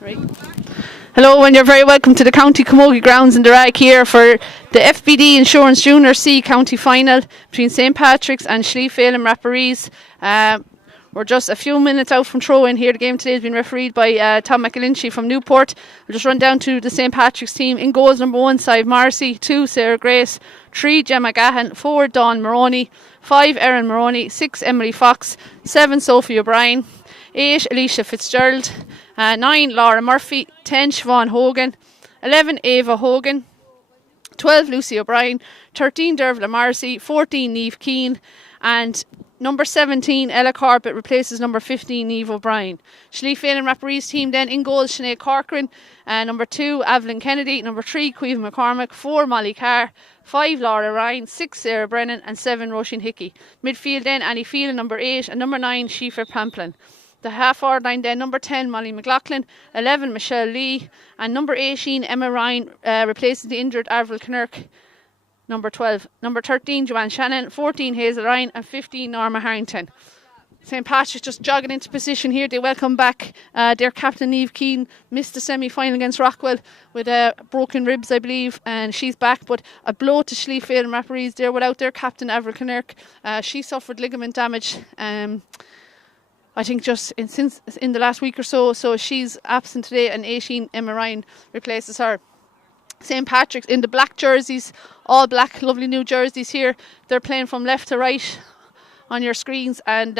Right. Hello, and you're very welcome to the County Camogie grounds in Tipperary here for the FBD Insurance Junior C County Final between St Patrick's and Schliefelen Rapparees. We're just a few minutes out from throw-in here. The game today has been refereed by Tom McAlinchie from Newport. We'll just run down to the St Patrick's team. In goals, number 1, Sive Marcy, 2, Sarah Grace, 3, Gemma Gahan, 4, Dawn Maroney, 5, Erin Maroney, 6, Emily Fox, 7, Sophie O'Brien, 8, Alicia Fitzgerald, 9, Laura Murphy, 10, Siobhan Hogan, 11, Ava Hogan, 12, Lucy O'Brien, 13, Dervla Marcy, 14, Niamh Keane, and number 17, Ella Corbett, replaces number 15, Niamh O'Brien. Schliefelen Rapparees team then in goals, Sinead Corcoran, number 2, Evelyn Kennedy, number 3, Caoimhe McCormick, 4, Molly Carr, 5, Laura Ryan, 6, Sarah Brennan, and 7, Roisin Hickey. Midfield then, Annie Phelan, number 8, and number 9, Shifa Pamplin. The half-forward line then, number 10, Molly McLaughlin, 11, Michelle Lee, and number 18, Emma Ryan, replaces the injured Avril Kinnerk, number 12. Number 13, Joanne Shannon, 14, Hazel Ryan, and 15, Norma Harrington. St Patrick's just jogging into position here. They welcome back their captain, Niamh Keane, missed the semi-final against Rockwell with broken ribs, I believe, and she's back. But a blow to Schliefelen Rapparees there without their captain, Avril Kinnerk. She suffered ligament damage. I think just since in the last week or so she's absent today, and 18, Emma Ryan, replaces her. St Patrick's in the black jerseys, all black, lovely new jerseys here. They're playing from left to right on your screens, and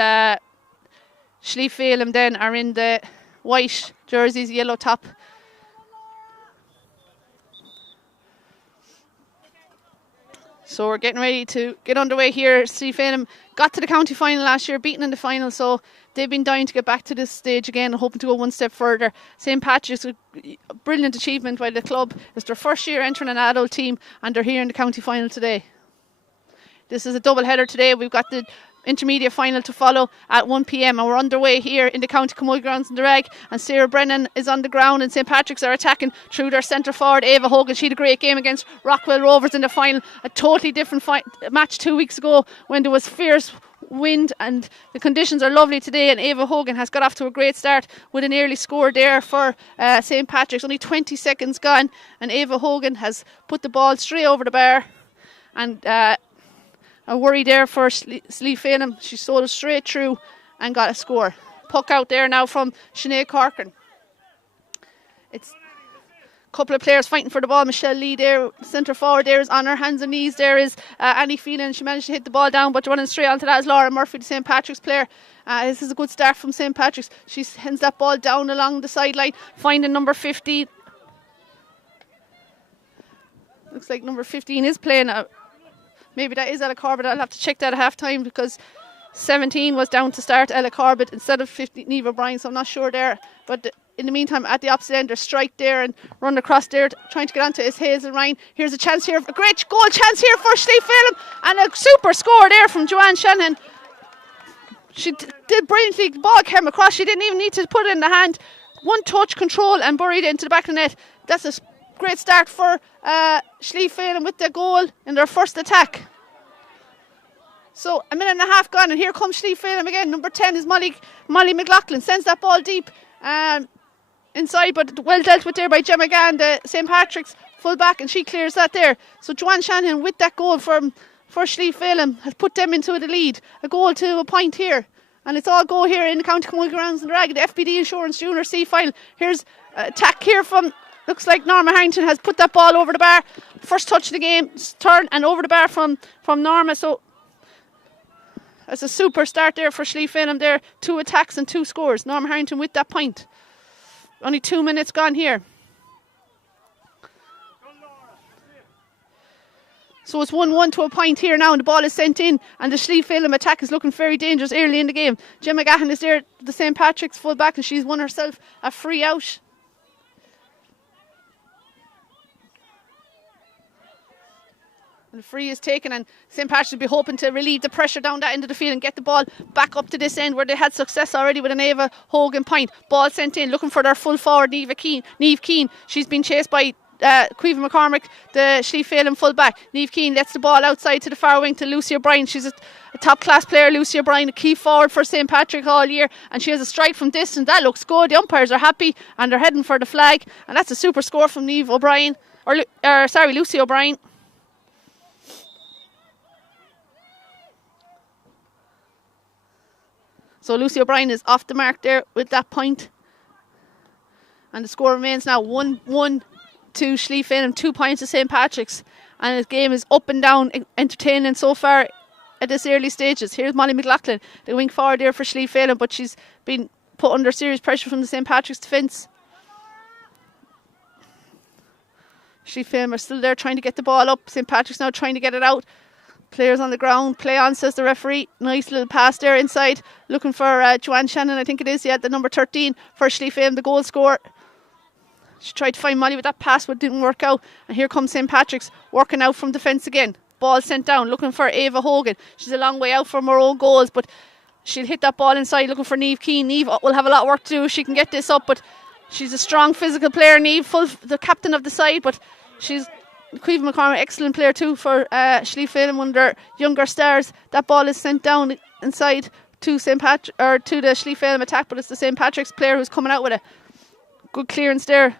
Schliefelen then are in the white jerseys, yellow top. So we're getting ready to get underway here. Schliefelen got to the county final last year, beaten in the final, so they've been dying to get back to this stage again, hoping to go one step further. St Patrick's, a brilliant achievement by the club. It's their first year entering an adult team, and they're here in the county final today. This is a double header today. We've got the intermediate final to follow at 1 p.m. and we're underway here in the County Camogie grounds in the Rag, and Sarah Brennan is on the ground, and St Patrick's are attacking through their centre forward, Ava Hogan. She had a great game against Rockwell Rovers in the final. A totally different match 2 weeks ago when there was fierce wind, and the conditions are lovely today, and Ava Hogan has got off to a great start with an early score there for St Patrick's. Only 20 seconds gone, and Ava Hogan has put the ball straight over the bar, and a worry there for Schliefelen. She sold it straight through and got a score. Puck out there now from Sinead Corcoran. It's a couple of players fighting for the ball. Michelle Lee there, centre forward there, is on her hands and knees. There is Annie Phelan. She managed to hit the ball down, but running straight onto that is Laura Murphy, the St Patrick's player. This is a good start from St Patrick's. She sends that ball down along the sideline, finding number 15. Looks like number 15 is playing maybe that is Ella Corbett. I'll have to check that at half time, because 17 was down to start Ella Corbett instead of 15, Niamh O'Brien, so I'm not sure there. But in the meantime, at the opposite end, there's strike there and run across there, trying to get onto is Hazel Ryan. Here's a chance here, a great goal chance here for Schliefelen, and a super score there from Joanne Shannon. She did brilliantly. The ball came across. She didn't even need to put it in the hand. One touch, control, and buried it into the back of the net. That's a great start for Schliefelen with the goal in their first attack. So a minute and a half gone, and here comes Schliefelen again. Number 10 is Molly McLaughlin. Sends that ball deep inside, but well dealt with there by Gemma Gann, the St Patrick's full back, and she clears that there. So Joanne Shannon with that goal for Schliefelen has put them into the lead. A goal to a point here, and it's all go here in the County Camogie grounds in the Rag, the FBD Insurance Junior C final. Here's attack here from, looks like Norma Harrington has put that ball over the bar. First touch of the game, turn and over the bar from Norma. So that's a super start there for Schliefelen there. 2 attacks and 2 scores. Norma Harrington with that point. Only 2 minutes gone here. So it's 1-1 to a point here now, and the ball is sent in, and the Schliefelen attack is looking very dangerous early in the game. Gemma Gahan is there, the St Patrick's full back, and she's won herself a free out. And the free is taken, and St Patrick's will be hoping to relieve the pressure down that end of the field and get the ball back up to this end where they had success already with an Ava Hogan point. Ball sent in, looking for their full forward, Niamh Keane. She's been chased by Caoimhe McCormick, the Slieve Phelan full back. Niamh Keane lets the ball outside to the far wing to Lucy O'Brien. She's a top class player, Lucy O'Brien, a key forward for St. Patrick all year, and she has a strike from distance. That looks good. The umpires are happy and they're heading for the flag, and that's a super score from Lucy O'Brien. So Lucy O'Brien is off the mark there with that point. And the score remains now 1-1 to Slieve Phelan, 2 points to St. Patrick's. And the game is up and down, entertaining so far at this early stages. Here's Molly McLaughlin, the wing forward there for Slieve Phelan, but she's been put under serious pressure from the St. Patrick's defence. Slieve Phelan are still there trying to get the ball up. St. Patrick's now trying to get it out. Players on the ground, play on, says the referee. Nice little pass there inside, looking for Joanne Shannon, I think it is, the number 13 for Slieve Phelan, the goal scorer. She tried to find Molly with that pass, but didn't work out. And here comes St. Patrick's, working out from defence again. Ball sent down, looking for Ava Hogan. She's a long way out from her own goals, but she'll hit that ball inside, looking for Niamh Keane. Niamh will have a lot of work to do if she can get this up, but she's a strong physical player, Niamh, the captain of the side, but she's Caoimhe McCormick, excellent player too for Slieve Phelan, one of their younger stars. That ball is sent down inside to to the Slieve Phelan attack, but it's the St. Patrick's player who's coming out with a good clearance there.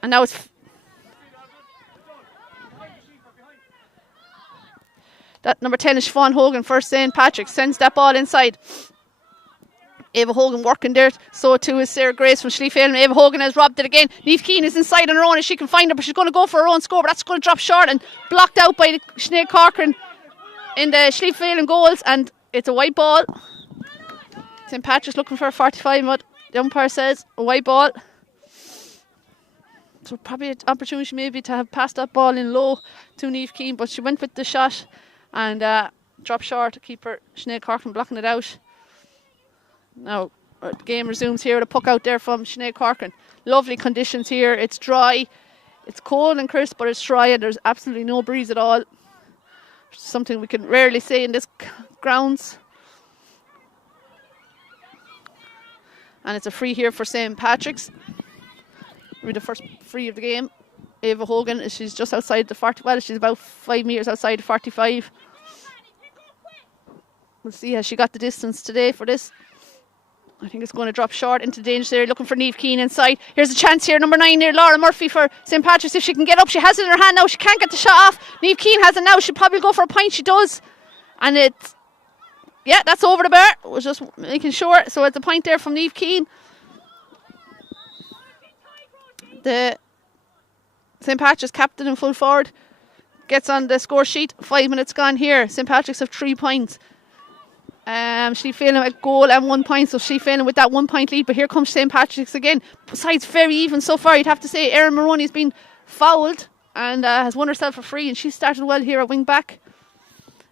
And now it's that number 10 is Siobhan Hogan for St. Patrick, sends that ball inside. Ava Hogan working there, so too is Sarah Grace from Slieve Phelan. Ava Hogan has robbed it again. Niamh Keane is inside on her own and she can find her, but she's going to go for her own score, but that's going to drop short and blocked out by Sinead Corcoran in the Slieve Phelan goals, and it's a white ball. St. Patrick's looking for a 45, but the umpire says a white ball. So probably an opportunity maybe to have passed that ball in low to Niamh Keane, but she went with the shot and dropped short. Keeper Sinead Corcoran blocking it out. Now the game resumes here with a puck out there from Sinead Corcoran. Lovely conditions here. It's dry. It's cold and crisp, but it's dry and there's absolutely no breeze at all. Something we can rarely say in this grounds. And it's a free here for St. Patrick's. With the first free of the game. Ava Hogan, she's just outside the 40. Well, she's about 5 metres outside the 45. We'll see how she got the distance today for this. I think it's going to drop short into the danger area, looking for Niamh Keane inside. Here's a chance here, number 9 here, Laura Murphy for St. Patrick's. If she can get up, she has it in her hand now. She can't get the shot off. Niamh Keane has it now. She'll probably go for a point. She does. And it's, that's over the bar. I was just making sure. So it's a point there from Niamh Keane. The St. Patrick's captain and full forward gets on the score sheet. 5 minutes gone here. St. Patrick's have 3 points. Slieve Phelan a goal and 1 point, so Slieve Phelan with that 1 point lead. But here comes St. Patrick's again. Besides, very even so far, you'd have to say. Erin Maroney's been fouled and has won herself a free, and she started well here at wing back.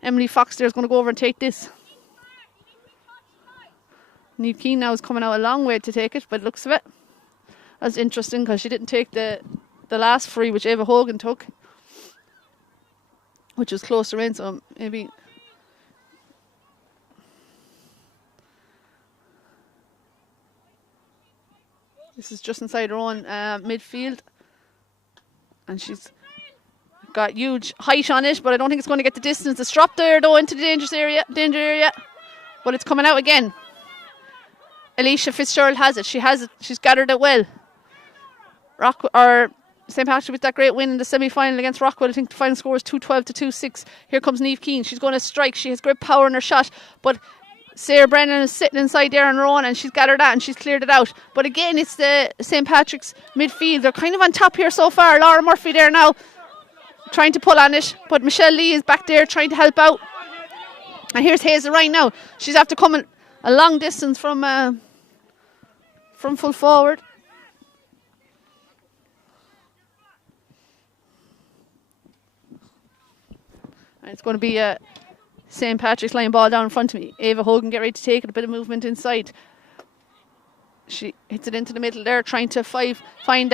Emily Fox there is going to go over and take this. Niamh Keane now is coming out a long way to take it, by the looks of it. That's interesting because she didn't take the last free, which Ava Hogan took, which was closer in, so maybe. This is just inside her own midfield, and she's got huge height on it, but I don't think it's going to get the distance. It's dropped there though into the danger area, but it's coming out again. Alicia Fitzgerald has it. She has it. She's gathered it well. St. Patrick with that great win in the semi-final against Rockwell. I think the final score was 2-12 to 2-6. Here comes Niamh Keane. She's going to strike. She has great power in her shot, but Sarah Brennan is sitting inside there on her own, and she's gathered that and she's cleared it out. But again, it's the St. Patrick's midfield. They're kind of on top here so far. Laura Murphy there now trying to pull on it, but Michelle Lee is back there trying to help out. And here's Hazel Ryan now. She's after coming a long distance from full forward. And it's going to be St. Patrick's line ball down in front of me. Ava Hogan get ready to take it. A bit of movement inside. She hits it into the middle there, trying to find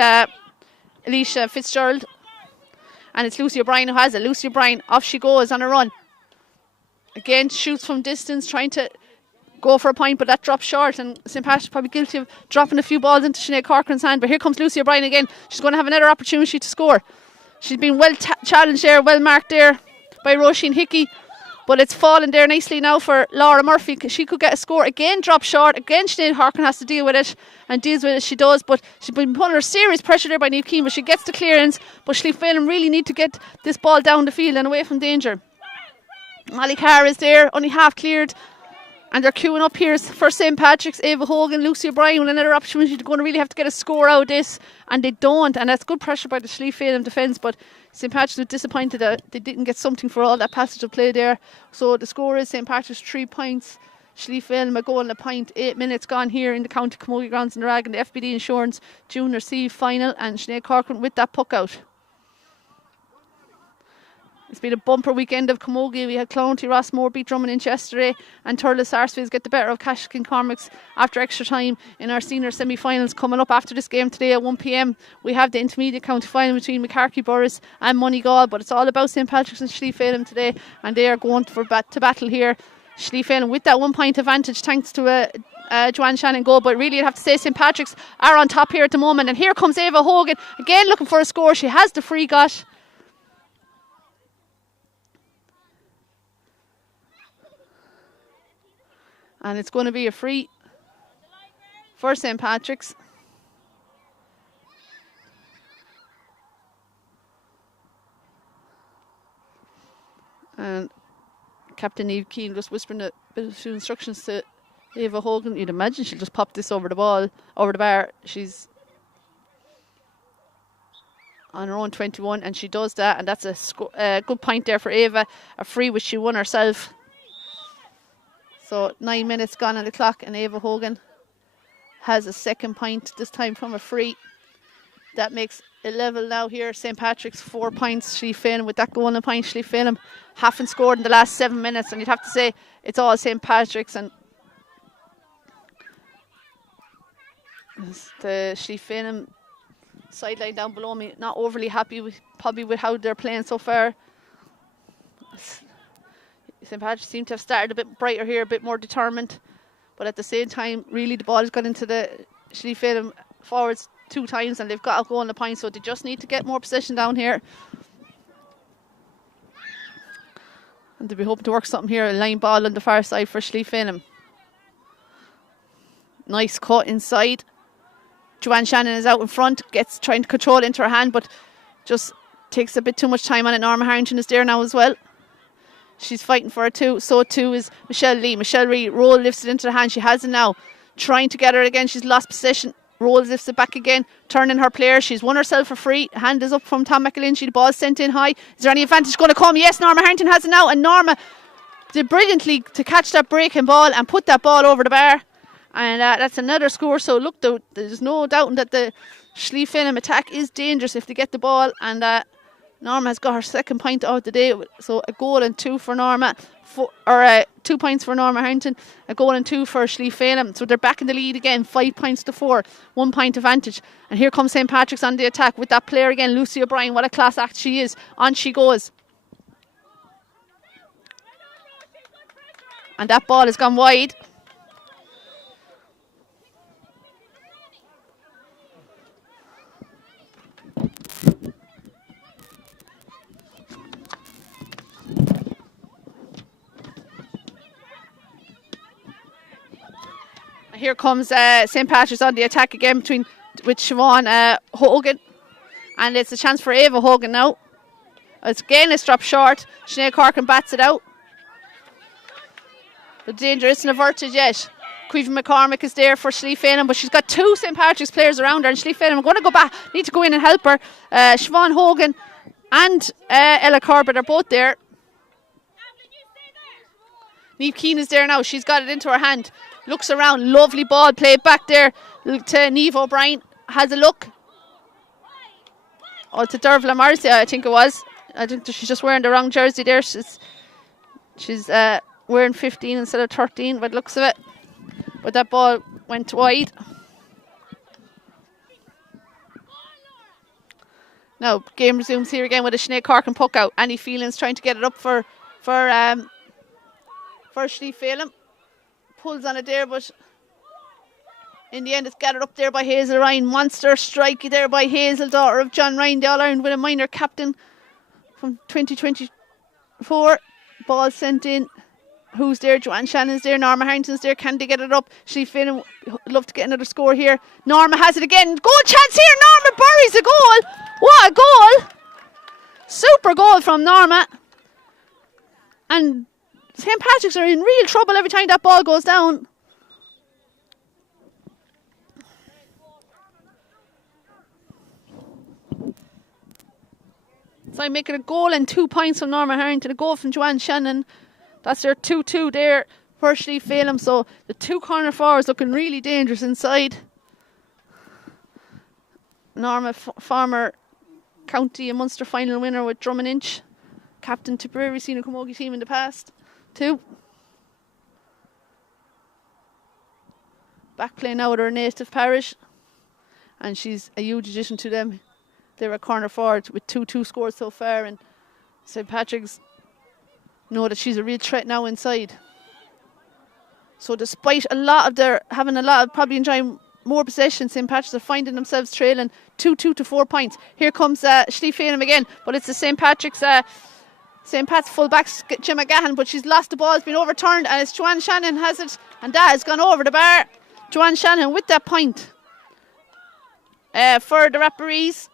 Alicia Fitzgerald. And it's Lucy O'Brien who has it. Lucy O'Brien, off she goes on a run. Again, shoots from distance, trying to go for a point, but that drops short, and St. Patrick's probably guilty of dropping a few balls into Sinead Corcoran's hand. But here comes Lucy O'Brien again. She's going to have another opportunity to score. She's been well challenged there, well marked there by Roisin Hickey, but it's fallen there nicely now for Laura Murphy. She could get a score. Again, drop short. Again, Sinead Corcoran has to deal with it, and deals with it she does, but she's been put under serious pressure there by Niamh Keane, but she gets the clearance. But Slieve Phelan really need to get this ball down the field and away from danger. Molly Carr is there, only half cleared. And they're queuing up here for St. Patrick's. Ava Hogan, Lucy O'Brien with another opportunity. They're going to really have to get a score out of this, and they don't. And that's good pressure by the Slieve Phelan defence, but St. Patrick's was disappointed that they didn't get something for all that passage of play there. So the score is St. Patrick's 3 points, Slieve Phelan a goal and a point. 8 minutes gone here in the County Camogie grounds in Rag, and the FBD Insurance Junior C final, and Sinead Corcoran with that puck out. It's been a bumper weekend of Camogie. We had Clounty Rossmore beat Drummond Inch yesterday, and Turles Sarsfields get the better of Cashkin Cormac's after extra time in our senior semi-finals. Coming up after this game today at 1 p.m, we have the intermediate county final between McCarthy Burris and Moneygall, but it's all about St. Patrick's and Slieve Phelan today, and they are going to battle here. Slieve Phelan with that 1 point advantage thanks to Joanne Shannon goal, but really I'd have to say St. Patrick's are on top here at the moment. And here comes Ava Hogan again looking for a score. She has the free got. And it's going to be a free for St. Patrick's. And Captain Niamh Keane just whispering a bit of instructions to Ava Hogan. You'd imagine she'll just pop this over the bar. She's on her own 21, and she does that, and that's a good point there for Ava. A free which she won herself. So 9 minutes gone on the clock, and Ava Hogan has a second point, this time from a free. That makes it level now here. St. Patrick's 4 points. Slieve Phelan with that goal and a point. Slieve Phelan haven't scored in the last 7 minutes, and you'd have to say it's all St. Patrick's. And the Slieve Phelan sideline down below me, not overly happy with how they're playing so far. St. Patrick's seem to have started a bit brighter here, a bit more determined, but at the same time really the ball has got into the Slieve Phelan forwards 2 times, and they've got a goal on the point, so they just need to get more possession down here, and they'll be hoping to work something here. A line ball on the far side for Slieve Phelan. Nice cut inside. Joanne Shannon is out in front, trying to control it into her hand, but just takes a bit too much time on it. Norma Harrington is there now as well. She's fighting for it too. So too is Michelle Lee. Michelle Lee, Roll lifts it into her hand. She has it now. Trying to get her again. She's lost possession. Roll lifts it back again. Turning her player. She's won herself a free. Hand is up from Tom McAlinchie. The ball sent in high. Is there any advantage going to come? Yes, Norma Harrington has it now. And Norma did brilliantly to catch that breaking ball and put that ball over the bar. And that's another score. So look, there's no doubting that the Slieve Phelan attack is dangerous if they get the ball. And Norma has got her second point out of the day, so a goal and 2 for Norma, 2 points for Norma Harrington, a goal and 2 for Slieve Phelan. So they're back in the lead again, 5 points to 4, 1 point advantage. And here comes St. Patrick's on the attack with that player again, Lucy O'Brien. What a class act she is. On she goes. And that ball has gone wide. Here comes St. Patrick's on the attack again with Siobhan Hogan. And it's a chance for Ava Hogan now. It's dropped short. Sinead Corcoran bats it out. The danger isn't averted yet. Caoimhe McCormick is there for Slieve Phelan, but she's got 2 St. Patrick's players around her, and Slieve Phelan are going to go back, need to go in and help her. Siobhan Hogan and Ella Corbett are both there. Niamh Keane is there now. She's got it into her hand. Looks around. Lovely ball played back there to Niamh O'Brien. Has a look. Oh, to Dervla Marcia, I think it was. I think she's just wearing the wrong jersey there. She's wearing 15 instead of 13 by the looks of it. But that ball went wide. Now, game resumes here again with a Sinead Corcoran puck out. Annie Phelan's trying to get it up for Slieve Phelan. pulls on it there, but in the end it's gathered up there by Hazel Ryan. Monster strike there by Hazel, daughter of John Ryan, the All-Ireland with a minor captain from 2024. Ball sent in. Who's there? Joanne Shannon's there. Norma Harrington's there. Can they get it up? She Finn would love to get another score here. Norma has it again. Goal chance here. Norma buries a goal. What a goal. Super goal from Norma. And St. Patrick's are in real trouble every time that ball goes down. So I'm making a goal and 2 points from Norma Harrington. A goal from Joanne Shannon. That's their 2-2 there for Slieve Phelan. So the two corner forwards looking really dangerous inside. Norma, former county and Munster final winner with Drummond Inch. Captain Tipperary senior camogie team in the past too. Back playing now with her native parish. And she's a huge addition to them. They're a corner forward with 2-2 scores so far. And St. Patrick's know that she's a real threat now inside. So despite probably enjoying more possession, St. Patrick's are finding themselves trailing 2-2 to 4 points. Here comes Slieve Phelan again, but it's the St. Patrick's St. Pat's full-back Gemma Gahan, but she's lost the ball. It's been overturned, and it's Joanne Shannon has it, and that has gone over the bar. Joanne Shannon with that point for the referees.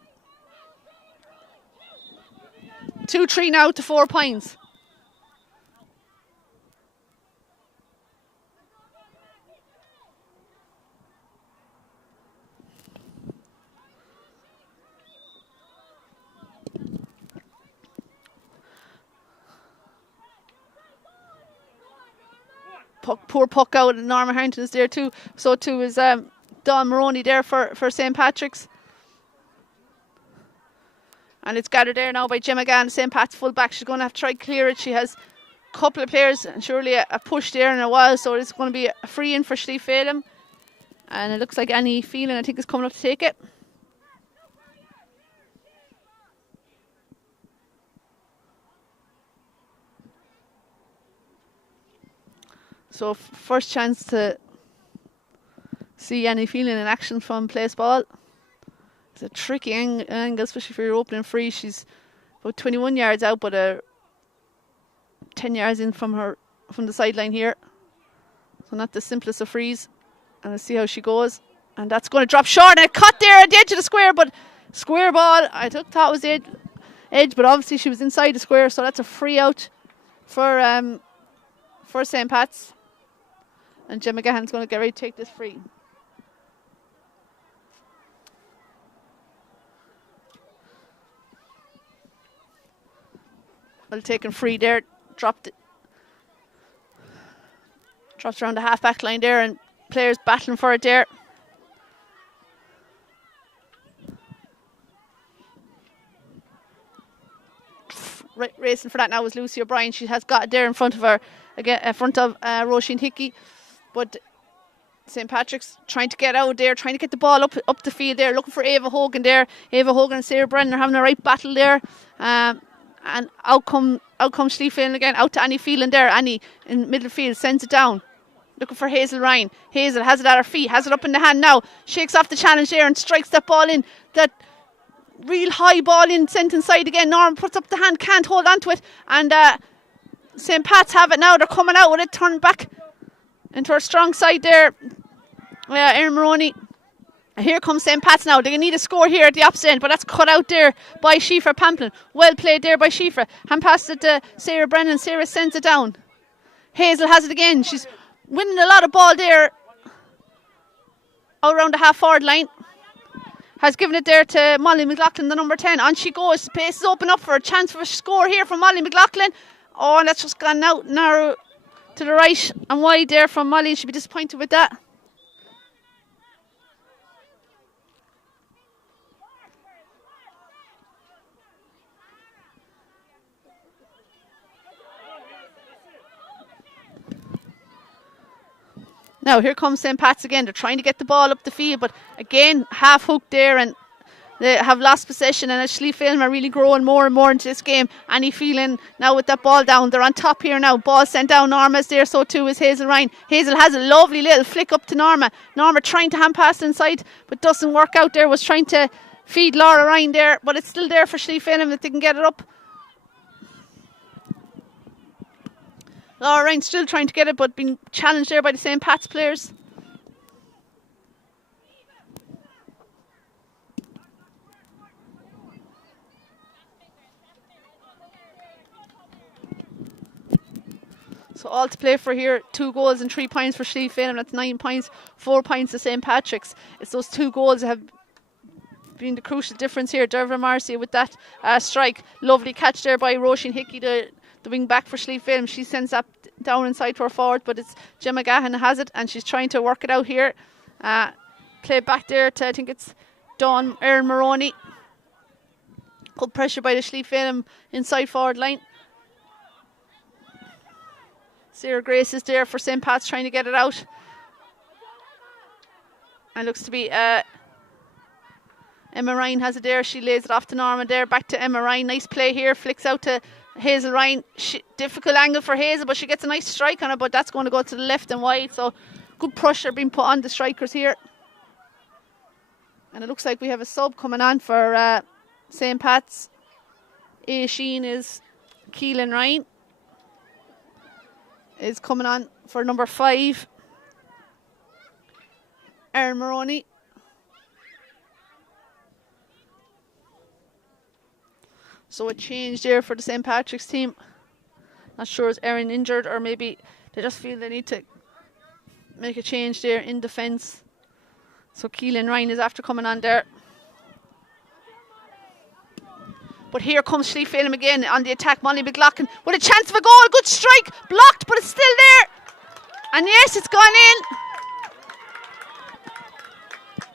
2-3 now to 4 points. Poor puck out, and Norma Harrington is there too. So too is Dawn Maroney there for St. Patrick's. And it's gathered there now by Gemma Gann, St. Pat's full back. She's going to have to try to clear it. She has a couple of players and surely a push there in a while. So it's going to be a free in for Slieve Phelan. And it looks like Annie Phelan, I think, is coming up to take it. So first chance to see Annie Phelan in action from place ball. It's a tricky angle, especially for your opening free. She's about 21 yards out, but 10 yards in from the sideline here. So not the simplest of frees. And let's see how she goes. And that's going to drop short, and it caught there at the edge of the square, but square ball. I thought it was the edge, but obviously she was inside the square, so that's a free out for St. Pat's. And Gemma Gahan's going to get ready to take this free. Well taken free there. Dropped around the half back line there, and players battling for it there. Racing for that now is Lucy O'Brien. She has got it there in front of her, again, in front of Roisin Hickey. But St. Patrick's trying to get out there, trying to get the ball up the field there, looking for Ava Hogan there. Ava Hogan and Sarah Brennan are having a right battle there. And out come Slieve Phelan again, out to Annie Phelan there. Annie in middle field sends it down, looking for Hazel Ryan. Hazel has it at her feet, has it up in the hand now, shakes off the challenge there and strikes that ball in. That real high ball in, sent inside again. Norm puts up the hand, can't hold on to it. And St. Pat's have it now. They're coming out with it, turned back into our strong side there. Erin Maroney. And here comes St. Pat's now. They need a score here at the opposite end, but that's cut out there by Shifra Pamplin. Well played there by Shifra. Hand passed it to Sarah Brennan. Sarah sends it down. Hazel has it again. She's winning a lot of ball there out around the half forward line. Has given it there to Molly McLaughlin, the number 10. On she goes. Space is open up for a chance for a score here from Molly McLaughlin. Oh, and that's just gone out narrow to the right and wide there from Molly. She'll be disappointed with that. Now here comes St. Pat's again. They're trying to get the ball up the field, but again half hooked there, and They have lost possession, and Ashleigh Phelan are really growing more and more into this game. Any feeling now with that ball down? They're on top here now. Ball sent down. Norma's there, so too is Hazel Ryan. Hazel has a lovely little flick up to Norma. Norma trying to hand pass inside, but doesn't work out there. Was trying to feed Laura Ryan there, but it's still there for Ashleigh Phelan if they can get it up. Laura Ryan still trying to get it, but being challenged there by the St. Pat's players. So all to play for here. 2 goals and 3 points for Ashleigh Phelan. That's 9 points, 4 points to St. Patrick's. It's those 2 goals that have been the crucial difference here. Dervla Marcy with that strike. Lovely catch there by Roisin Hickey, the wing back for Ashleigh Phelan. She sends that down inside to her forward, but it's Gemma Gahan has it, and she's trying to work it out here. Play back there to, I think it's Dawn Erin Maroney. Good pressure by the Ashleigh Phelan inside forward line. Sarah Grace is there for St. Pat's trying to get it out. And looks to be Emma Ryan has it there. She lays it off to Norma there. Back to Emma Ryan. Nice play here. Flicks out to Hazel Ryan. Difficult angle for Hazel, but she gets a nice strike on it, but that's going to go to the left and wide. So good pressure being put on the strikers here. And it looks like we have a sub coming on for St. Pat's. Sheen is Keelan Ryan. Is coming on for number 5, Erin Maroney. So a change there for the St. Patrick's team. Not sure is Erin injured, or maybe they just feel they need to make a change there in defence. So Keelan Ryan is after coming on there. But here comes Ashleigh Phelan again on the attack. Molly McLaughlin with a chance of a goal. Good strike. Blocked, but it's still there. And yes, it's gone in.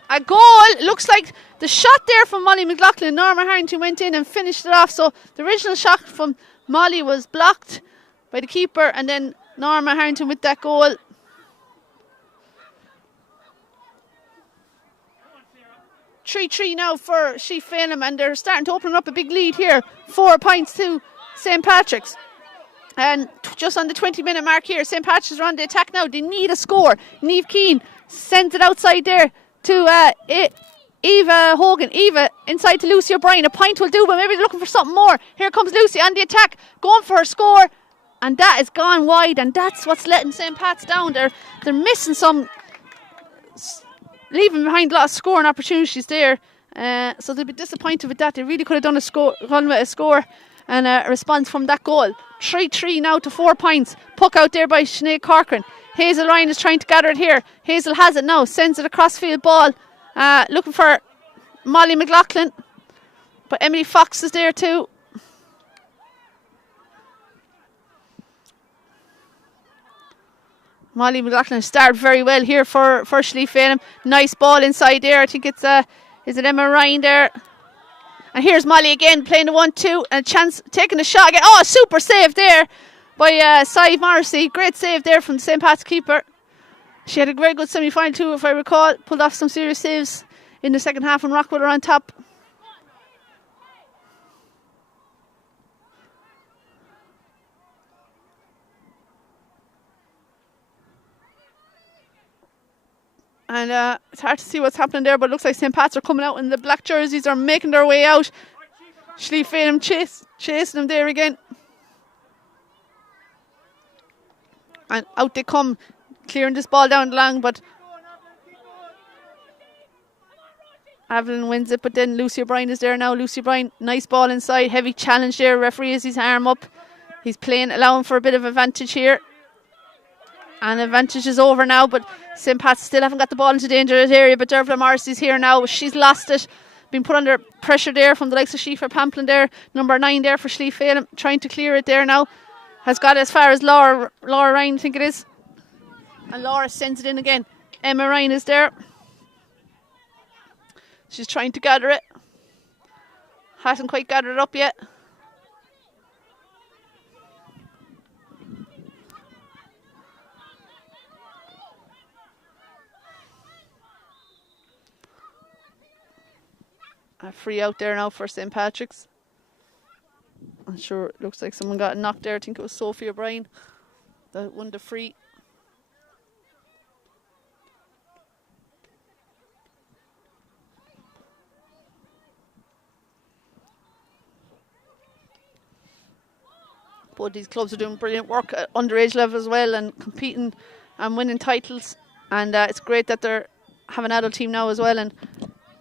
A goal. Looks like the shot there from Molly McLaughlin. Norma Harrington went in and finished it off. So the original shot from Molly was blocked by the keeper. And then Norma Harrington with that goal. Three now for Ashleigh Phelan, and they're starting to open up a big lead here. 4 points to St. Patrick's. And just on the 20-minute mark here, St. Patrick's are on the attack now. They need a score. Niamh Keane sends it outside there to Eva Hogan. Eva inside to Lucy O'Brien. A point will do, but maybe they're looking for something more. Here comes Lucy on the attack, going for her score. And that has gone wide, and that's what's letting St. Pat's down. They're missing some, leaving behind a lot of scoring opportunities there. So they'll be disappointed with that. They really could have done a score and a response from that goal. 3-3 now to 4 points. Puck out there by Sinead Corcoran. Hazel Ryan is trying to gather it here. Hazel has it now. Sends it across field ball. Looking for Molly McLaughlin. But Emily Fox is there too. Molly McLaughlin started very well here for Ashleigh Phelan. Nice ball inside there. I think it's is it Emma Ryan there? And here's Molly again playing the 1-2 and a chance taking a shot again. Oh, super save there by Sai Morrissey. Great save there from the St. Pat's keeper. She had a very good semi-final too, if I recall. Pulled off some serious saves in the second half when Rockwell were on top. And it's hard to see what's happening there, but it looks like St. Pat's are coming out and the black jerseys are making their way out. Ashleigh Phelan chasing them there again. And out they come, clearing this ball down the long, but Evelyn wins it, but then Lucy O'Brien is there now. Lucy O'Brien, nice ball inside, heavy challenge there. Referee has his arm up. He's playing, allowing for a bit of advantage here. And advantage is over now, but St. Pat's still haven't got the ball into the dangerous area. But Dervla Morrissey's here now. She's lost it. Been put under pressure there from the likes of Shifa Pamplin there. Number 9 there for Ashleigh Phelan, trying to clear it there now. Has got as far as Laura Ryan, I think it is. And Laura sends it in again. Emma Ryan is there. She's trying to gather it. Hasn't quite gathered it up yet. A free out there now for St. Patrick's. I'm sure it looks like someone got knocked there. I think it was Sophie O'Brien that won the free. Both these clubs are doing brilliant work at underage level as well and competing and winning titles. And it's great that they have an adult team now as well and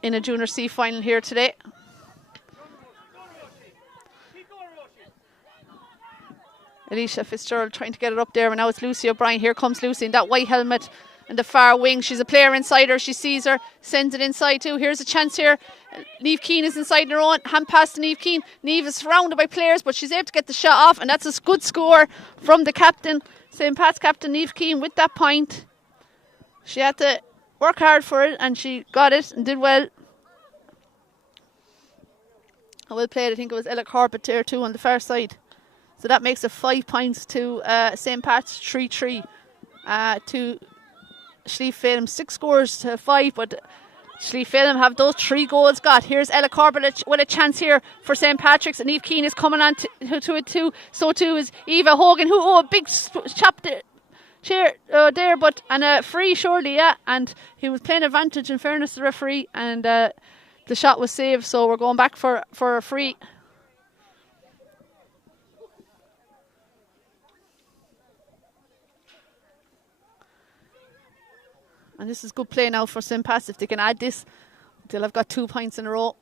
in a Junior C final here today. Alicia Fitzgerald trying to get it up there, and now it's Lucy O'Brien. Here comes Lucy in that white helmet in the far wing. She's a player inside her. She sees her, sends it inside too. Here's a chance here. Niamh Keane is inside her own. Hand pass to Niamh Keane. Niamh is surrounded by players, but she's able to get the shot off, and that's a good score from the captain, St. Pat's captain Niamh Keane, with that point. She had to work hard for it, and she got it and did well. Well played. I think it was Ella Corbett there too on the far side. So that makes it 5 points to St. Pat's, 3-3 to Schlief Phelim. 6 scores to 5, but Schlief Phelim have those 3 goals got. Here's Ella Corbett with a chance here for St. Patrick's, and Niamh Keane is coming on to it too. So too is Eva Hogan, who, a big chop there, but, and a free surely, yeah, and he was playing advantage in fairness to the referee, and the shot was saved, so we're going back for a free. And this is good play now for St. Pat's. If they can add this, they'll have got 2 points in a row.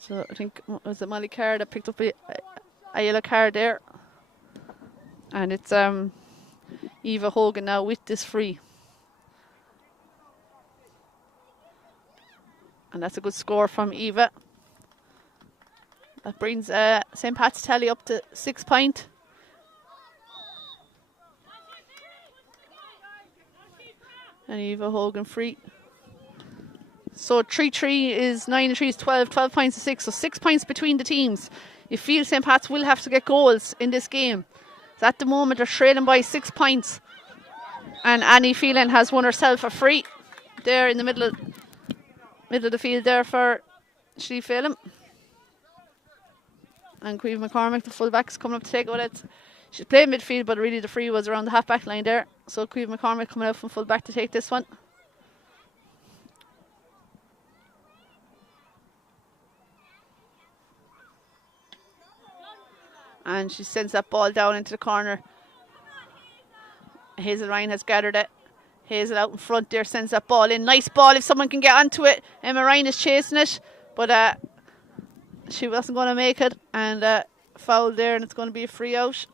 So I think, was it Molly Carr that picked up a yellow card there? And it's Eva Hogan now with this free. And that's a good score from Eva. That brings St. Pat's tally up to 6 points. And Eva Hogan free. So 3-3 is 9 and 3 is 12. 12 points to 6. So 6 points between the teams. You feel St. Pat's will have to get goals in this game. So at the moment they're trailing by 6 points. And Annie Phelan has won herself a free there in the middle of the field there for Schlief Phelim. And Queen McCormick, the fullback, is coming up to take it with it. She's playing midfield, but really the free was around the half-back line there. So Queen McCormick coming out from full-back to take this one. And she sends that ball down into the corner. Hazel Ryan has gathered it. Hazel out in front there, sends that ball in. Nice ball if someone can get onto it. Emma Ryan is chasing it, but she wasn't going to make it. And foul there, and it's going to be a free out.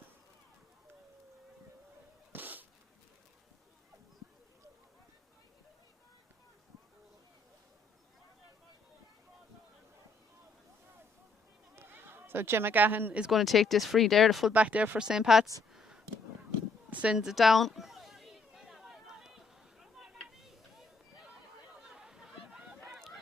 So Gemma Gahan is going to take this free there, the full back there for St. Pat's. Sends it down.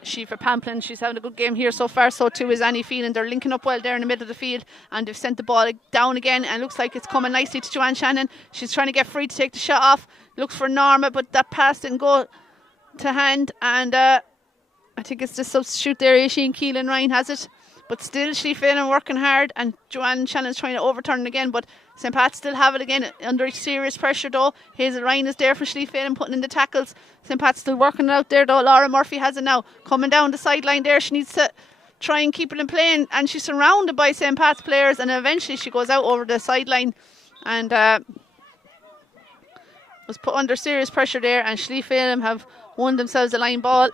Shifa Pamplin, she's having a good game here so far. So too is Annie Phelan. They're linking up well there in the middle of the field, and they've sent the ball down again, and looks like it's coming nicely to Joanne Shannon. She's trying to get free to take the shot off. Looks for Norma, but that pass didn't go to hand, and I think it's the substitute there. Aishin Keelan Ryan has it. But still, Schlief Phelim working hard, and Joanne Shannon's trying to overturn it again. But St. Pat's still have it again under serious pressure, though. Hazel Ryan is there for Schlief Phelim putting in the tackles. St. Pat's still working it out there, though. Laura Murphy has it now. Coming down the sideline there. She needs to try and keep it in play, and she's surrounded by St. Pat's players, and eventually she goes out over the sideline and was put under serious pressure there, and Schlief Phelim have won themselves a line ball.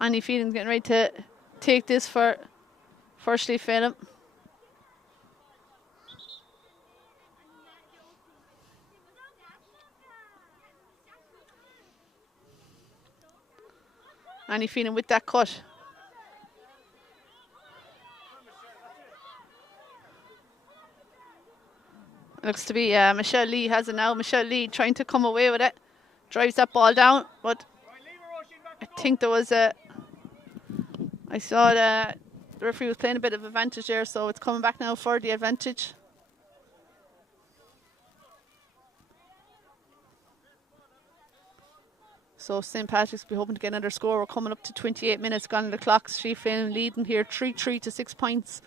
Annie Phelan's getting ready to take this for Schlief Phelim. Annie Phelan with that cut. Looks to be Michelle Lee has it now. Michelle Lee trying to come away with it. Drives that ball down, but I think there was I saw the referee was playing a bit of advantage there, so it's coming back now for the advantage. So St. Patrick's will be hoping to get another score. We're coming up to 28 minutes gone on the clock. Sheffield leading here 3-3 to 6 points.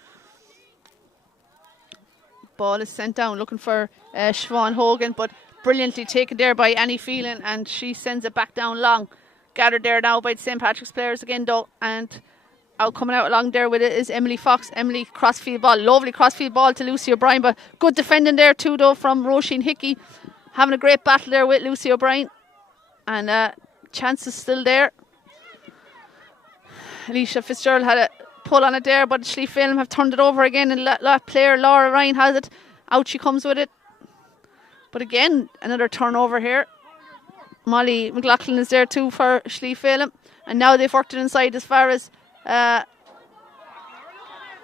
Ball is sent down looking for Siobhan Hogan, but brilliantly taken there by Annie Phelan, and she sends it back down long. Gathered there now by the St. Patrick's players again though, and coming out along there with it is Emily Fox. Emily crossfield ball, lovely crossfield ball to Lucy O'Brien, but good defending there too though from Roisin Hickey. Having a great battle there with Lucy O'Brien, and chances still there. Alicia Fitzgerald had a pull on it there, but Schlieffelm have turned it over again, and player Laura Ryan has it. Out she comes with it. But again, another turnover here. Molly McLaughlin is there too for Schlieffelm, and now they've worked it inside as far as and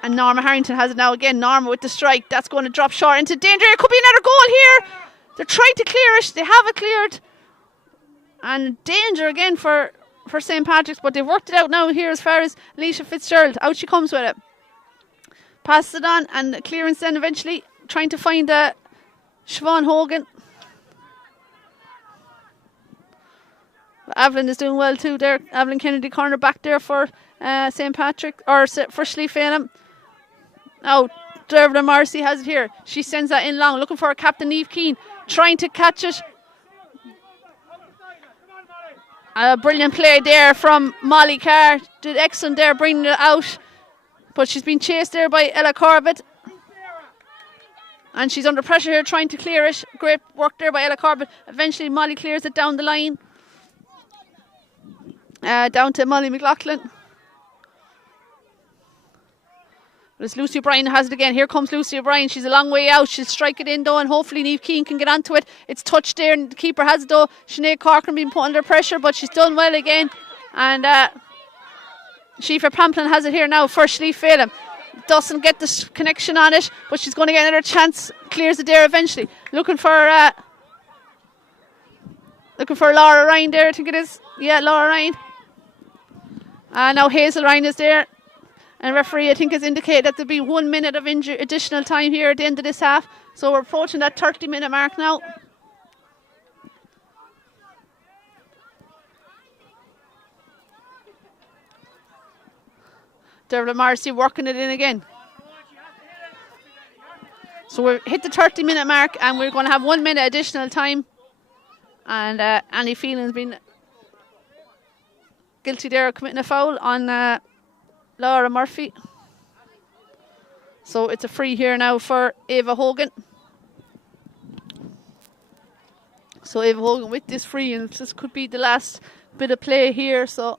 Norma Harrington has it now again. Norma with the strike, that's going to drop short into danger. It could be another goal here. They're trying to clear it, they have it cleared, and danger again for St. Patrick's, but they've worked it out now here as far as Alicia Fitzgerald. Out she comes with it, passes it on, and clearance then eventually trying to find Siobhan Hogan. Evelyn is doing well too there. Evelyn Kennedy corner back there for St. Patrick, or for Schlieffelm. Now Dervla Marcy has it here. She sends that in long, looking for Captain Niamh Keane, trying to catch it. A brilliant play there from Molly Carr. Did excellent there bringing it out, but she's been chased there by Ella Corbett, and she's under pressure here trying to clear it. Great work there by Ella Corbett. Eventually Molly clears it down the line, down to Molly McLaughlin. But it's Lucy O'Brien has it again. Here comes Lucy O'Brien. She's a long way out. She'll strike it in though, and hopefully Niamh Keane can get onto it. It's touched there, and the keeper has it though. Sinead Corcoran being put under pressure, but she's done well again. And Sheafer Pamplin has it here now for Schlieffelm. Doesn't get the connection on it, but she's going to get another chance. Clears it there eventually. Looking for Laura Ryan there, I think it is. Yeah, Laura Ryan. Now Hazel Ryan is there. And referee, I think, has indicated that there'll be 1 minute of additional time here at the end of this half. So we're approaching that 30-minute mark now. Dervla Marcy working it in again. So we've hit the 30-minute mark, and we're going to have 1 minute additional time. And Annie Phelan's been guilty there of committing a foul on Laura Murphy. So it's a free here now for Ava Hogan. So Ava Hogan with this free, and this could be the last bit of play here. So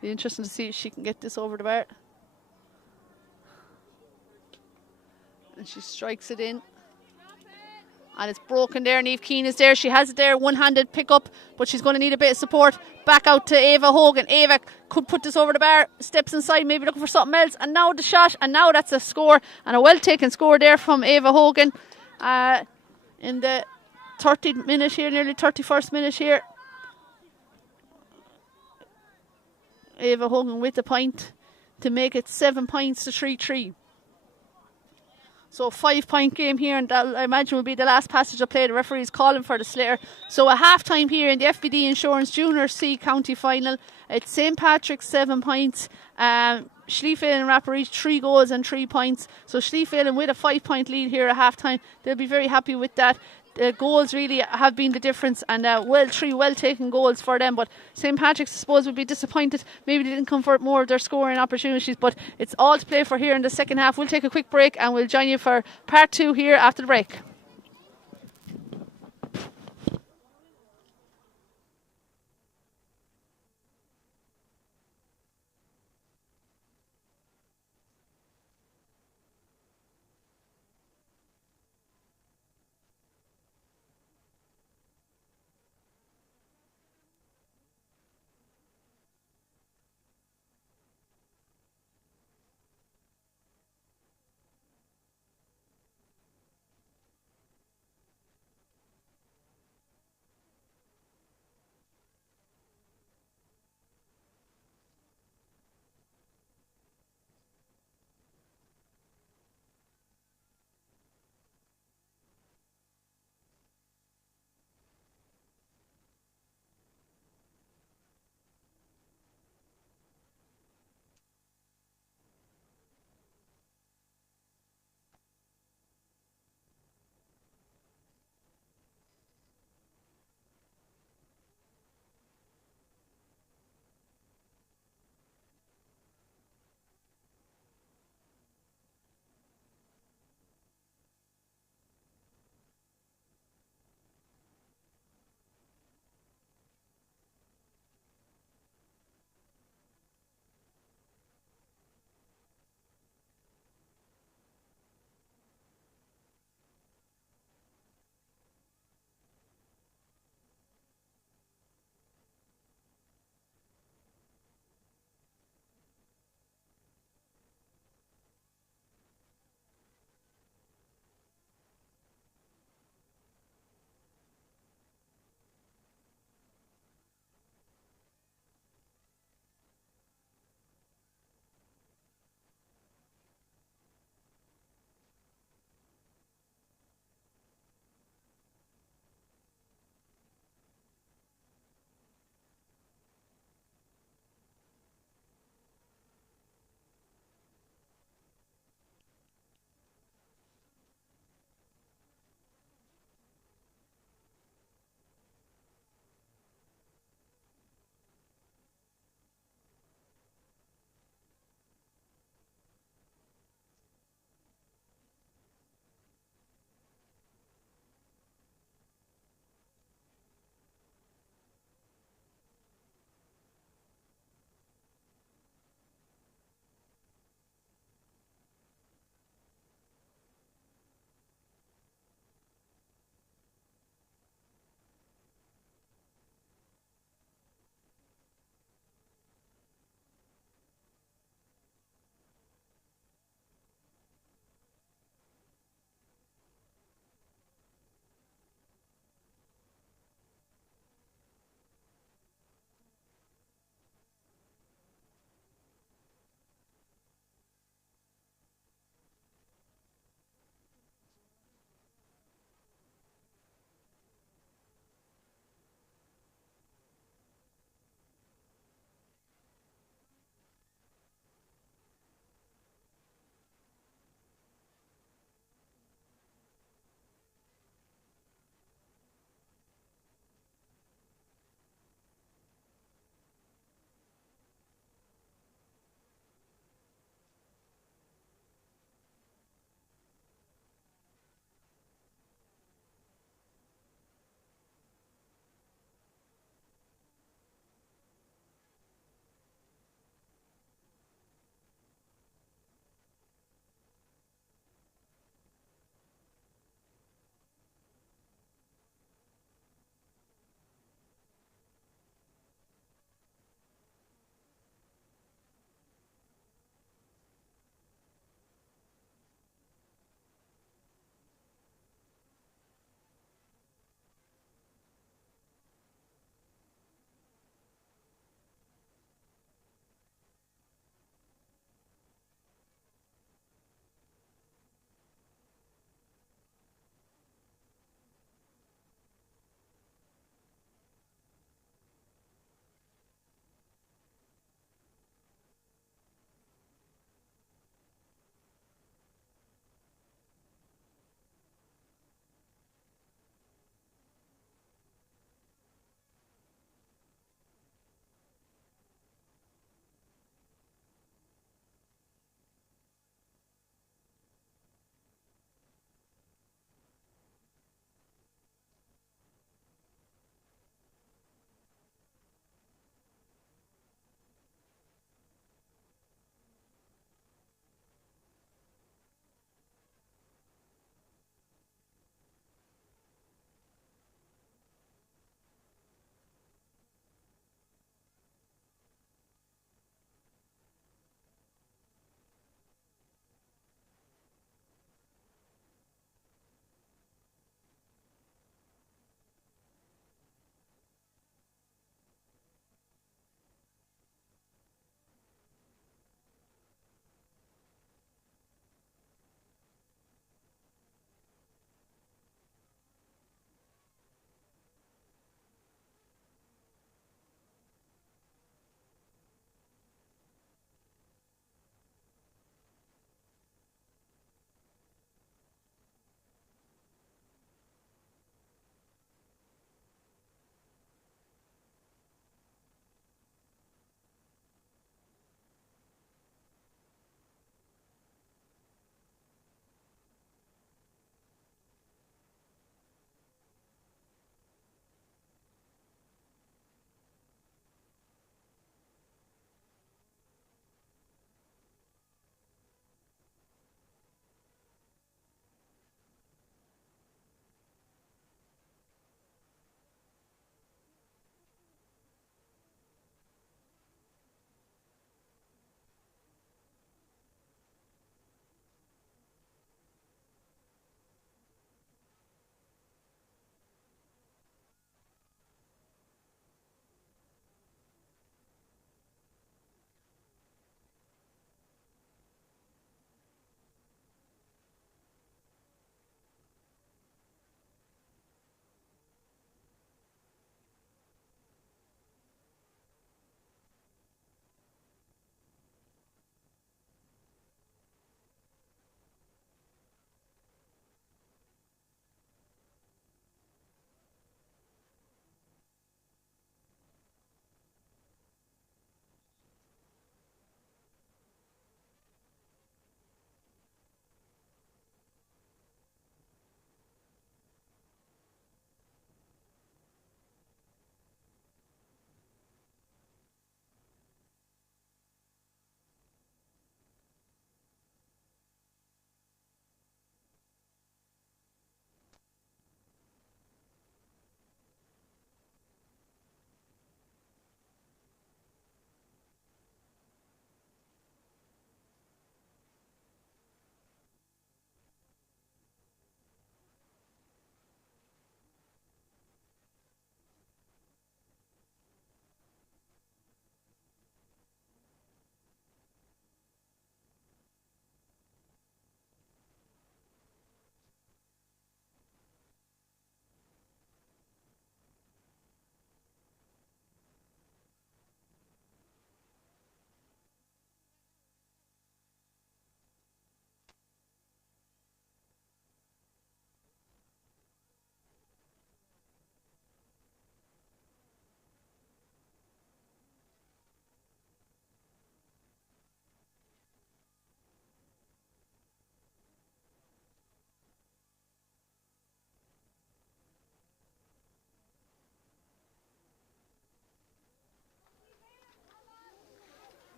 be interesting to see if she can get this over the bar. And she strikes it in. And it's broken there. Niamh Keane is there. She has it there. One-handed pick up, but she's going to need a bit of support. Back out to Ava Hogan. Ava could put this over the bar. Steps inside, maybe looking for something else. And now the shot. And now that's a score. And a well-taken score there from Ava Hogan. In the 30th minute here, nearly 31st minute here. Ava Hogan with the point to make it 7 points to 3-3. So a 5-point game here, and that I imagine will be the last passage of play. The referee is calling for the Slater. So a half time here in the FBD Insurance Junior C County Final. It's St. Patrick's 7 points. Schlieffelm and Rapparees 3 goals and 3 points. So Schlieffelm with a 5-point lead here at half time. They'll be very happy with that. The goals really have been the difference, and 3 well taken goals for them. But St. Patrick's, I suppose, would be disappointed. Maybe they didn't convert more of their scoring opportunities, but it's all to play for here in the second half. We'll take a quick break, and we'll join you for part 2 here after the break.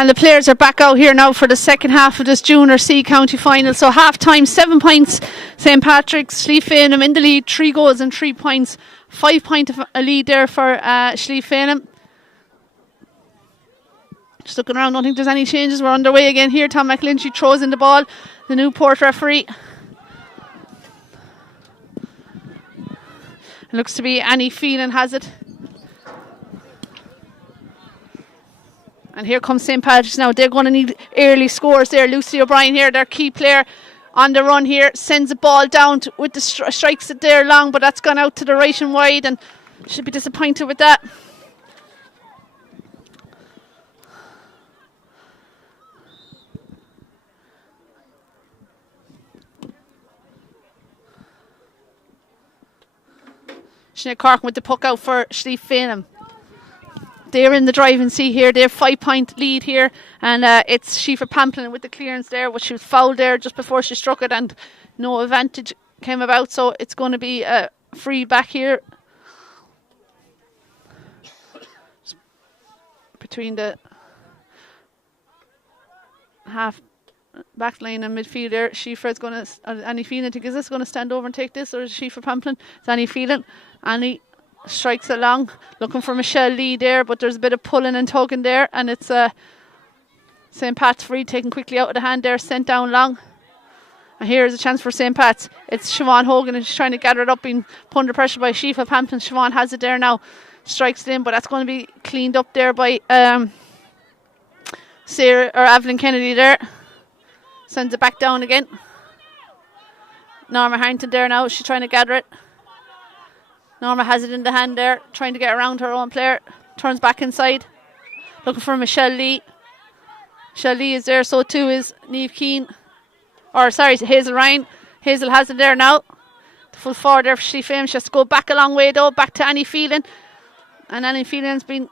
And the players are back out here now for the second half of this Junior C County Final. So half time, 7 points. St. Patrick's, Slieve Feanham in the lead, 3 goals and 3 points. 5 point of a lead there for Slieve Feanham. Just looking around, don't think there's any changes. We're underway again here. Tom McLinchy throws in the ball. The Newport referee. It looks to be Annie Phelan has it. And here comes St. Patrick's now. They're going to need early scores there. Lucy O'Brien here, their key player on the run here, sends the ball down with the strikes it there long, but that's gone out to the right and wide, and should be disappointed with that. Sinead Corkin with the puck out for Slieve Feanham. They're in the driving seat here. They have 5 point lead here, and it's Shifa Pamplin with the clearance there, but she was fouled there just before she struck it, and no advantage came about, so it's going to be a free back here between the half back line and midfield there. Shifa is going to, Annie Phelan, I think, is this going to stand over and take this, or is Shifa Pamplin? It's Annie Phelan. Annie strikes along, looking for Michelle Lee there, but there's a bit of pulling and tugging there, and it's St. Pat's free, taken quickly out of the hand there, sent down long. And here's a chance for St. Pat's. It's Siobhan Hogan, and she's trying to gather it up, being put under pressure by Shifa Pamplin. Siobhan has it there now, strikes it in, but that's going to be cleaned up there by Sarah or Evelyn Kennedy there. Sends it back down again. Norma Harrington there now, she's trying to gather it. Norma has it in the hand there, trying to get around her own player. Turns back inside, looking for Michelle Lee. Michelle Lee is there, so too is Niamh Keane. Or sorry, Hazel Ryan. Hazel has it there now. The full forward there for Slieve Feanham. She has to go back a long way though, back to Annie Phelan. And Annie Phelan's been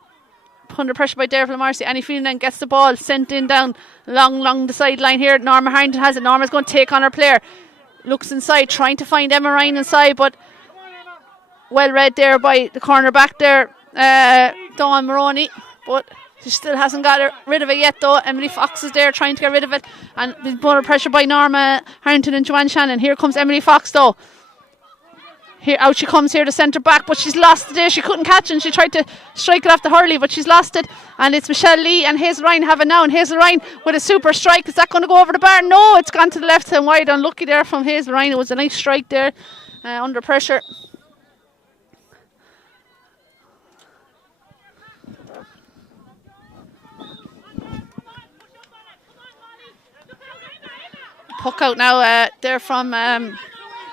put under pressure by Derval Marcy. Annie Phelan then gets the ball, sent in down long the sideline here. Norma Harrington has it. Norma's going to take on her player. Looks inside, trying to find Emma Ryan inside, but well read there by the corner back there, Dawn Maroney, but she still hasn't got rid of it yet though. Emily Fox is there trying to get rid of it, and been put under pressure by Norma Harrington and Joanne Shannon. Here comes Emily Fox though. Here out she comes here, the centre back, but she's lost it there. She couldn't catch it, and she tried to strike it off the Hurley, but she's lost it, and it's Michelle Lee and Hazel Ryan have it now, and Hazel Ryan with a super strike. Is that going to go over the bar? No, it's gone to the left and wide. Unlucky there from Hazel Ryan. It was a nice strike there under pressure. Puck out now there from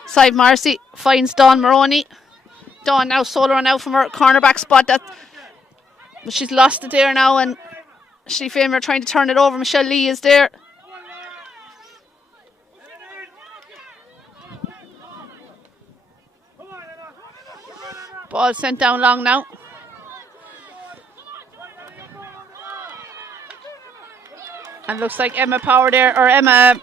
Side Marcy, finds Dawn Maroney. Dawn now solo run out from her cornerback spot, but she's lost it there now, and Slieve Feanham are trying to turn it over. Michelle Lee is there. Ball sent down long now. And looks like Emma Power there, or Emma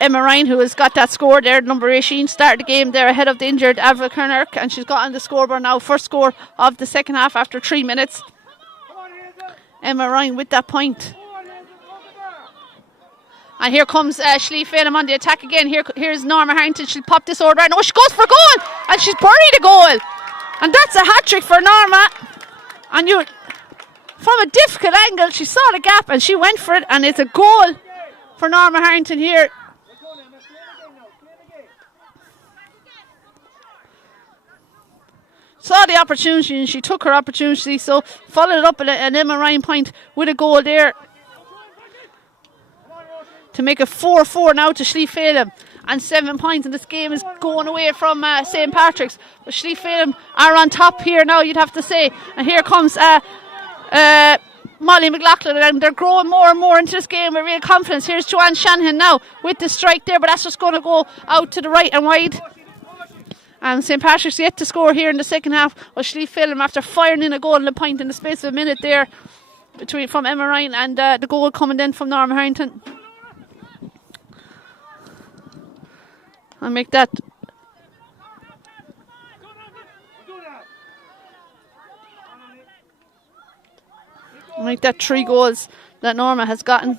Ryan, who has got that score there, number 18, started the game there ahead of the injured Avril Kernerk, and she's got on the scoreboard now, first score of the second half after 3 minutes. Emma Ryan with that point. And here comes Slieve Feanham on the attack again. Here's Norma Harrington. She'll pop this over. No, she goes for goal, and she's buried a goal. And that's a hat-trick for Norma. And from a difficult angle, she saw the gap and she went for it, and it's a goal for Norma Harrington here. Saw the opportunity and she took her opportunity, so followed it up at an Emma Ryan point with a goal there to make it 4-4 now to Slieve Feanham, and 7 points, and this game is going away from St. Patrick's, but Slieve Feanham are on top here now, you'd have to say. And here comes Molly McLaughlin, and they're growing more and more into this game with real confidence. Here's Joanne Shanahan now with the strike there, but that's just going to go out to the right and wide. And St. Patrick's yet to score here in the second half. Well, Slieve Feanham, after firing in a goal and a point in the space of a minute there from Emma Ryan, and the goal coming in from Norma Harrington. I'll make that Make that 3 goals that Norma has gotten.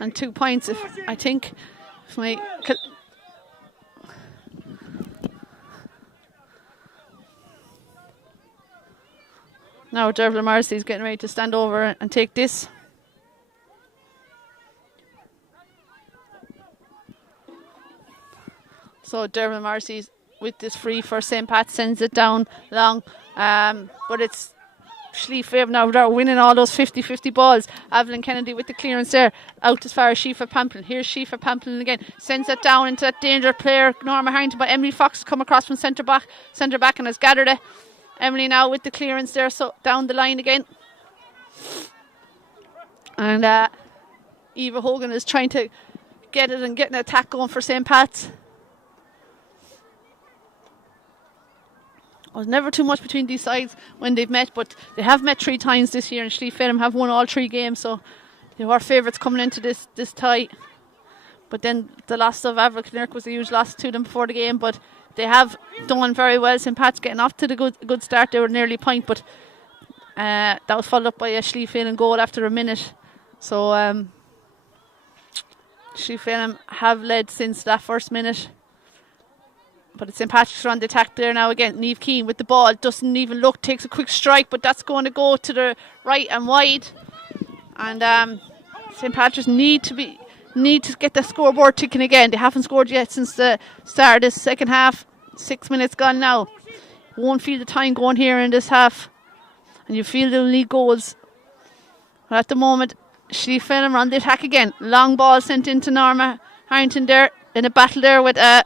And 2 points, I think. If my now Dervla Marcy's getting ready to stand over and take this. So Dervla Marcy's with this free for St. Pat, sends it down long. But it's Schlief now, they're winning all those 50-50 balls. Evelyn Kennedy with the clearance there, out as far as Shifa Pamplin. Here's Shifa Pamplin again, sends it down into that danger player Norma Harrington, but Emily Fox come across from centre back and has gathered it. Emily now with the clearance there, so down the line again. And Eva Hogan is trying to get it and get an attack going for St. Pat's. There's never too much between these sides when they've met, but they have met 3 times this year, and Schlief have won all 3 games, so they were favourites coming into this tie. But then the loss of Aberconnirk was a huge loss to them before the game, but they have done very well. St. Pat's getting off to the good start. They were nearly a point, but that was followed up by a Schlief goal after a minute. So Schlief have led since that first minute. But it's St. Patrick's are on the attack there now again. Niamh Keane with the ball, doesn't even look, takes a quick strike, but that's going to go to the right and wide. And St. Patrick's need to get the scoreboard ticking again. They haven't scored yet since the start of this second half. 6 minutes gone now. Won't feel the time going here in this half. And you feel they'll need goals. But at the moment, Schlief are on the attack again. Long ball sent into Norma Harrington there in a battle there with Ella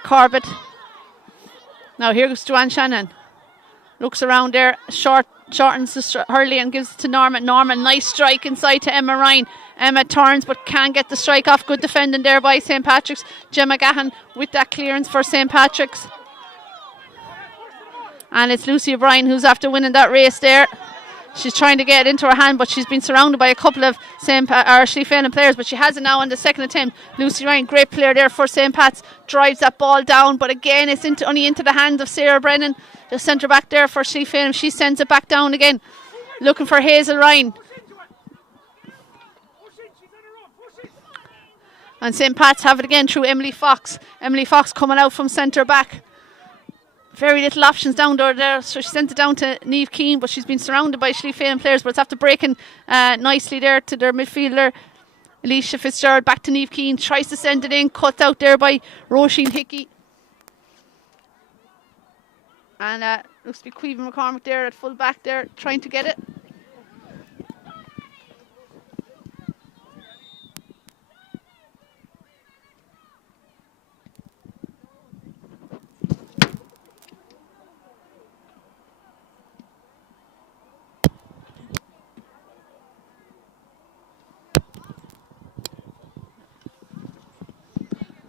Corbett. Now here goes Joanne Shannon. Looks around there, shortens the hurley and gives it to Norma. Norma, nice strike inside to Emma Ryan. Emma turns but can't get the strike off. Good defending there by St. Patrick's. Gemma Gahan with that clearance for St. Patrick's. And it's Lucy O'Brien who's after winning that race there. She's trying to get it into her hand, but she's been surrounded by a couple of Schlief players, but she has it now on the second attempt. Lucy Ryan, great player there for St. Pat's, drives that ball down, but again it's only into the hands of Sarah Brennan, the centre back there for Schlief. She sends it back down again, looking for Hazel Ryan. And St. Pat's have it again through Emily Fox. Emily Fox coming out from centre back. Very little options down there, so she sent it down to Niamh Keane, but she's been surrounded by Schlief players, but it's after breaking nicely there to their midfielder Alicia Fitzgerald. Back to Niamh Keane, tries to send it in, cut out there by Roisin Hickey. And looks to be Caoimhe McCormick there at full back there, trying to get it.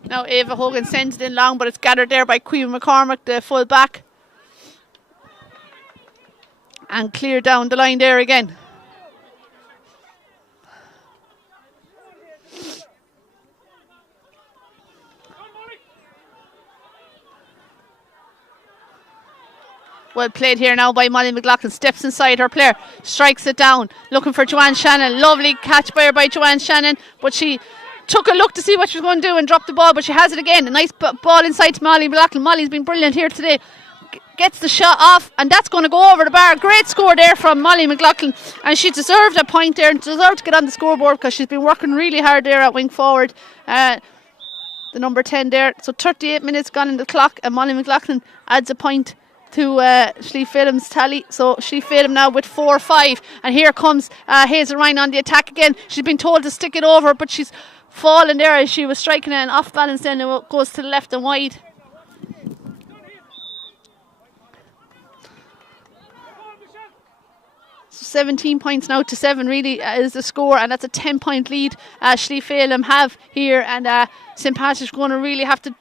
Now Ava Hogan sends it in long, but it's gathered there by Caoimhe McCormick, the full back. And clear down the line there again. Well played here now by Molly McLaughlin. Steps inside her player, strikes it down, looking for Joanne Shannon. Lovely catch by her by Joanne Shannon, but she took a look to see what she was going to do and dropped the ball, but she has it again. A nice ball inside to Molly McLaughlin. Molly's been brilliant here today. Gets the shot off, and that's going to go over the bar. Great score there from Molly McLaughlin, and she deserved a point there and deserved to get on the scoreboard because she's been working really hard there at wing forward. The number 10 there. So 38 minutes gone in the clock, and Molly McLaughlin adds a point to Schlief tally. So Schlief now with 4-5, and here comes Hazel Ryan on the attack again. She's been told to stick it over, but she's fallen there as she was striking it, and off balance then it goes to the left and wide. So 17 points now to 7 really is the score, and that's a 10-point lead Schlief have here, and St. Patrick's going to really have to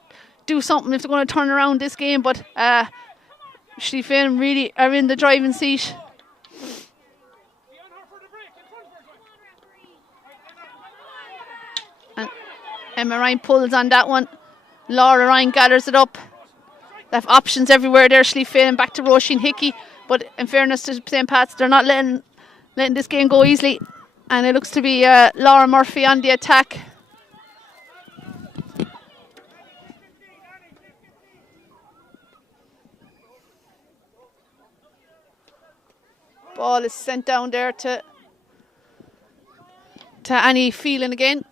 do something if they're going to turn around this game, but Schlief really are in the driving seat. And Emma Ryan pulls on that one. Laura Ryan gathers it up. They have options everywhere there. Schlief back to Roisin Hickey. But in fairness to St. Pat's, they're not letting this game go easily. And it looks to be Laura Murphy on the attack. Ball is sent down there to Annie Phelan again.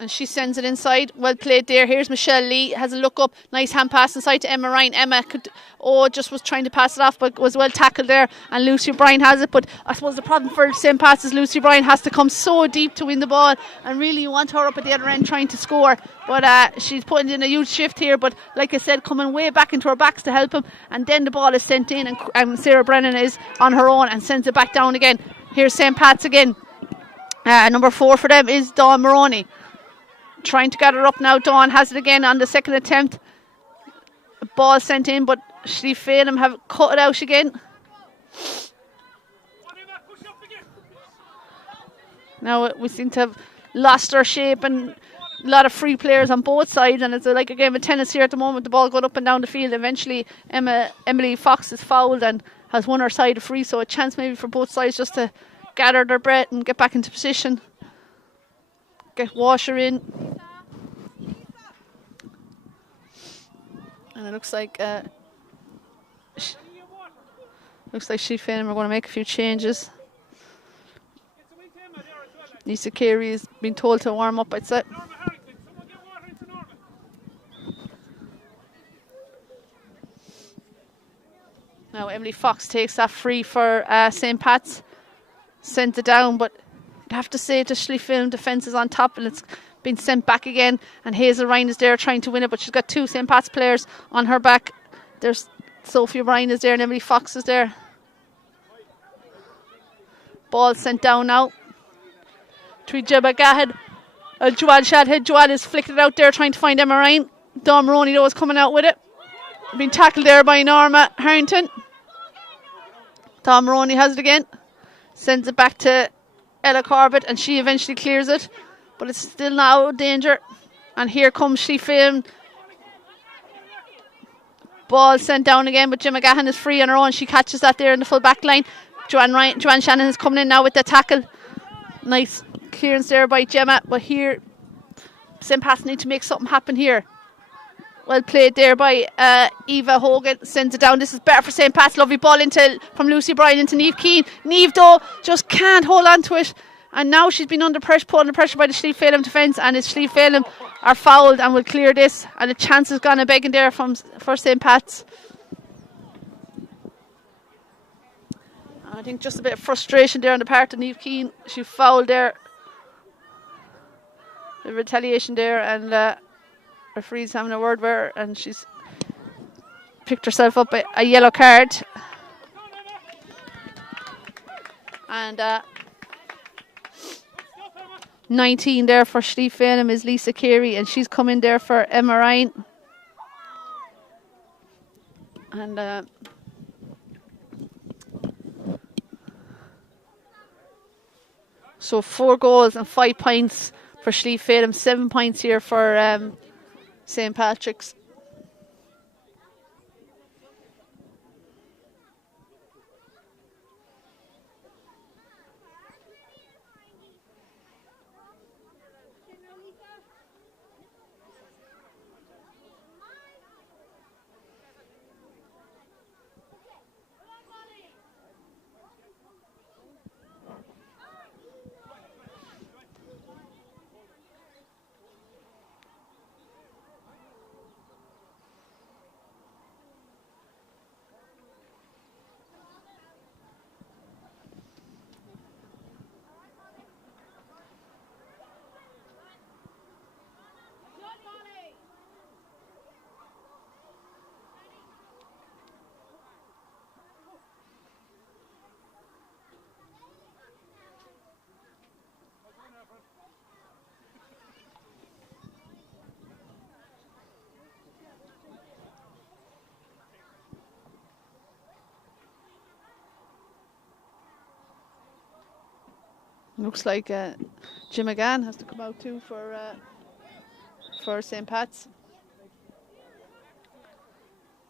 And she sends it inside. Well played there. Here's Michelle Lee. Has a look up. Nice hand pass inside to Emma Ryan. Emma just was trying to pass it off, but was well tackled there. And Lucy O'Brien has it. But I suppose the problem for St. Pat's is Lucy O'Brien has to come so deep to win the ball. And really you want her up at the other end trying to score. But she's putting in a huge shift here. But like I said, coming way back into her backs to help him. And then the ball is sent in. And Sarah Brennan is on her own and sends it back down again. Here's St. Pat's again. Number 4 for them is Dawn Maroney. Trying to get her up now. Dawn has it again on the second attempt. Ball sent in, but Shlee Phelan have cut it out again. Now we seem to have lost our shape and a lot of free players on both sides, and it's like a game of tennis here at the moment. The ball going up and down the field. Eventually Emily Fox is fouled and has won her side a free, so a chance maybe for both sides just to gather their breath and get back into position. Get Washer in. And it looks like Shlee Phelan are going to make a few changes. Lisa Carey has been told to warm up, I'd say. Now Emily Fox takes that free for St. Pat's. Sent it down, but I'd have to say the Shlee Phelan defence is on top, and it's been sent back again. And Hazel Ryan is there trying to win it, but she's got 2 St. Pat's players on her back. There's Sophie Ryan is there and Emily Fox is there. Ball sent down now. Gemma Gahan. Joanne Shadhead. Joanne is flicked it out there trying to find Emma Ryan. Dawn Maroney though is coming out with it. Been tackled there by Norma Harrington. Dawn Maroney has it again. Sends it back to Ella Corbett and she eventually clears it. But it's still now out of danger. And here comes Shlee Phelan. Ball sent down again, but Gemma Gahan is free on her own. She catches that there in the full back line. Joanne Shannon is coming in now with the tackle. Nice clearance there by Gemma. But here, St. Pat's need to make something happen here. Well played there by Eva Hogan. Sends it down. This is better for St. Pat's. Lovely ball from Lucy Bryan into Niamh Keane. Niamh though just can't hold on to it. And now she's been put under pressure by the Shlee Phelan defence, and it's Shlee Phelan are fouled and will clear this. And the chance has gone a begging there for St. Pat's. I think just a bit of frustration there on the part of Niamh Keane. She fouled there. The retaliation there, and referee's having a word with her, and she's picked herself up a yellow card. And 19 there for Shlee Phelan is Lisa Carey, and she's come in there for Emma Ryan. And so 4 goals and 5 points for Shlee Phelan, 7 points here for St. Patrick's. Looks like Jim McGann has to come out too for St. Pat's.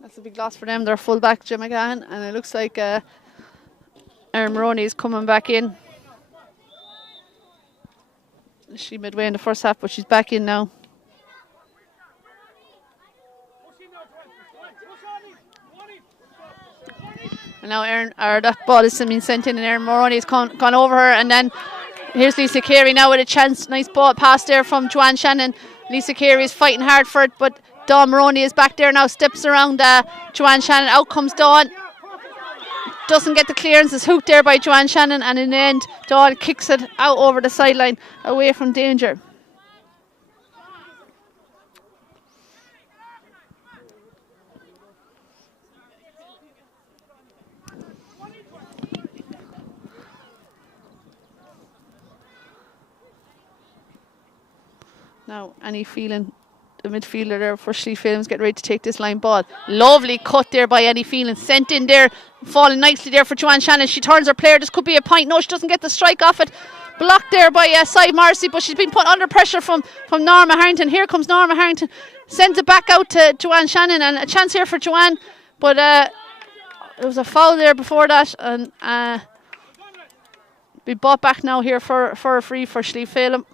That's a big loss for them. They're full back, Jim McGahan, and it looks like Erin Maroney is coming back in. She midway in the first half, but she's back in now. And now that ball is being sent in, and Erin Maroney has gone over her, and then here's Lisa Carey now with a chance. Nice ball pass there from Joanne Shannon. Lisa Carey is fighting hard for it, but Dawn Maroney is back there now, steps around Joanne Shannon. Out comes Dawn. Doesn't get the clearance, is hooked there by Joanne Shannon, and in the end, Dawn kicks it out over the sideline, away from danger. Now, Annie Phelan, the midfielder there for Schlieve Phelan's getting ready to take this line ball. Lovely cut there by Annie Phelan. Sent in there, falling nicely there for Joanne Shannon. She turns her player. This could be a point. No, she doesn't get the strike off it. Blocked there by Cy Marcy, but she's been put under pressure from Norma Harrington. Here comes Norma Harrington. Sends it back out to Joanne Shannon, and a chance here for Joanne. But there was a foul there before that, and be bought back now here for a free for Schlieve Phelan.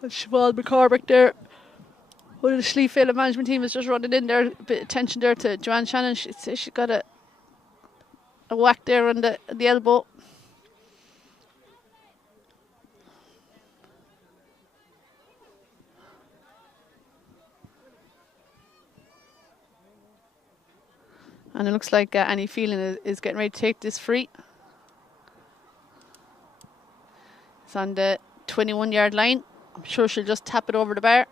Siobhan McCormick there. One of the Schlieve Phelan management team is just running in there. A bit of attention there to Joanne Shannon. She got a whack there on the elbow. And it looks like Annie Phelan is getting ready to take this free. It's on the 21-yard line. I'm sure she'll just tap it over the bar.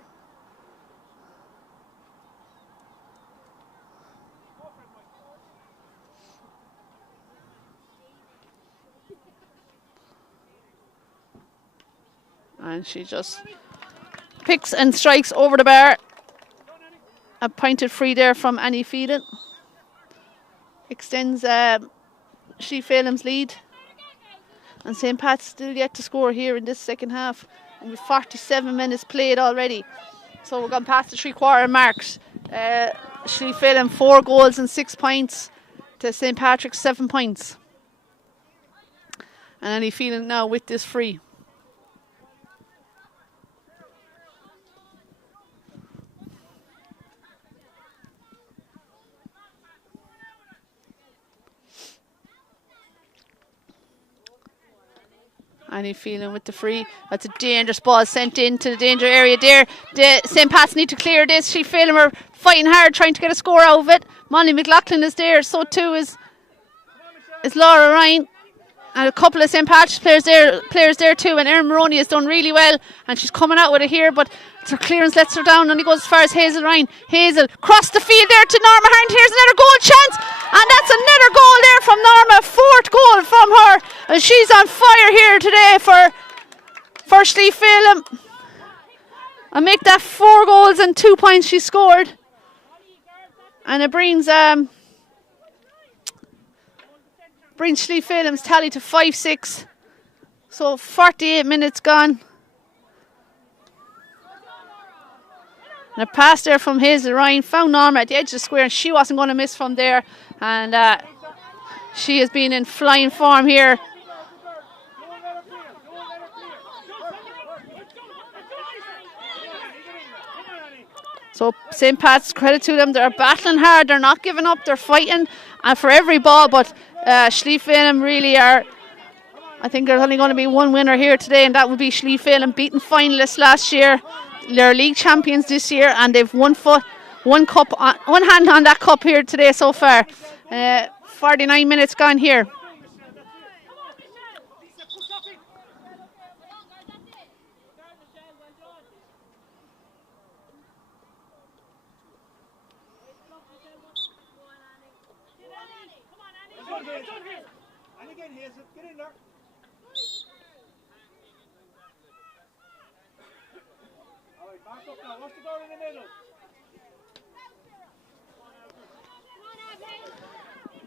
And she just picks and strikes over the bar. A pointed free there from Annie Phelan. Extends Schlieve Phelan's lead. And St. Pat's still yet to score here in this second half. And with 47 minutes played already. So we're going past the 3-quarter marks. Schlieve Phelan 4 goals and 6 points to St. Patrick's 7 points. And Annie Phelan now with this free. Annie Phelan with the free. That's a dangerous ball sent into the danger area there. The St. Pat's need to clear this. Schlieve Phelan are fighting hard, trying to get a score out of it. Molly McLaughlin is there. So too is Laura Ryan. And a couple of St. Patrick's players there too. And Erin Maroney has done really well. And she's coming out with it here, but her clearance lets her down, and he goes as far as Hazel Ryan. Hazel crossed the field there to Norma Harrington. Here's another goal chance, and that's another goal there from Norma. 4th goal from her, and she's on fire here today for Schlieve Phelan. And make that 4 goals and 2 points she scored, and it brings Schlieve Phelan's tally to 5-6. So 48 minutes gone. And a pass there from Hazel Ryan found Norma at the edge of the square, and she wasn't going to miss from there. And she has been in flying form here. So St. Pat's, credit to them, they're battling hard, they're not giving up, they're fighting for every ball, but Schlieve Phelan really are. I think there's only going to be one winner here today, and that would be Schlieve Phelan, beaten finalists last year. They're league champions this year, and they've one hand on that cup here today so far. 49 minutes gone here.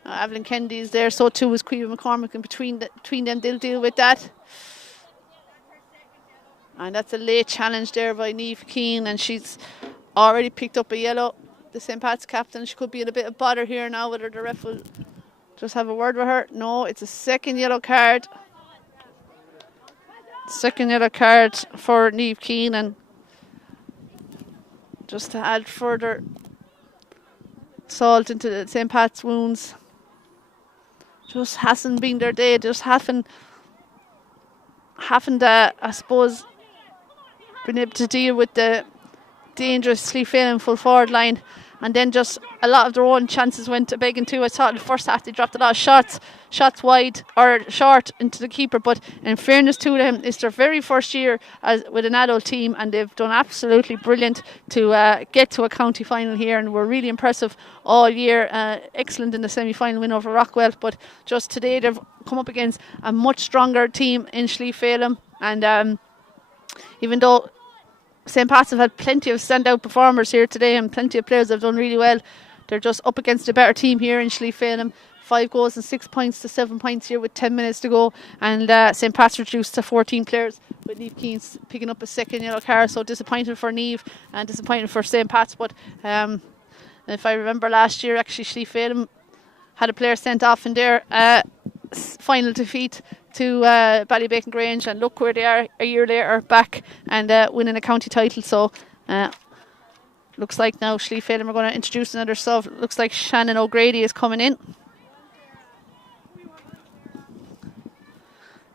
Evelyn Kennedy is there, so too is Queen McCormick, and between them they'll deal with that. And that's a late challenge there by Niamh Keane, and she's already picked up a yellow. The St. Pat's captain, she could be in a bit of bother here now, whether the ref will just have a word with her. No, it's a second yellow card. Second yellow card for Niamh Keane, and just to add further salt into the St. Pat's wounds. Just hasn't been their day. Just haven't I suppose, been able to deal with the dangerously failing full forward line. And then just a lot of their own chances went a begging too. I thought in the first half they dropped a lot of shots wide or short into the keeper. But in fairness to them, it's their very first year with an adult team, and they've done absolutely brilliant to get to a county final here, and were really impressive all year. Excellent in the semi-final win over Rockwell, but just today they've come up against a much stronger team in Schliephalem, and even though St. Pat's have had plenty of standout performers here today and plenty of players that have done really well, they're just up against a better team here in Schliephalem. 5 goals and 6 points to 7 points here with 10 minutes to go, and St. Pat's reduced to 14 players, with Niamh Keane picking up a second yellow card. So disappointed for Niamh and disappointed for St. Pat's, but if I remember last year, actually Schliephalem had a player sent off in their final defeat to Ballybacon Grange, and look where they are a year later, back and winning a county title. So looks like now Schliephalem are going to introduce another sub. Looks like Shannon O'Grady is coming in.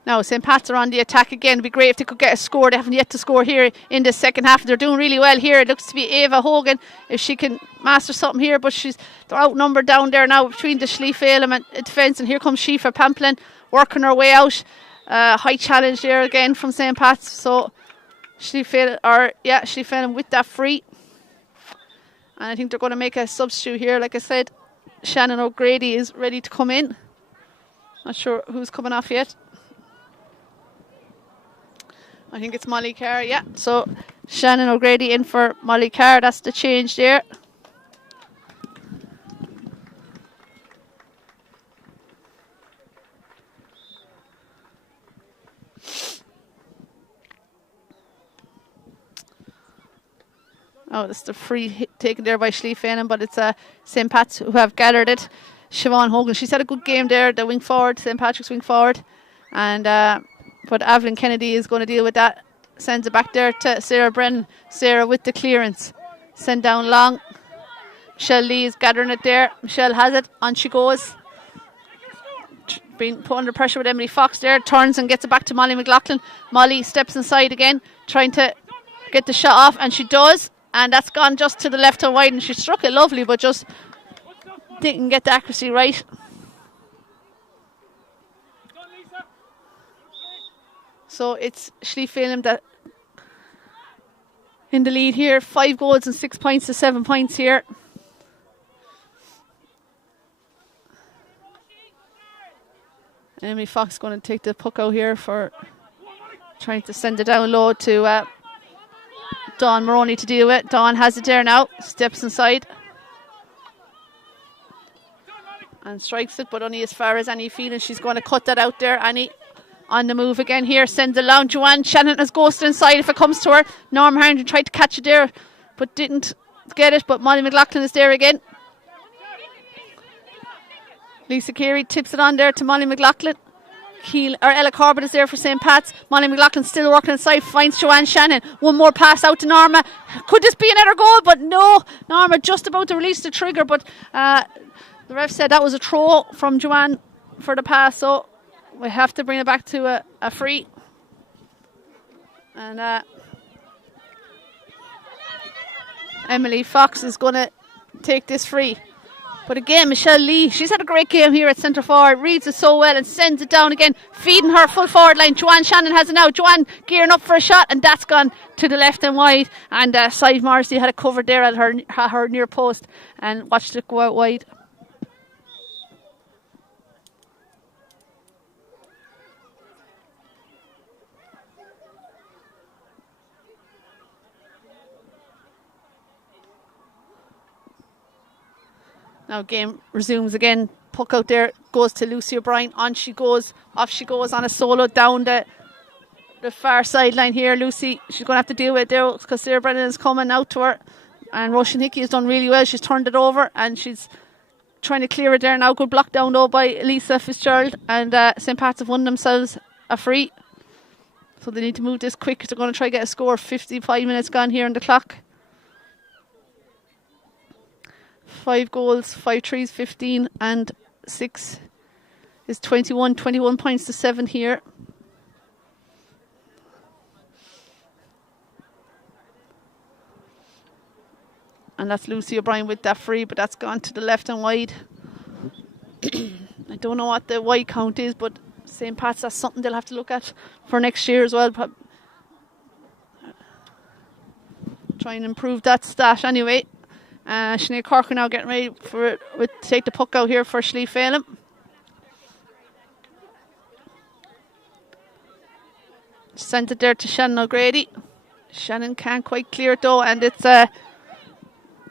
Now St. Pat's are on the attack again. It'd be great if they could get a score. They haven't yet to score here in the second half. They're doing really well here. It looks to be Ava Hogan, if she can master something here, but they're outnumbered down there now between the Schliephalem and defence, and here comes Shifa Pamplin working her way out. High challenge there again from St. Pat's. So Schliephalem with that free, and I think they're going to make a substitute here. Like I said, Shannon O'Grady is ready to come in. Not sure who's coming off yet. I think it's Molly Carr, yeah. So Shannon O'Grady in for Molly Carr. That's the change there. Oh, that's the free hit taken there by Schliephalem, but it's St. Pat's who have gathered it. Siobhan Hogan, she's had a good game there, the wing forward, St. Patrick's wing forward. And but Evelyn Kennedy is going to deal with that. Sends it back there to Sarah Brennan. Sarah with the clearance. Send down long. Michelle Lee is gathering it there. Michelle has it. On she goes. Being put under pressure with Emily Fox there. Turns and gets it back to Molly McLaughlin. Molly steps inside again, trying to get the shot off, and she does. And that's gone just to the left and wide, and she struck it lovely, but just didn't get the accuracy right. So it's Schliephalem that in the lead here. 5 goals and 6 points to 7 points here. Emily Fox going to take the puck out here for trying to send it down low to Dawn Maroney to deal with. Dawn has it there now. Steps inside and strikes it, but only as far as Annie Phelan. She's going to cut that out there. Annie on the move again here, sends it along. Joanne Shannon has ghosted inside if it comes to her. Norm Harrington tried to catch it there but didn't get it, but Molly McLaughlin is there again. Lisa Carey tips it on there to Molly McLaughlin. Ella Corbett is there for St. Pat's. Molly McLaughlin still working inside, finds Joanne Shannon. One more pass out to Norma. Could this be another goal? But no, Norma just about to release the trigger, but the ref said that was a throw from Joanne for the pass, so we have to bring it back to a free. And Emily Fox is going to take this free. But again, Michelle Lee, she's had a great game here at centre forward. Reads it so well and sends it down again, feeding her full forward line. Joanne Shannon has it now. Joanne gearing up for a shot, and that's gone to the left and wide. And Sive Morrissey had it covered there at her near post and watched it go out wide. Now game resumes again. Puck out there, goes to Lucy O'Brien. On she goes, off she goes on a solo down the the far sideline here. Lucy, she's going to have to deal with it there because Sarah Brennan is coming out to her. And Roisin Hickey has done really well. She's turned it over and she's trying to clear it there now. Good block down though by Lisa Fitzgerald. And St. Pat's have won themselves a free. So they need to move this quick. They're going to try to get a score. 55 minutes gone here on the clock. 5 goals, 5 trees, 15 and 6 is 21. 21 points to 7 here. And that's Lucy O'Brien with that free, but that's gone to the left and wide. I don't know what the wide count is, but St. Pat's, that's something they'll have to look at for next year as well. Try and improve that stat anyway. Sinead Corker now getting ready to take the puck out here for Schlee Phelan. Sent it there to Shannon O'Grady. Shannon can't quite clear it though, and it's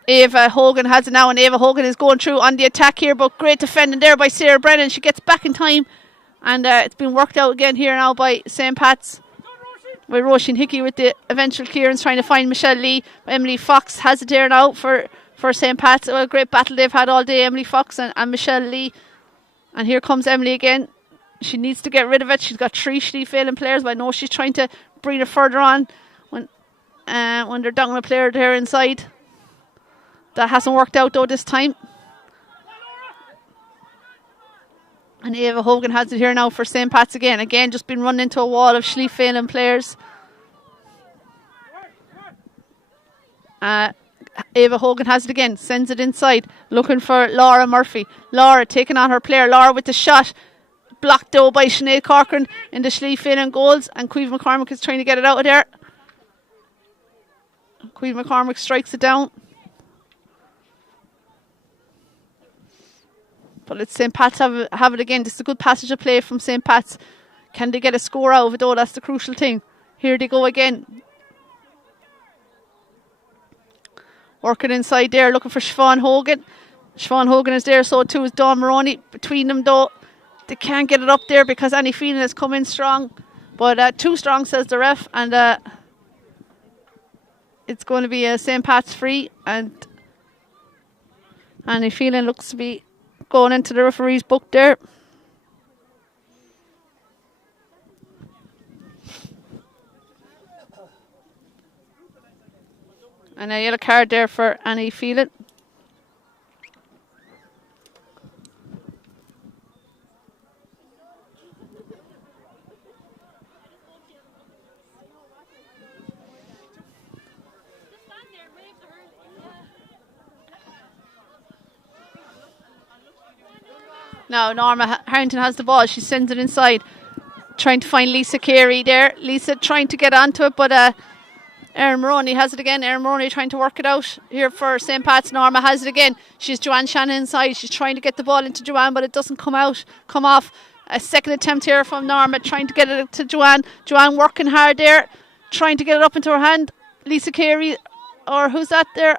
Ava Hogan has it now, and Ava Hogan is going through on the attack here, but great defending there by Sarah Brennan. She gets back in time, and it's been worked out again here now by St. Pat's. With Roisin Hickey with the eventual clearance, trying to find Michelle Lee. Emily Fox has it there now for St. Pat's. A great battle they've had all day, Emily Fox and Michelle Lee. And here comes Emily again. She needs to get rid of it. She's got 3 Schlee Phelan players, but I know she's trying to bring it further on when they're down a player there inside. That hasn't worked out though this time. And Ava Hogan has it here now for St. Pat's again. Again, just been run into a wall of Schlee Phelan players. Ava Hogan has it again. Sends it inside. Looking for Laura Murphy. Laura taking on her player. Laura with the shot. Blocked though by Sinead Corcoran in the Schlee Phelan goals. And Queen McCormick is trying to get it out of there. Queen McCormick strikes it down. But let's St. Pat's have it again. This is a good passage of play from St. Pat's. Can they get a score out of it though? That's the crucial thing. Here they go again. Working inside there, looking for Siobhan Hogan. Siobhan Hogan is there, so too is Dawn Maroney. Between them though, they can't get it up there because Annie Phelan has come in strong. But too strong, says the ref. And it's going to be a St. Pat's free. And Annie Phelan looks to be going into the referee's book there. And a yellow card there for Annie Phelan. Now Norma Harrington has the ball. She sends it inside, trying to find Lisa Carey there. Lisa trying to get onto it, but Erin Maroney has it again. Erin Maroney trying to work it out here for St. Pat's. Norma has it again. She's Joanne Shannon inside. She's trying to get the ball into Joanne, but it doesn't come off. A second attempt here from Norma, trying to get it to Joanne. Joanne working hard there, trying to get it up into her hand. Lisa Carey, or who's that there?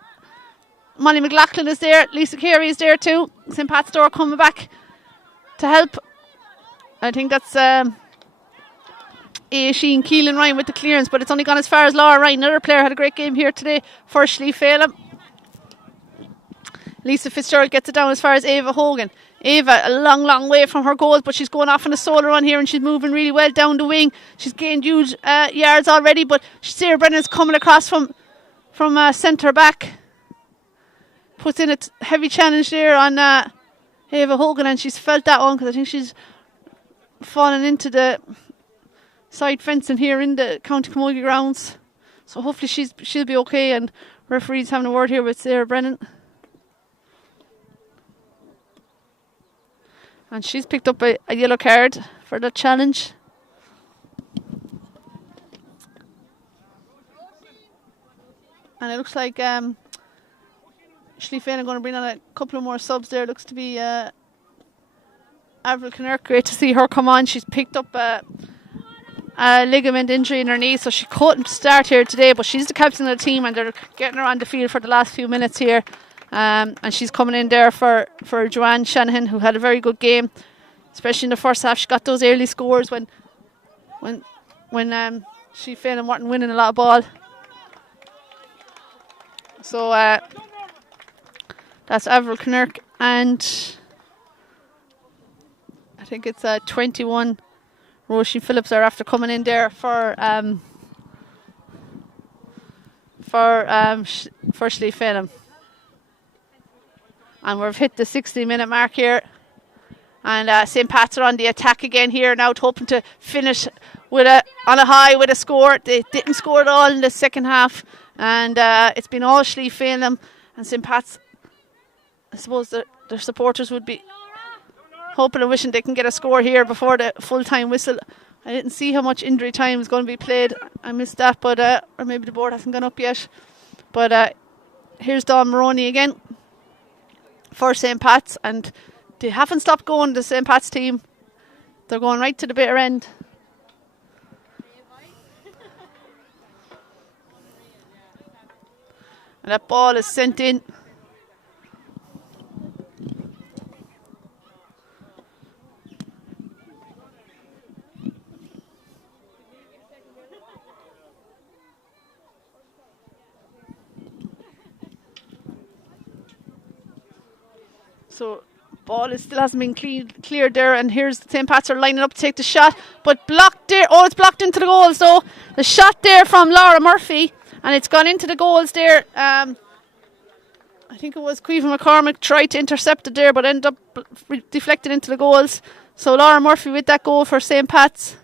Molly McLaughlin is there. Lisa Carey is there too. St. Pat's door coming back to help. I think that's Sheen Keelan Ryan with the clearance, but it's only gone as far as Laura Ryan. Another player had a great game here today for Schlee Phelan. Lisa Fitzgerald gets it down as far as Ava Hogan. Ava a long way from her goals, but she's going off on a solo run here and she's moving really well down the wing. She's gained huge yards already, but Sarah Brennan's coming across from centre back. Puts in a heavy challenge there on Ava Hogan, and she's felt that one because I think she's fallen into the side fencing here in the County Camogie grounds. So hopefully she'll be okay, and referee's having a word here with Sarah Brennan. And she's picked up a yellow card for the challenge. And it looks like Schlee Phelan are going to bring on a couple of more subs there. Looks to be Avril Kinnerk. Great to see her come on. She's picked up a ligament injury in her knee, so she couldn't start here today, but she's the captain of the team and they're getting her on the field for the last few minutes here. And she's coming in there for Joanne Shanahan, who had a very good game, especially in the first half. She got those early scores when when she Phelan weren't winning a lot of ball. So that's Avril Kinnerk, and I think it's 21. Roisin Phillips are after coming in there for Schlie Phelan. And we've hit the 60-minute mark here. And St. Pat's are on the attack again here now, hoping to finish on a high with a score. They didn't score at all in the second half. And it's been all Schlie Phelan. And St. Pat's, I suppose their supporters would be hoping and wishing they can get a score here before the full-time whistle. I didn't see how much injury time is going to be played. I missed that, but or maybe the board hasn't gone up yet. But here's Dawn Maroney again for St. Pat's, and they haven't stopped going, the St. Pat's team. They're going right to the bitter end. And that ball is sent in. So ball still hasn't been cleared there, and here's St. Pat's are lining up to take the shot, but blocked there. Oh, it's blocked into the goals. So the shot there from Laura Murphy, and it's gone into the goals there. I think it was Caoimhe McCormick tried to intercept it there, but ended up deflected into the goals. So Laura Murphy with that goal for St. Pat's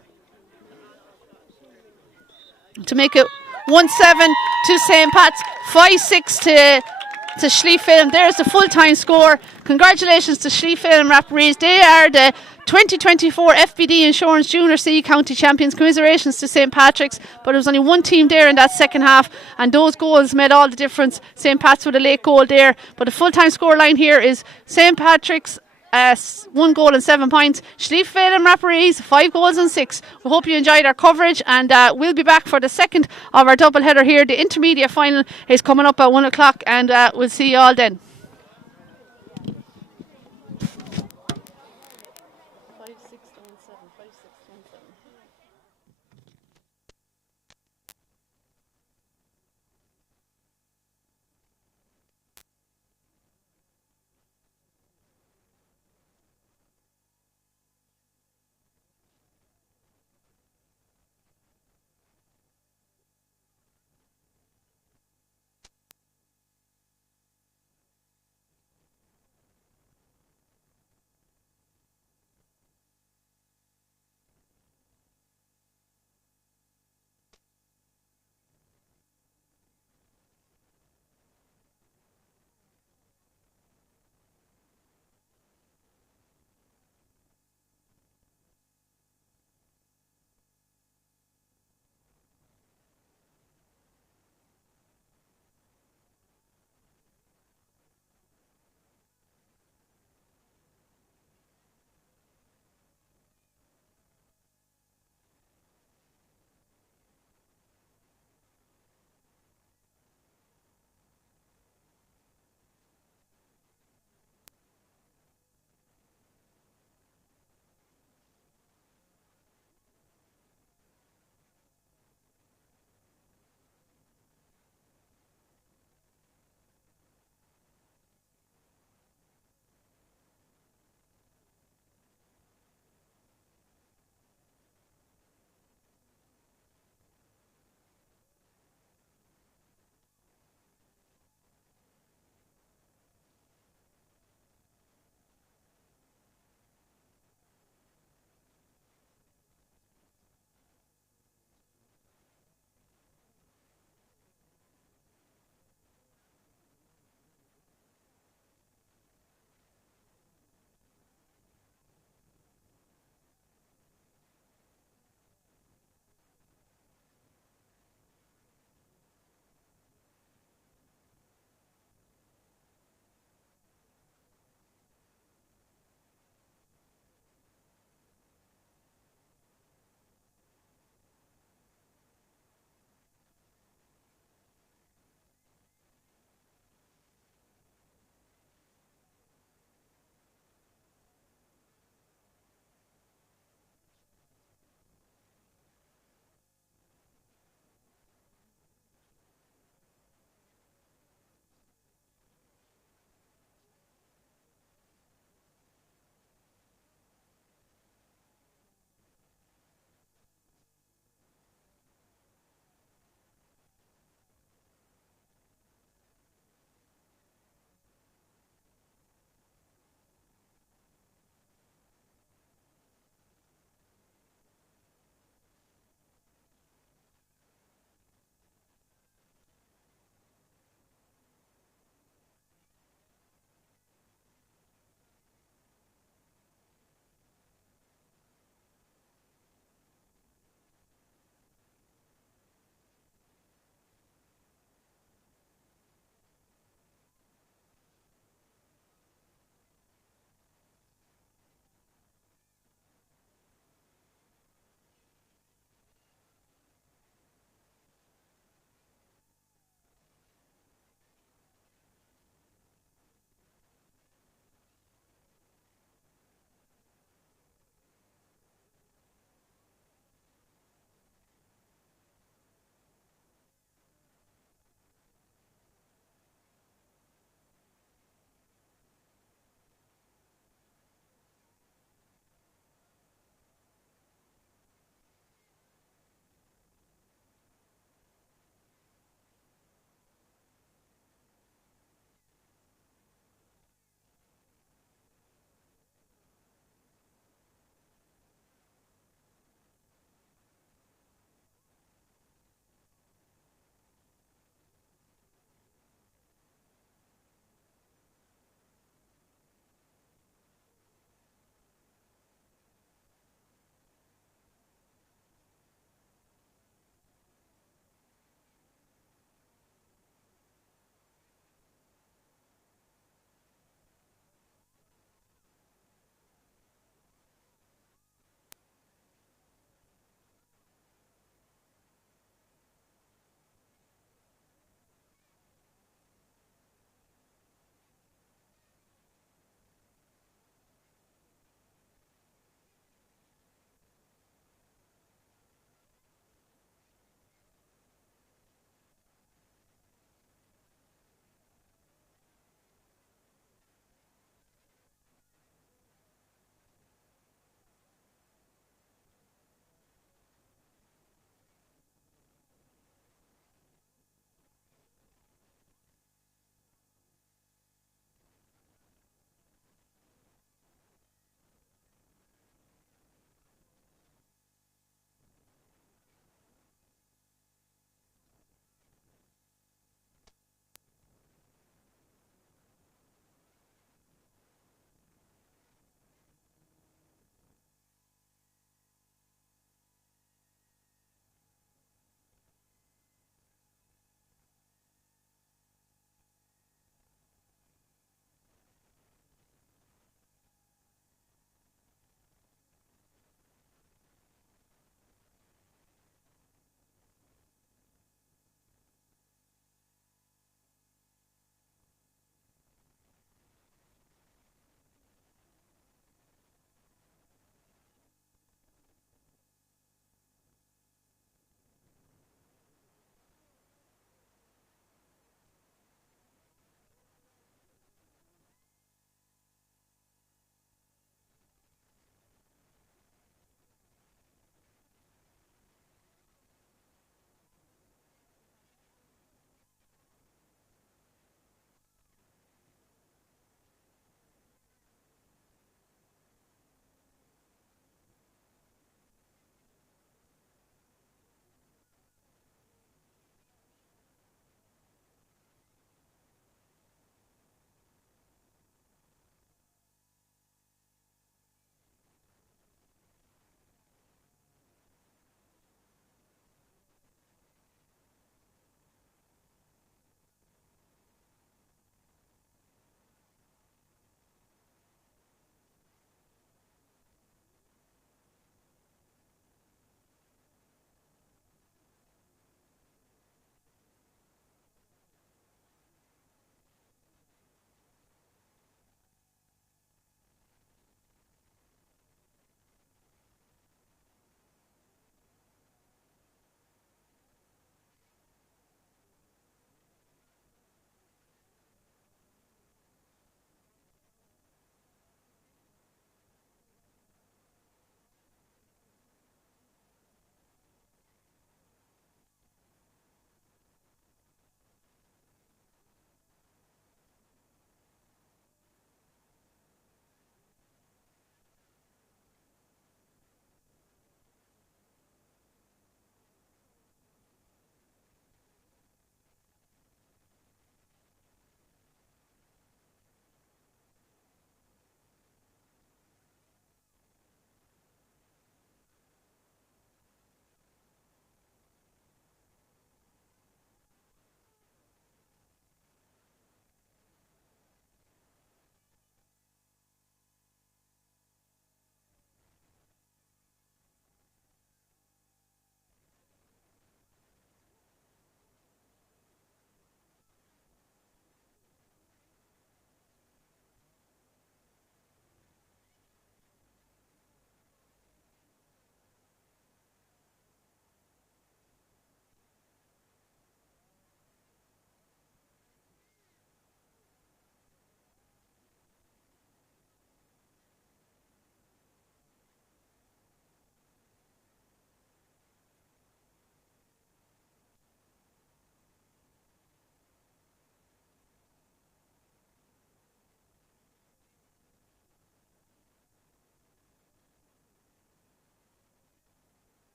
to make it 1-7 to St. Pat's, 5-6 to Schlie Phelan. There's the full-time score. Congratulations to Schlie Phelan referees. They are the 2024 FBD Insurance Junior C County Champions. Commiserations to St. Patrick's, but there was only one team there in that second half, and those goals made all the difference. St. Pat's with a late goal there, but the full-time score line here is St. Patrick's 1 goal and 7 points. Schlie Phelan referees 5 goals and 6. We hope you enjoyed our coverage, and we'll be back for the second of our double header here. The intermediate final is coming up at 1 o'clock, and we'll see you all then.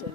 Yeah.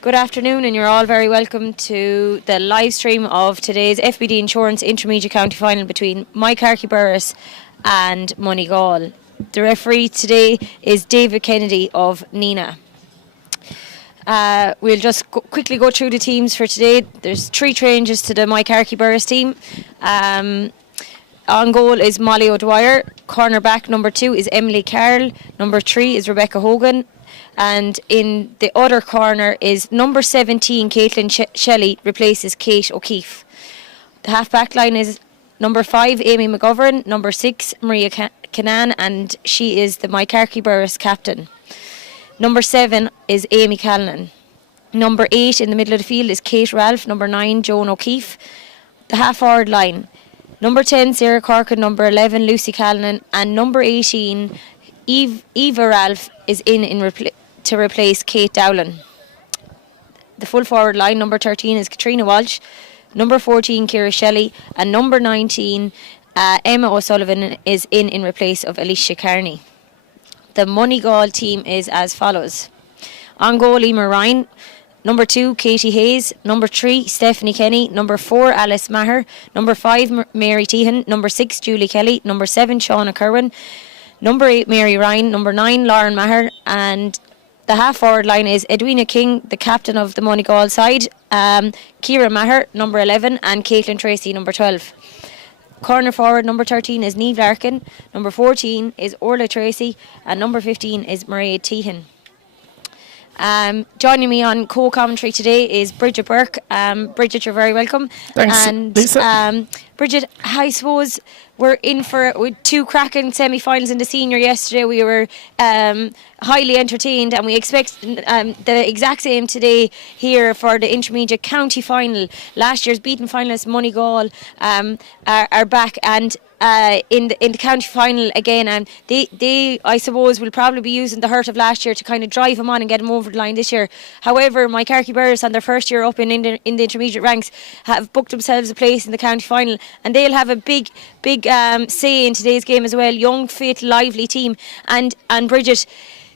Good afternoon, and you're all very welcome to the live stream of today's FBD Insurance Intermediate County Final between Moycarkey Burris and Moneygall. The referee today is David Kennedy of Nina. We'll just quickly go through the teams for today. There's 3 changes to the Moycarkey Burris team. On goal is Molly O'Dwyer. Cornerback number 2 is Emily Carroll. Number 3 is Rebecca Hogan. And in the other corner is number 17, Caitlin Shelley, replaces Kate O'Keefe. The half-back line is number 5, Amy McGovern, number 6, Maria Canan, and she is the Moycarkey Burris captain. Number 7 is Amy Callanan. Number 8 in the middle of the field is Kate Ralph, number 9, Joan O'Keefe. The half-forward line, number 10, Sarah Corkin, number 11, Lucy Callanan, and number 18, Eva Ralph, is to replace Kate Dowland. The full forward line, number 13 is Katrina Walsh, number 14 Ciara Shelley, and number 19 Emma O'Sullivan is in replace of Alicia Carney. The Moneygall team is as follows. On goal, Emer Ryan. Number 2, Katie Hayes. Number 3, Stephanie Kenny. Number 4, Alice Maher. Number 5, Mary Tehan. Number 6, Julie Kelly. Number 7, Shauna Kerwin. Number 8, Mary Ryan. Number 9, Lauren Maher. And the half-forward line is Edwina King, the captain of the Moneygall side, Ciara Maher, number 11, and Caitlin Tracy, number 12. Corner forward, number 13 is Niamh Larkin, number 14 is Orla Tracy, and number 15 is Mairead Tehan. Joining me on co-commentary today is Bridget Burke. Bridget, you're very welcome. Thanks, and Lisa. Bridget, I suppose we're in for with 2 cracking semi-finals in the senior yesterday. We were highly entertained, and we expect the exact same today here for the intermediate county final. Last year's beaten finalists Moneygall are back and in the county final again, and they I suppose will probably be using the hurt of last year to kind of drive them on and get them over the line this year. However, Moycarkey Burris on their first year up in the intermediate ranks have booked themselves a place in the county final, and they'll have a big say in today's game as well. Young, fit, lively team, and Bridget,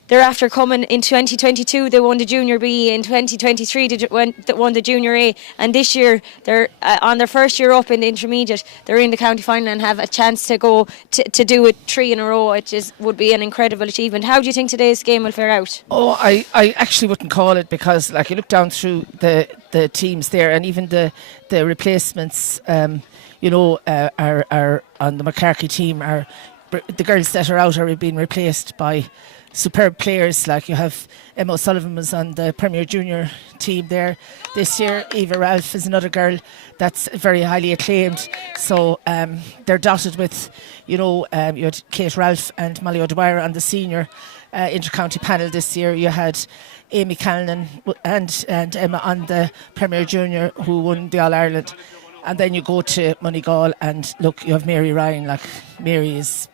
they're after coming in 2022. They won the Junior B. In 2023, they won the Junior A. And this year, they're on their first year up in the intermediate. They're in the county final and have a chance to go to do it 3 in a row. It would be an incredible achievement. How do you think today's game will fare out? Oh, I actually wouldn't call it, because like you look down through the teams there, and even the replacements, are on the Moycarkey team are the girls that are out are being replaced by superb players. Like you have Emma O'Sullivan was on the Premier Junior team there this year. Eva Ralph is another girl that's very highly acclaimed. So they're dotted with, you had Kate Ralph and Molly O'Dwyer on the senior inter-county panel this year. You had Amy Callanan and Emma on the Premier Junior, who won the All-Ireland. And then you go to Moneygall, and look, you have Mary Ryan. Like, Mary is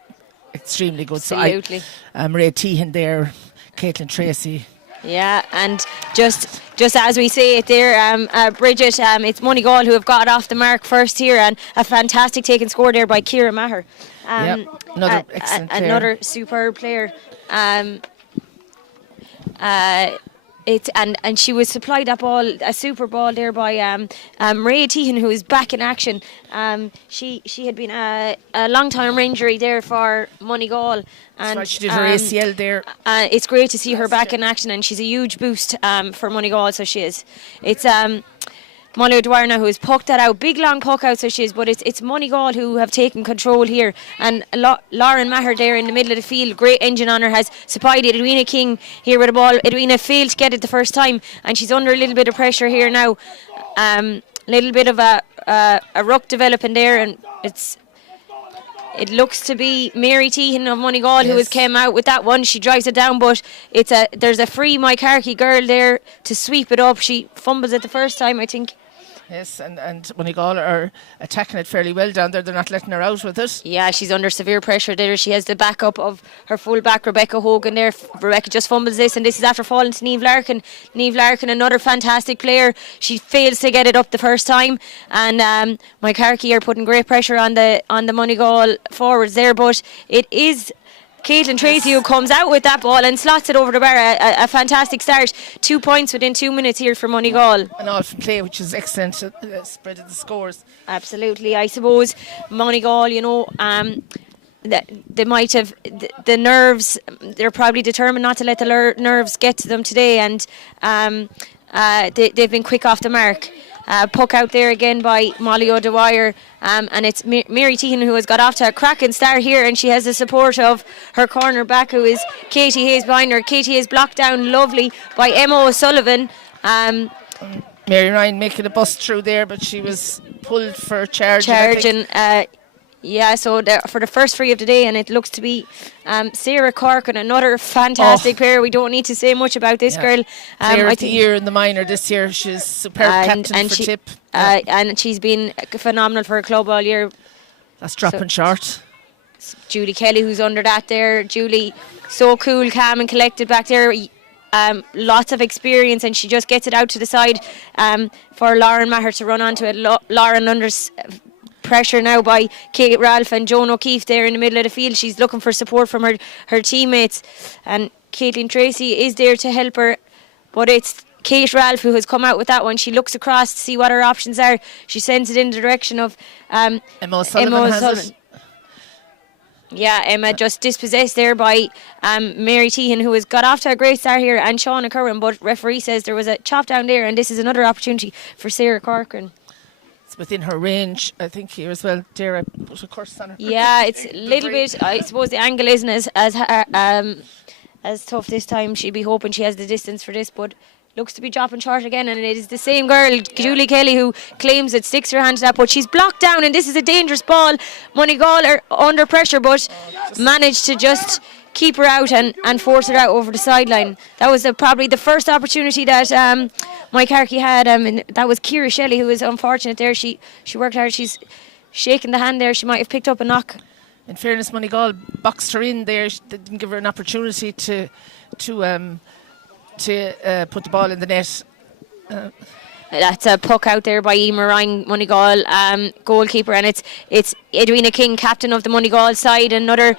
extremely good. Absolutely. So Mairead Tehan there, Caitlin Tracy. Yeah, and just as we say it there, Bridget, it's Moneygall who have got off the mark first here, and a fantastic take and score there by Ciara Maher. Another excellent player. Another superb player. And she was supplied that ball, a super ball there by Mairead Tehan, who is back in action. She had been a long time injury there for Moneygall, and right, she did her ACL there. It's great to see her back in action, and she's a huge boost for Moneygall. So she is. It's Molly O'Dwyer now who has poked that out, big long poke out, so she is, but it's Moneygall who have taken control here, and Lauren Maher there in the middle of the field, great engine on her, has supplied Edwina King here with the ball. Edwina failed to get it the first time, and she's under a little bit of pressure here now. Little bit of a ruck developing there, and it looks to be Mary Tehan of Moneygall who has came out with that one. She drives it down, but there's a free Moycarkey girl there to sweep it up. She fumbles it the first time, I think. Yes, and Moneygall are attacking it fairly well down there. They're not letting her out with it. Yeah, she's under severe pressure there. She has the backup of her full back, Rebecca Hogan there. Rebecca just fumbles this, and this is after falling to Niamh Larkin. Niamh Larkin, another fantastic player. She fails to get it up the first time, and Mike Harkey are putting great pressure on the Moneygall forwards there, but it is Caitlin Tracy who comes out with that ball and slots it over the bar. A fantastic start. 2 points within 2 minutes here for Moneygall. And all from play, which is excellent. Spread of the scores. Absolutely. I suppose Moneygall, they might have the nerves. They're probably determined not to let the nerves get to them today, and they've been quick off the mark. Puck out there again by Molly O'Dwyer, and it's Mary Tehan who has got off to a cracking start here, and she has the support of her corner back, who is Katie Hayes behind her. Katie Hayes blocked down lovely by Emma O'Sullivan. Mary Ryan making a bust through there, but she was pulled for charging. So for the first free of the day, and it looks to be Sarah Corkin, another fantastic player. We don't need to say much about this girl. Player of the year in the minor this year. She's superb captain for Tip. And she's been phenomenal for her club all year. That's dropping short. Julie Kelly, who's under that there. Julie, so cool, calm and collected back there. Lots of experience, and she just gets it out to the side for Lauren Maher to run onto it. Lauren under pressure now by Kate Ralph and Joan O'Keefe there in the middle of the field. She's looking for support from her teammates, and Caitlin Tracy is there to help her, but it's Kate Ralph who has come out with that one. She looks across to see what her options are. She sends it in the direction of Emma O'Sullivan has it. Yeah, Emma just dispossessed there by Mary Tehan, who has got off to a great start here, and Shauna Curran, but referee says there was a chop down there, and this is another opportunity for Sarah Corcoran. Within her range, I think, here as well. Dare I put a course on her? Yeah, it's a little bit. I suppose the angle isn't as tough this time. She'd be hoping she has the distance for this, but looks to be dropping short again, and it is the same girl, Julie Kelly, who claims it, sticks her hand to that, but she's blocked down, and this is a dangerous ball. Moneygall are under pressure, but managed to just keep her out and force her out over the sideline. That was probably the first opportunity that Mike Harkey had, and that was Ciara Shelley, who was unfortunate there. She worked hard. She's shaking the hand there. She might have picked up a knock. In fairness, Moneygall boxed her in there. They didn't give her an opportunity to put the ball in the net. That's a puck out there by Emer Ryan, Moneygall goalkeeper, and it's Edwina King, captain of the Moneygall side, another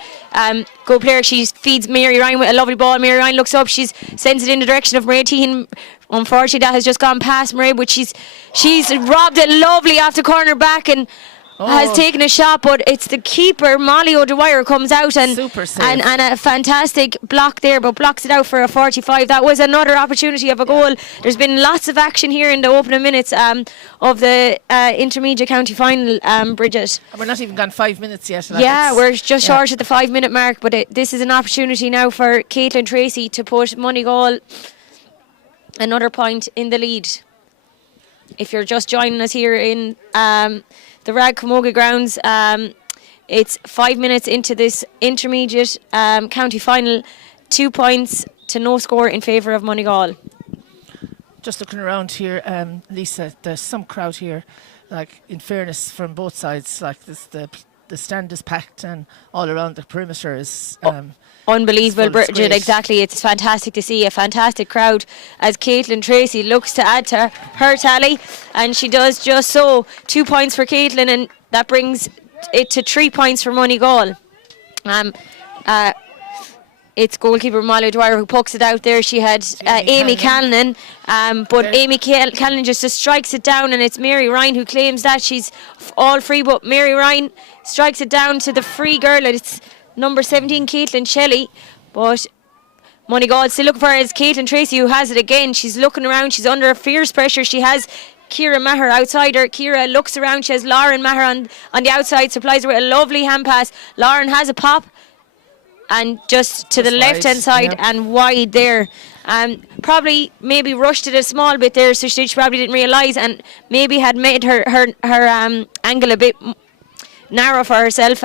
goal player. She feeds Mary Ryan with a lovely ball. Mary Ryan looks up, she sends it in the direction of Mary Tehan. Unfortunately, that has just gone past Mary, but she's robbed it lovely off the corner back and has taken a shot, but it's the keeper, Molly O'Dwyer, comes out and a fantastic block there, but blocks it out for a 45. That was another opportunity of a goal. There's been lots of action here in the opening minutes of the intermediate county final, Bridget. And we're not even gone 5 minutes yet. We're just short at the 5 minute mark, but this is an opportunity now for Caitlin Tracy to put Moneygall another point in the lead. If you're just joining us here in the Rag Camogie grounds, it's 5 minutes into this intermediate county final. 2 points to no score in favour of Moneygall. Just looking around here, Lisa, there's some crowd here, like, in fairness, from both sides. Like, this, the stand is packed, and all around the perimeter is unbelievable, Bridget. Exactly. It's fantastic to see a fantastic crowd as Caitlin Tracy looks to add to her tally, and she does just so. 2 points for Caitlin, and that brings it to 3 points for Moneygall. It's goalkeeper Molly Dwyer who pucks it out there. She had Amy Callinan, but Amy Callinan just strikes it down, and it's Mary Ryan who claims that. She's all free, but Mary Ryan strikes it down to the free girl, and it's number 17, Caitlin Shelley, but Moneygall still looking for her. It's Caitlin Tracy who has it again. She's looking around. She's under a fierce pressure. She has Ciara Maher outside her. Ciara looks around. She has Lauren Maher on the outside, supplies her with a lovely hand pass. Lauren has a pop, and just to the left-hand side and wide there. Probably maybe rushed it a small bit there, so she probably didn't realise, and maybe had made her angle a bit narrow for herself.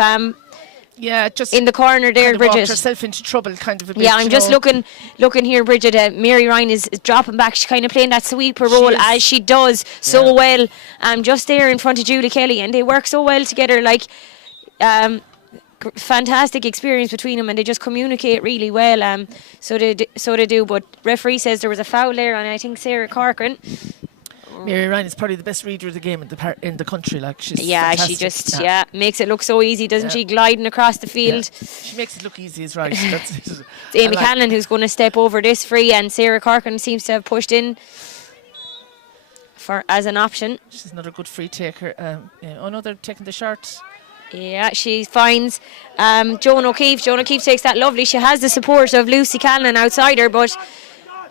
Yeah, just in the corner there, kind of walked Bridget. herself into trouble, kind of a bit. Yeah, I'm you just know. looking here, Bridget. Mary Ryan is dropping back. She's kind of playing that sweeper She role is. as she does so well. Just there in front of Julie Kelly, and they work so well together. Like, fantastic experience between them, and they just communicate really well. So they do. But referee says there was a foul there, and I think Sarah Corcoran. Mary Ryan is probably the best reader of the game in the country. Like, she's Yeah, fantastic. she just makes it look so easy, doesn't she? Gliding across the field. Yeah. She makes it look easy, is right. That's It's Amy I like- Cannon who's going to step over this free, and Sarah Corcoran seems to have pushed in as an option. She's another good free taker. Oh no, they're taking the short. Yeah, she finds Joan O'Keefe. Joan O'Keefe takes that lovely. She has the support of Lucy Cannon outside her, but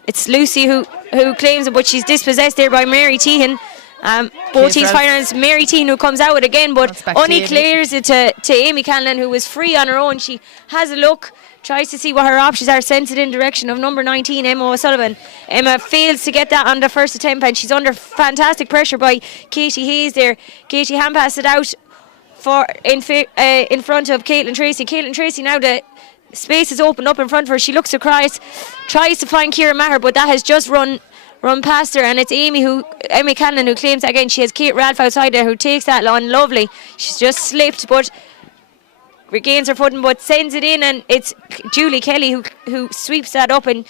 it's Lucy who claims it, but she's dispossessed there by Mary Tehan. Both teams finance Mary Tehan who comes out again, but only clears it to Amy Cannon, who was free on her own. She has a look, tries to see what her options are, sends it in direction of number 19, Emma O'Sullivan. Emma fails to get that on the first attempt, and she's under fantastic pressure by Katie Hayes there. Katie hand passed it out in front of Caitlin Tracy. Caitlin Tracy now the space is opened up in front of her. She looks across, tries to find Ciara Maher, but that has just run past her, and it's Amy Cannon who claims that again. She has Kate Ralph outside there who takes that on lovely. She's just slipped, but regains her footing, but sends it in, and it's Julie Kelly who sweeps that up and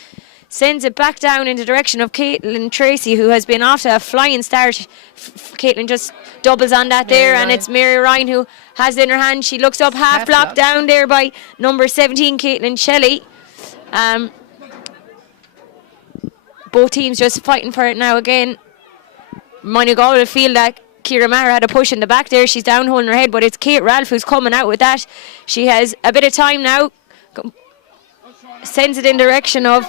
sends it back down in the direction of Caitlin Tracy, who has been off to a flying start. Caitlin just doubles on that there, and it's Mary Ryan who has it in her hand. She looks up, half blocked down there by number 17, Caitlin Shelley. Both teams just fighting for it now again. Moneygall will feel that Ciara Maher had a push in the back there. She's down holding her head, but it's Kate Ralph who's coming out with that. She has a bit of time now. Sends it in direction of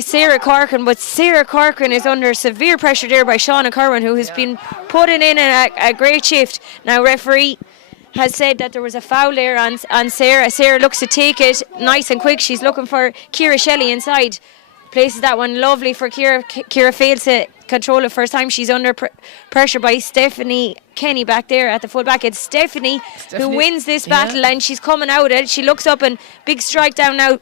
Sarah Corcoran, but Sarah Corcoran is under severe pressure there by Shauna Curran, who has been putting in a great shift. Now referee has said that there was a foul there on Sarah. Sarah looks to take it nice and quick. She's looking for Ciara Shelley inside. Places that one lovely for Ciara. Ciara fails to control it first time. She's under pressure by Stephanie Kenny back there at the full back. It's Stephanie who wins this battle, and she's coming out at it. She looks up and big strike down now.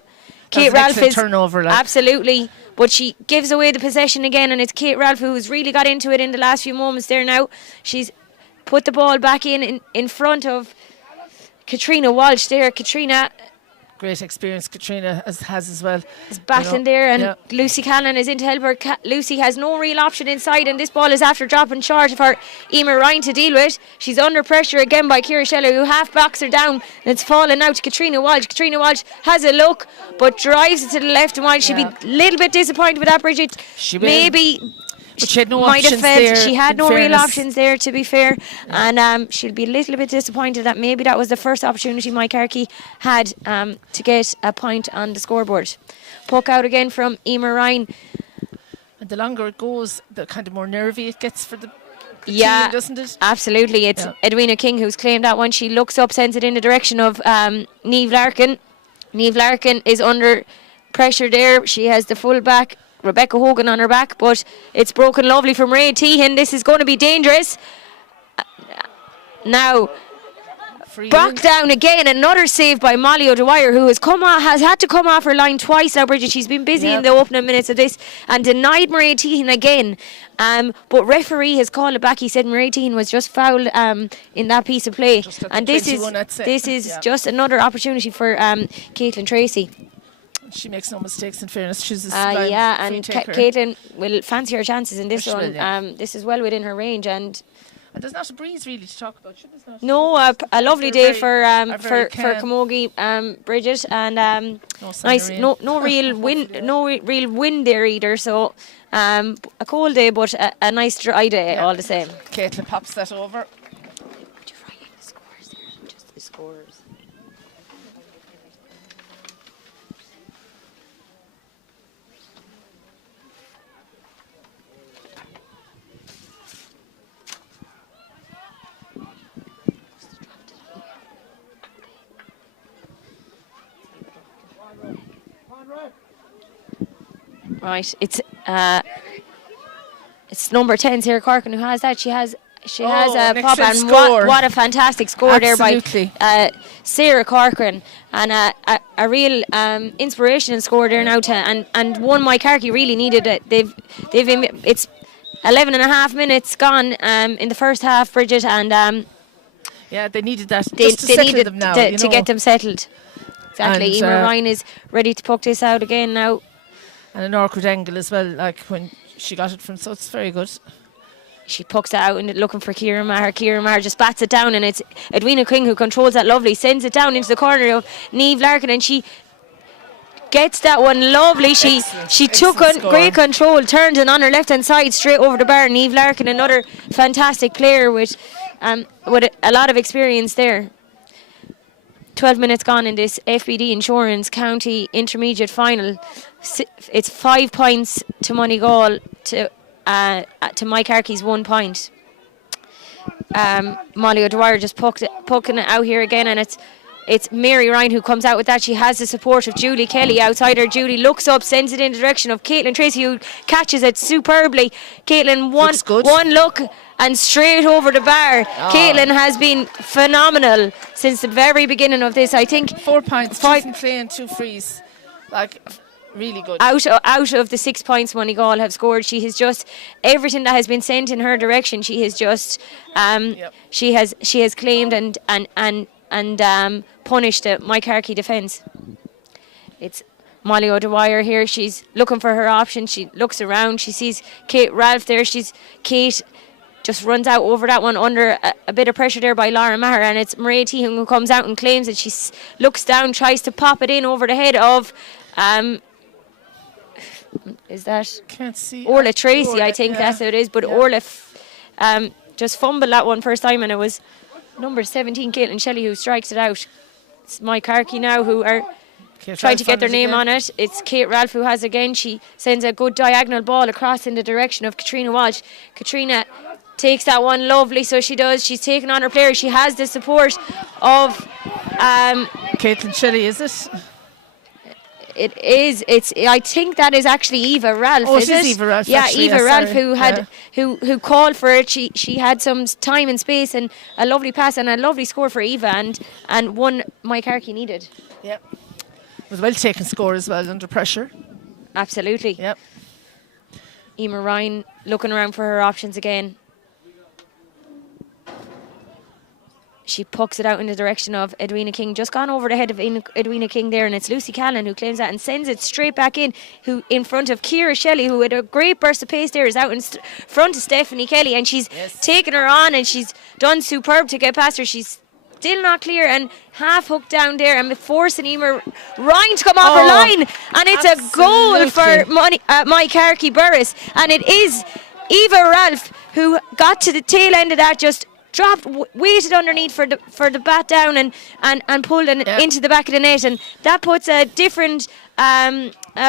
Kate Ralph is turnover, absolutely, but she gives away the possession again, and it's Kate Ralph who's really got into it in the last few moments there now. She's put the ball back in front of Katrina Walsh there. Katrina, great experience Katrina has as well. Is battling there, and Lucy Cannon is in to help her. Lucy has no real option inside, and this ball is after dropping short for Emer Ryan to deal with. She's under pressure again by Ciara Shelley, who half backs her down, and it's falling out to Katrina Walsh. Katrina Walsh has a look, but drives it to the left and wide. She'd be a little bit disappointed with that, Bridget. She will. Maybe But she had no might have options felt there, she had in no real fairness. options there, to be fair, and she'll be a little bit disappointed that maybe that was the first opportunity Mike Harkey had to get a point on the scoreboard. Puck out again from Emer Ryan. And the longer it goes, the kind of more nervy it gets for the Yeah, team, doesn't it? absolutely. It's Edwina King who's claimed that one. She looks up, sends it in the direction of Niamh Larkin. Niamh Larkin is under pressure there. She has the full back, Rebecca Hogan, on her back, but it's broken lovely from Ray Tehan. This is going to be dangerous. Now, Brock down again. Another save by Molly O'Dwyer, who has had to come off her line twice now, Bridget. She's been busy in the opening minutes of this and denied Mairead Tehan again. But referee has called it back. He said Mairead Tehan was just fouled in that piece of play. And this is just another opportunity for Caitlin Tracy. She makes no mistakes, in fairness. She's a and Caitlin will fancy her chances in this one. This is well within her range, and there's not a breeze really to talk about, shouldn't there? No, a lovely day for Camogie, Bridget, and nice. No real wind, real wind there either. So a cold day, but a nice dry day all the same. Caitlin pops that over. Would you write the scores there? Just the scores. Right, it's number 10, Sarah Corcoran, who has that. She has She has an a pop, excellent and score. what a fantastic score Absolutely. there by Sarah Corcoran, and a real inspirational score there now. And one Carkey really needed it. It's 11 and a half minutes gone in the first half, Bridget, and Yeah, they needed that they just to settle needed them now. to get them settled. Exactly. And, Emer Ryan is ready to puck this out again now. And an awkward angle as well, like when she got it from, so it's very good. She pucks it out and looking for Kieran Maher. Kieran Maher just bats it down, and it's Edwina King who controls that lovely, sends it down into the corner of Niamh Larkin, and she gets that one lovely. She took great control, turned it on her left hand side straight over the bar. Niamh Larkin, another fantastic player with a lot of experience there. 12 minutes gone in this FBD Insurance County Intermediate Final. It's 5 points to Moneygall to Mike Harkey's 1 point. Molly O'Dwyer just poking it out here again, and it's Mary Ryan who comes out with that. She has the support of Julie Kelly outside her. Julie looks up, sends it in the direction of Caitlin Tracy, who catches it superbly. Caitlin, one look and straight over the bar. Caitlin has been phenomenal since the very beginning of this. I think 4 points, 5 play and 2 frees. Like, really good. Out of the 6 points Moneygall have scored, she has just everything that has been sent in her direction. She has just she has claimed and punished the Mike Harkey defence. It's Molly O'Dwyer here. She's looking for her option. She looks around. She sees Kate Ralph there. Kate just runs out over that one under a bit of pressure there by Laura Maher, and it's Mairead Tehan who comes out and claims it. She looks down, tries to pop it in over the head of is that can't see Orla Tracy? Orla, I think that's who it is. But yeah. Orla just fumbled that one first time, and it was number 17 Caitlin Shelley who strikes it out. It's Mike Harkey now who are trying to get their name on it. It's Kate Ralph who has again. She sends a good diagonal ball across in the direction of Katrina Walsh. Katrina takes that one lovely, so she does. She's taken on her player. She has the support of Caitlin Shelley, is it? It is. I think that is actually Eva Ralph. Oh, it is Eva Ralph. Yeah, actually, Eva Ralph who had yeah. who called for it. She had some time and space and a lovely pass and a lovely score for Eva and one Mike Harkey needed. Yep. It was a well taken score as well under pressure. Absolutely. Yep. Emer Ryan looking around for her options again. She pucks it out in the direction of Edwina King. Just gone over the head of Edwina King there, and it's Lucy Callan who claims that and sends it straight back who in front of Ciara Shelley, who had a great burst of pace there, is out in front of Stephanie Kelly, and she's taken her on, and she's done superb to get past her. She's still not clear and half hooked down there, and forcing Emer Ryan to come off her line, and it's a goal for Mike Harkey Burris, and it is Eva Ralph who got to the tail end of that, just dropped, waited underneath for the bat down and pulled into the back of the net, and that puts a different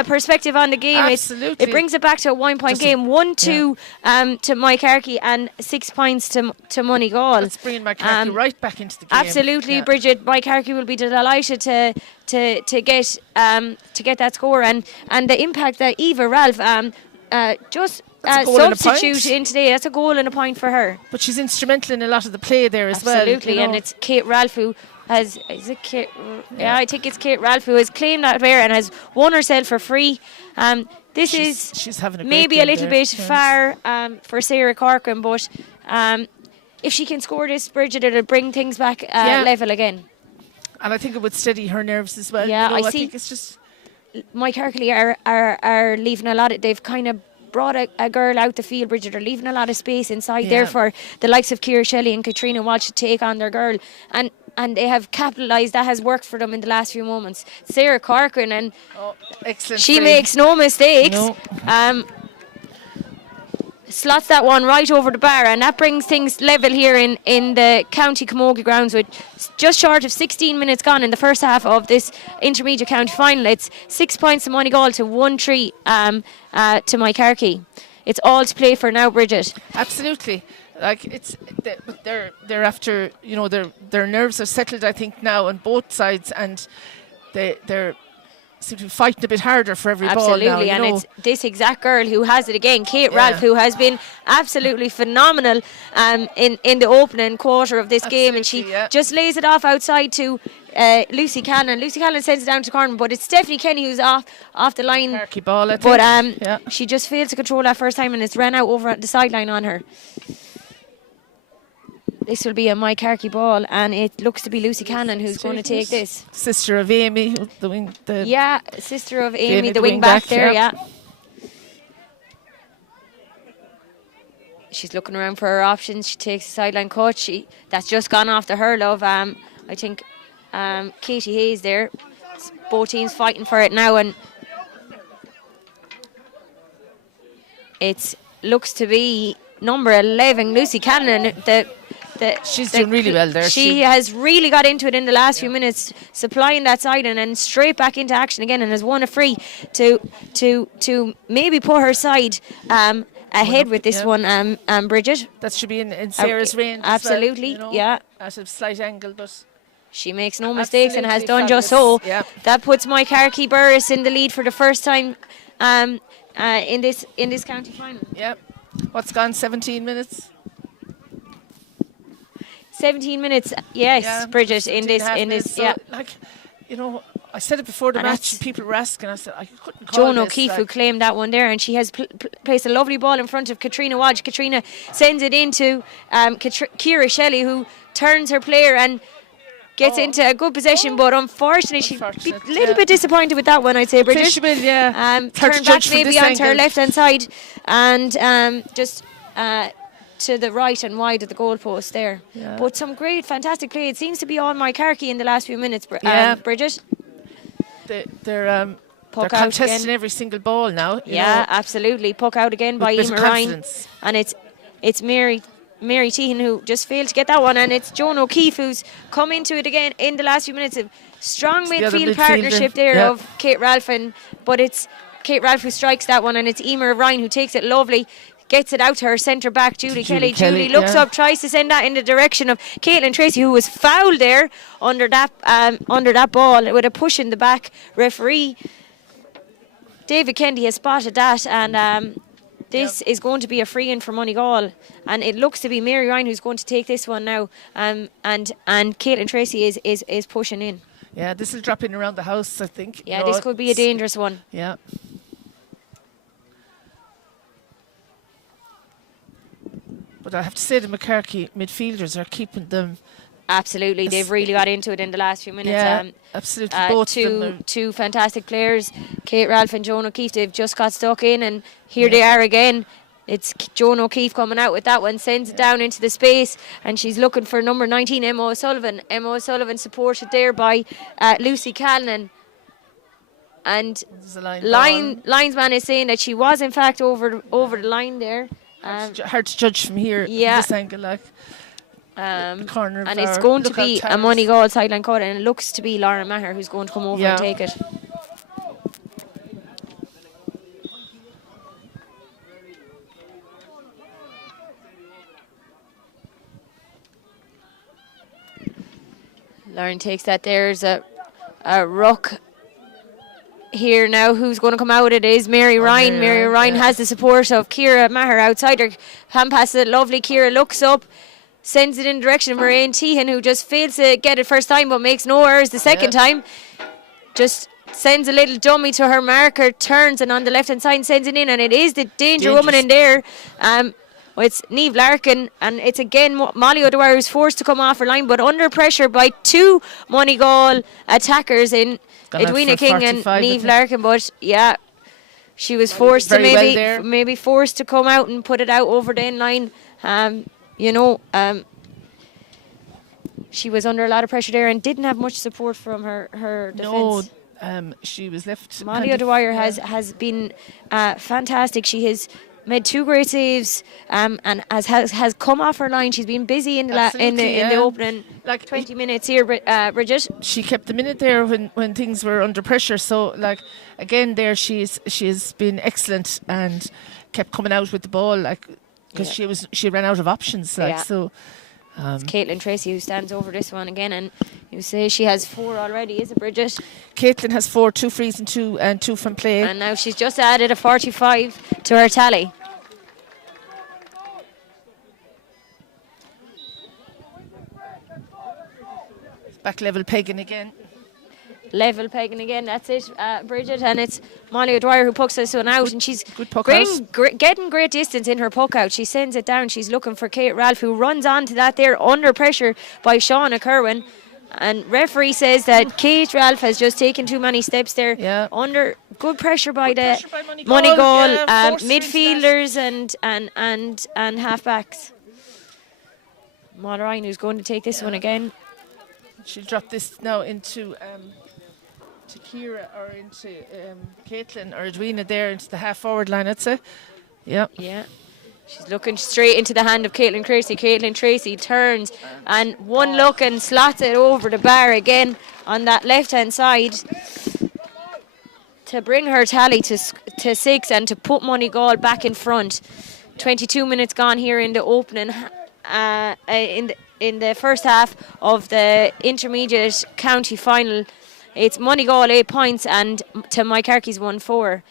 perspective on the game. Absolutely. It brings it back to a 1 point game. 1-2 to Mike Harkey and 6 points to Moneygall. Let's bring Mike Harkey right back into the game. Absolutely, Bridget. Mike Harkey will be delighted to get that score, and the impact that Eva Ralph just substitute in today. That's a goal and a point for her. But she's instrumental in a lot of the play there as well. Absolutely, and it's Kate Ralph who has. Is it Kate? Yeah, I think it's Kate Ralph who has claimed that player and has won herself for free. She's having a maybe a little bit far for Sarah Corcoran, but if she can score this, Bridget, it'll bring things back level again. And I think it would steady her nerves as well. Yeah, I think it's just Mike Harkey are leaving a lot. They've kind of brought a girl out the field, Bridget. They're leaving a lot of space inside there for the likes of Ciara Shelley and Katrina Walsh to take on their girl, and they have capitalised. That has worked for them in the last few moments. Sarah Corcoran, and excellent. She makes no mistakes. No. Slots that one right over the bar, and that brings things level here in the County Camogie grounds with just short of 16 minutes gone in the first half of this intermediate county final. It's 6 points to Moneygall to 1-3 to Mike Harkey. It's all to play for now, Bridget. Absolutely. Like they're after, their nerves are settled, I think, now on both sides, and they're seem to be fighting a bit harder for every Absolutely, ball now. and it's this exact girl who has it again, Kate Ralph, who has been absolutely phenomenal in the opening quarter of this game, and she just lays it off outside to Lucy Cannon. Lucy Cannon sends it down to corner, but it's Stephanie Kenny who's off the line. Carky ball, I think. But she just failed to control that first time, and it's ran out over at the sideline on her. This will be a Mike Harkey ball, and it looks to be Lucy Cannon who's going to take this. Sister of Amy, sister of Amy, the wing back there, She's looking around for her options. She takes a sideline cut. That's just gone off to her, love. I think Katie Hayes there. Both teams fighting for it now, and it looks to be number 11, Lucy Cannon. She's doing really well there. She has really got into it in the last few minutes, supplying that side and then straight back into action again, and has won a free to maybe put her side ahead with this one, Bridget. That should be in Sarah's range. Absolutely, at a slight angle, but she makes no mistakes and has done just so. That puts Mike Harkey Burris in the lead for the first time in this county final. What's gone? 17 minutes. 17 minutes, yes, Bridget, in this. So, I said it before the match, and people were asking. I said, I couldn't call Joan this. O'Keefe who claimed that one there, and she has placed a lovely ball in front of Katrina Wadge. Katrina sends it into Ciara Shelley, who turns her player and gets into a good possession, but unfortunately she'd be a little bit disappointed with that one, I'd say, Bridget. She will, turn back maybe onto her left-hand side, and just to the right and wide of the goalpost there. But some great, fantastic play. It seems to be all Mike Harkey in the last few minutes, Bridget. They're contesting every single ball now. Absolutely. Puck out again by Emer Ryan. And it's Mary Tehan who just failed to get that one, and it's Joan O'Keefe who's come into it again in the last few minutes. A strong midfield partnership there of Kate Ralph, but it's Kate Ralph who strikes that one, and it's Emer Ryan who takes it lovely. Gets it out to her centre back, Julie Kelly. Julie looks up, tries to send that in the direction of Caitlin Tracy, who was fouled there under that ball with a push in the back. Referee David Kendi has spotted that, and this is going to be a free in for Moneygall, and it looks to be Mary Ryan who's going to take this one now, and Caitlin Tracy is pushing in. This will drop in around the house, I think. This could be a dangerous one. But I have to say the McCarthy midfielders are keeping them. Absolutely, they've really got into it in the last few minutes. Absolutely, both of them. Two fantastic players, Kate Ralph and Joan O'Keefe. They've just got stuck in, and here they are again. It's Joan O'Keefe coming out with that one, sends it down into the space, and she's looking for number 19, Emma O'Sullivan. Emma O'Sullivan supported there by Lucy Callan. And linesman is saying that she was in fact over the line there. Hard to judge from here, this angle, the corner. And it's going to be a Moneygall sideline cut, and it looks to be Laura Maher who's going to come over and take it. Lauren takes that. There's a ruck here now. Who's going to come out? It is Mary Ryan. Mary Ryan has the support of Ciara Maher outside her. Hand passes it lovely. Ciara looks up, sends it in the direction of Marianne Tehan, who just fails to get it first time but makes no errors the second time. Just sends a little dummy to her marker, turns, and on the left hand side sends it in, and it is the danger woman in there. It's Niamh Larkin, and it's again Molly O'Dwyer who's forced to come off her line, but under pressure by two Moneygall attackers in Edwina King and Niamh Larkin. But she was forced to maybe forced to come out and put it out over the end line. She was under a lot of pressure there and didn't have much support from her defence. She was left. Molly O'Dwyer has been fantastic. She has made two great saves, and has come off her line. She's been busy in the opening 20 minutes here, Bridget. She kept the minute there when things were under pressure. So again there she's been excellent and kept coming out with the ball because she ran out of options so. It's Caitlin Tracy who stands over this one again, and you say she has 4 already, is it, Bridget? Caitlin has 4, 2 frees and two from play. And now she's just added a 45 to her tally. Back level pegging again. Level pegging again, that's it, Bridget, and it's Molly O'Dwyer who pucks this one out, and she's good puck out. Getting great distance in her puck out. She sends it down, she's looking for Kate Ralph, who runs onto that there under pressure by Shauna Kerwin, and referee says that Kate Ralph has just taken too many steps there. Yeah. Under good pressure by the Moneygall, midfielders and halfbacks. Molly Ryan, who's going to take this one again. She'll drop this now into to Kira or into Caitlin or Edwina there into the half forward line, I'd say. Yeah. Yeah. She's looking straight into the hand of Caitlin Tracy. Caitlin Tracy turns and one look and slots it over the bar again on that left hand side to bring her tally to 6 and to put Moneygall back in front. 22 minutes gone here in the opening in the first half of the intermediate county final. It's Moneygall 8 points and to Mycarky's 1-4.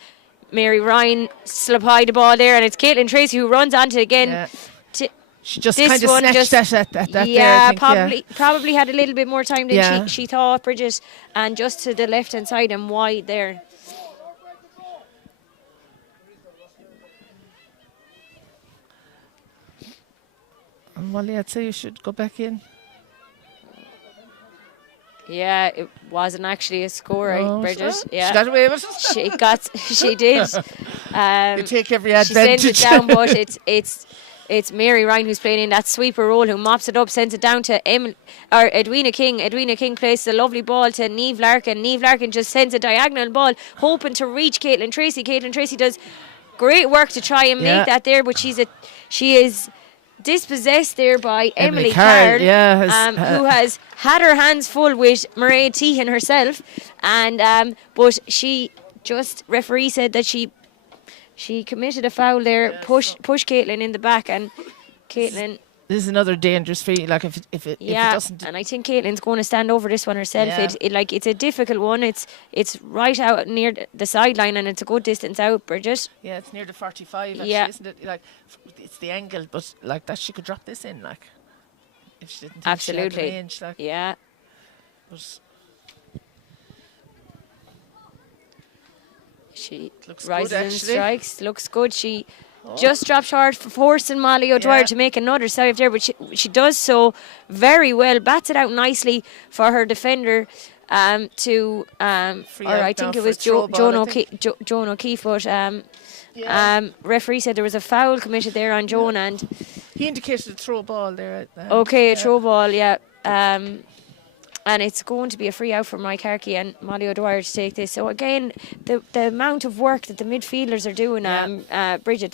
Mary Ryan slappied the ball there, and it's Caitlin Tracy who runs onto it again. Yeah. She just kind of snatched that yeah, there, I think, probably had a little bit more time than she thought, Bridget, and just to the left hand side and wide there. And Molly, I'd say you should go back in. Yeah, it wasn't actually a score, right, Bridget? Yeah, she got away with it. She did. You take every advantage. She sends it down, but it's Mary Ryan who's playing in that sweeper role, who mops it up, sends it down to Edwina King. Edwina King plays the lovely ball to Niamh Larkin. Niamh Larkin just sends a diagonal ball, hoping to reach Caitlin Tracy. Caitlin Tracy does great work to try and make that there, but she is dispossessed there by Emily Carroll, who has had her hands full with Mairead Tehan herself, and but she just, referee said that she committed a foul there, pushed Caitlin in the back, and Caitlin. This is another dangerous feat. Like if it doesn't. And I think Caitlin's going to stand over this one herself. Yeah. It's a difficult one. It's right out near the sideline, and it's a good distance out, Bridget. Yeah, it's near the 45. Actually, isn't it? Like it's the angle, but like that she could drop this in, like if she didn't. Think Absolutely. She had the range, like. Yeah. But she looks rises good, and actually. strikes. Looks good. She just dropped short for forcing Molly O'Dwyer to make another save there, but she does so very well. Bats it out nicely for her defender to or I think it was Joan O'Keefe, but referee said there was a foul committed there on Joan, and he indicated a throw ball there. A throw ball, and it's going to be a free out for Mycarky and Molly O'Dwyer to take this. So again, the amount of work that the midfielders are doing, Bridget,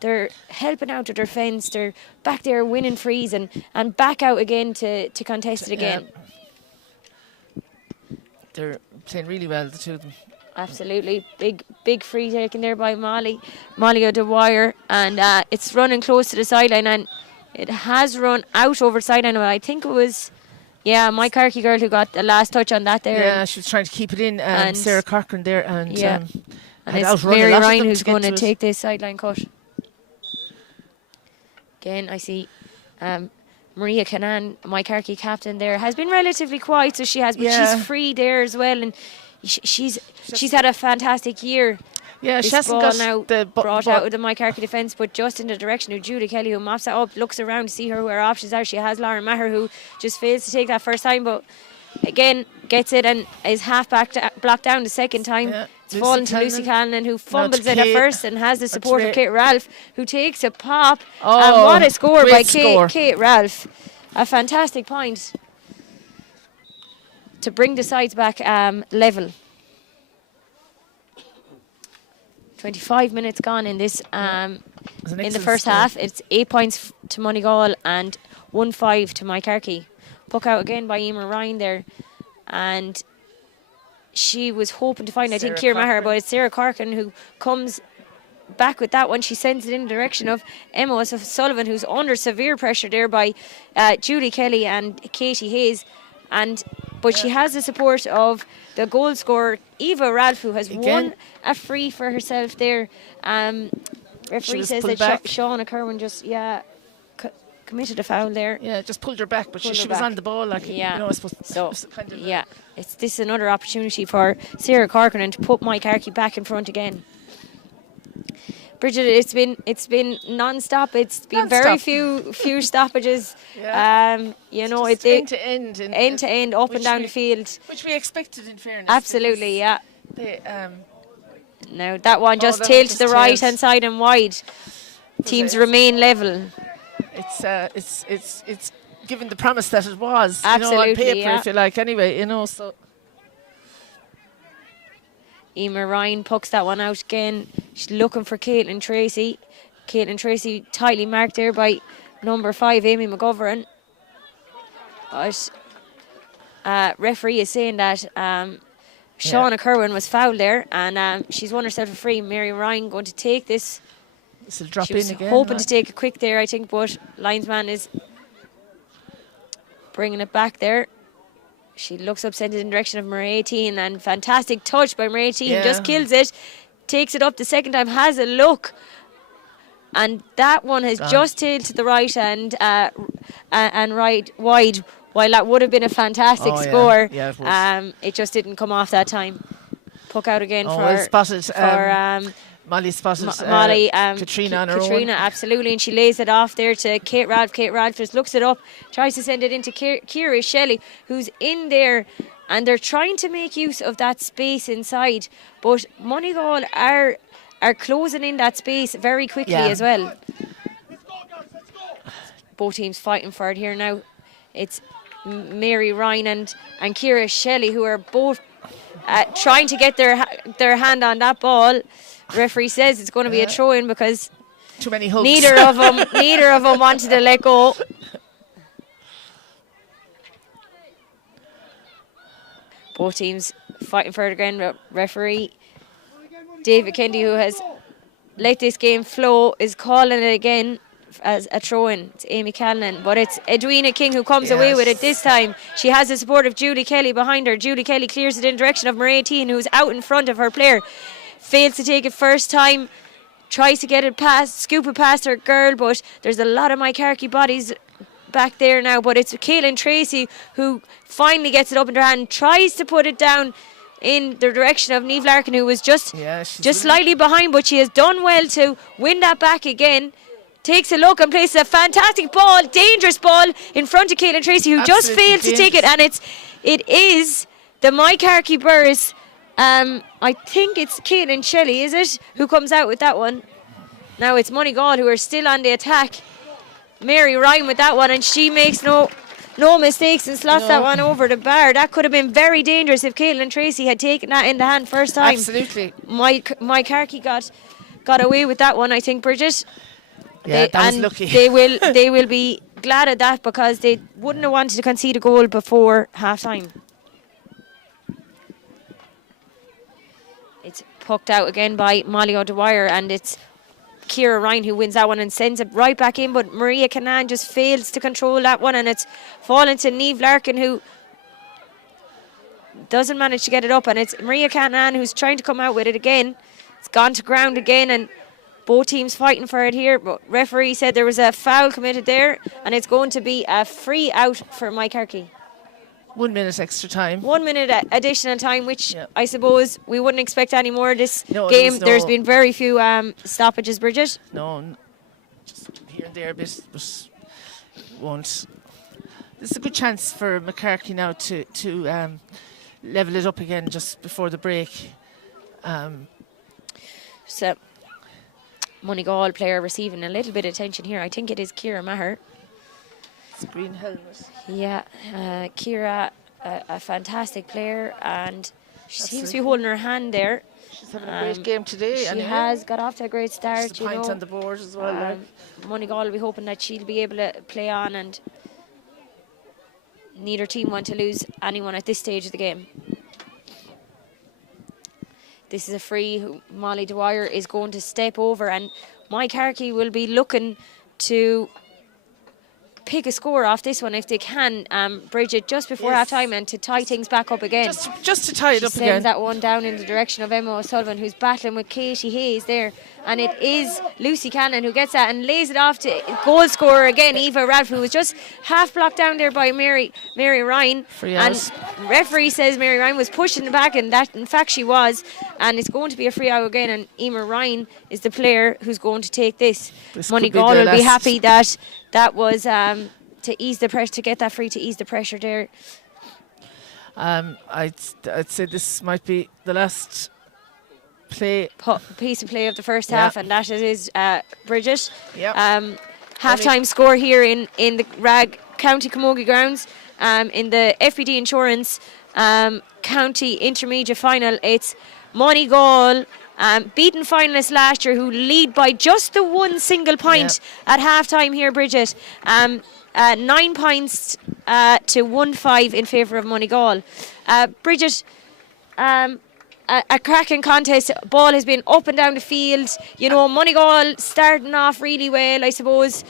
they're helping out with their defence. They're back there winning frees and back out again to contest it again. They're playing really well, the two of them. Absolutely. Big free taken there by Molly O'Dwyer, and it's running close to the sideline, and it has run out over the sideline, but I think it was Mycarky girl who got the last touch on that there. Yeah, she was trying to keep it in, and Sarah Corcoran there, and it's Mary Ryan who's going to take this sideline cut. Again, I see Maria Canan, Mycarky captain there, has been relatively quiet, so she has, but she's free there as well, and she's had a fantastic year. Yeah, this she hasn't ball got now the brought out with the Mycarky defence, but just in the direction of Julie Kelly, who mops it up, looks around to see who her options are. She has Lauren Maher, who just fails to take that first time, but again gets it and is half blocked down the second time. It's fallen to Lucy Callan, who fumbles it at first and has the support of Kate Ralph, who takes a pop. And what a score by Kate Ralph. A fantastic point to bring the sides back level. 25 minutes gone in this in the first half. It's 8 points to Moneygall and 1-5 to Mycarky. Puck out again by Emer Ryan there, and she was hoping to find, I think, Ciara Maher, but it's Sarah Corkin who comes back with that one. She sends it in the direction of Emma Sullivan, who's under severe pressure there by Julie Kelly and Katie Hayes. But she has the support of the goal scorer, Eva Ralph, who has won a free for herself there. Referee says that Shauna Kerwin just, committed a foul there. Yeah, just pulled her back, but she was on the ball. Like, I suppose. So, kind of this is another opportunity for Sarah Corcoran to put Mike Harkey back in front again. Bridget, it's been non-stop. It's been very few stoppages. It's end to end, up and down the field, which we expected, in fairness. Absolutely, yeah. Now that one just tailed to the right hand side and wide. Teams remain level. It's given the promise that it was. Absolutely, on paper, if you like. Anyway, so. Emer Ryan pucks that one out again. She's looking for Caitlin Tracy. Caitlin Tracy tightly marked there by number 5, Amy McGovern. But referee is saying that Shauna Kerwin was fouled there, and she's won herself a free. Mary Ryan going to take this. This will drop she was in again. Hoping to take it quick there, I think, but linesman is bringing it back there. She looks up, sends it in the direction of Marie 18, and fantastic touch by Marie 18. Just kills it, takes it up the second time, has a look, and that one has just tailed to the right and right wide. While that would have been a fantastic score, it just didn't come off that time. Puck out again Molly spotted Katrina on her own. Katrina, absolutely, and she lays it off there to Kate Ralph. Kate Ralph just looks it up, tries to send it into Kira Shelley, who's in there, and they're trying to make use of that space inside. But Moneygall are closing in that space very quickly as well. Both teams fighting for it here now. It's Mary Ryan and Kira Shelley who are both trying to get their hand on that ball. Referee says it's going to be a throw-in because too many hugs. Neither of them wanted to let go. Both teams fighting for it again. Referee David Kendi, who has let this game flow, is calling it again as a throw-in. It's Amy Callanan, but it's Edwina King who comes away with it this time. She has the support of Julie Kelly behind her. Julie Kelly clears it in direction of Marie 18, who's out in front of her player. Fails to take it first time, tries to get it past, scoop it past her girl, but there's a lot of Mike Harkey bodies back there now. But it's Caitlin Tracy who finally gets it up in her hand, tries to put it down in the direction of Niamh Larkin, who was just slightly behind, but she has done well to win that back again. Takes a look and places a fantastic ball, dangerous ball in front of Caitlin Tracy, who just failed to take it, and it is the Mike Harkey Burrs. I think it's Caitlin Shelley, is it, who comes out with that one. Now it's Moneygall who are still on the attack. Mary Ryan with that one, and she makes no mistakes and slots that one over the bar. That could have been very dangerous if Caitlin Tracy had taken that in the hand first time. Absolutely. Mike Harkey got away with that one, I think, Bridget. Yeah, that was lucky. They will be glad at that because they wouldn't have wanted to concede a goal before half time. It's pucked out again by Molly O'Dwyer, and it's Ciara Ryan who wins that one and sends it right back in, but Maria Canaan just fails to control that one, and it's fallen to Niamh Larkin, who doesn't manage to get it up, and it's Maria Canaan who's trying to come out with it again. It's gone to ground again, and both teams fighting for it here, but referee said there was a foul committed there, and it's going to be a free out for Mike Harkey. 1 minute extra time. 1 minute additional time, which I suppose we wouldn't expect any more this game. There's been very few stoppages, Bridget. No, just here and there a bit, but won't. This is a good chance for McCarthy now to level it up again just before the break. So, Moneygall player receiving a little bit of attention here. I think it is Ciara Maher. It's green helmet. Yeah, Ciara, a fantastic player, and she seems to be holding her hand there. She's having a great game today. She has got off to a great start. She's a point on the board as well. Moneygall will be hoping that she'll be able to play on, and neither team want to lose anyone at this stage of the game. this is a free. Molly Dwyer is going to step over, and my Carkey will be looking to pick a score off this one if they can, Bridget, just before Yes. half time, and to tie things back up again. Just to tie it She up sends again. that one down in the direction of Emma O'Sullivan, who's battling with Katie Hayes there. And it is Lucy Cannon who gets that and lays it off to goal scorer again, Eva Ralph, who was just half blocked down there by Mary Ryan. Free And out. referee says Mary Ryan was pushing the back, and that in fact she was. And it's going to be a free out again, and Emma Ryan is the player who's going to take this. This Money could be Gall the will be last- happy that that was to ease the pressure, to get that free, to ease the pressure there. I'd say this might be the last play. Piece of play of the first Yeah. half, and that it is, Bridget. Yep. Half-time score here in the County Camogie grounds, in the FBD Insurance County Intermediate Final. It's Moneygall, beaten finalists last year, who lead by just the one single point at half-time here, Bridget. 9 points to 1-5 in favour of Moneygall. Bridget, a cracking contest. Ball has been up and down the field. You know, Moneygall starting off really well, I suppose.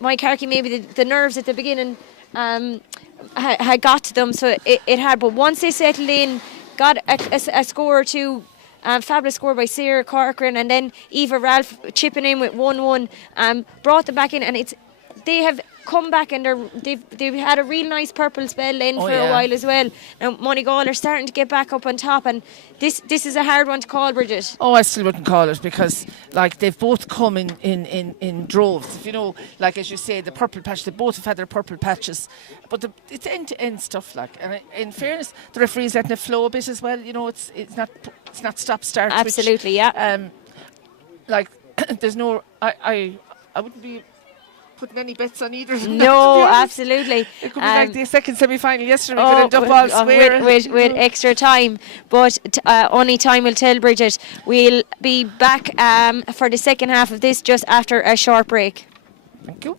Mike Harkey, maybe the nerves at the beginning had got to them, so it had. But once they settled in, got a score or two. Fabulous score by Sarah Corcoran, and then Eva Ralph chipping in with 1-1. Brought them back in, and they have come back, and they've had a real nice purple spell in for a while as well. Now Moneygall are starting to get back up on top, and this is a hard one to call, Bridget. Oh, I still wouldn't call it, because like they've both come in droves. If you know, like as you say, the purple patch, they both have had their purple patches, but it's end-to-end stuff. Like, and in fairness, the referee's letting it flow a bit as well. You know, it's not stop-start. Absolutely, yeah. Like there's no, I wouldn't be putting any bets on either of them. No, absolutely. It could be like the second semi-final yesterday, Oh, we could end up all square. with extra time, but only time will tell, Bridget. We'll be back for the second half of this just after a short break. Thank you.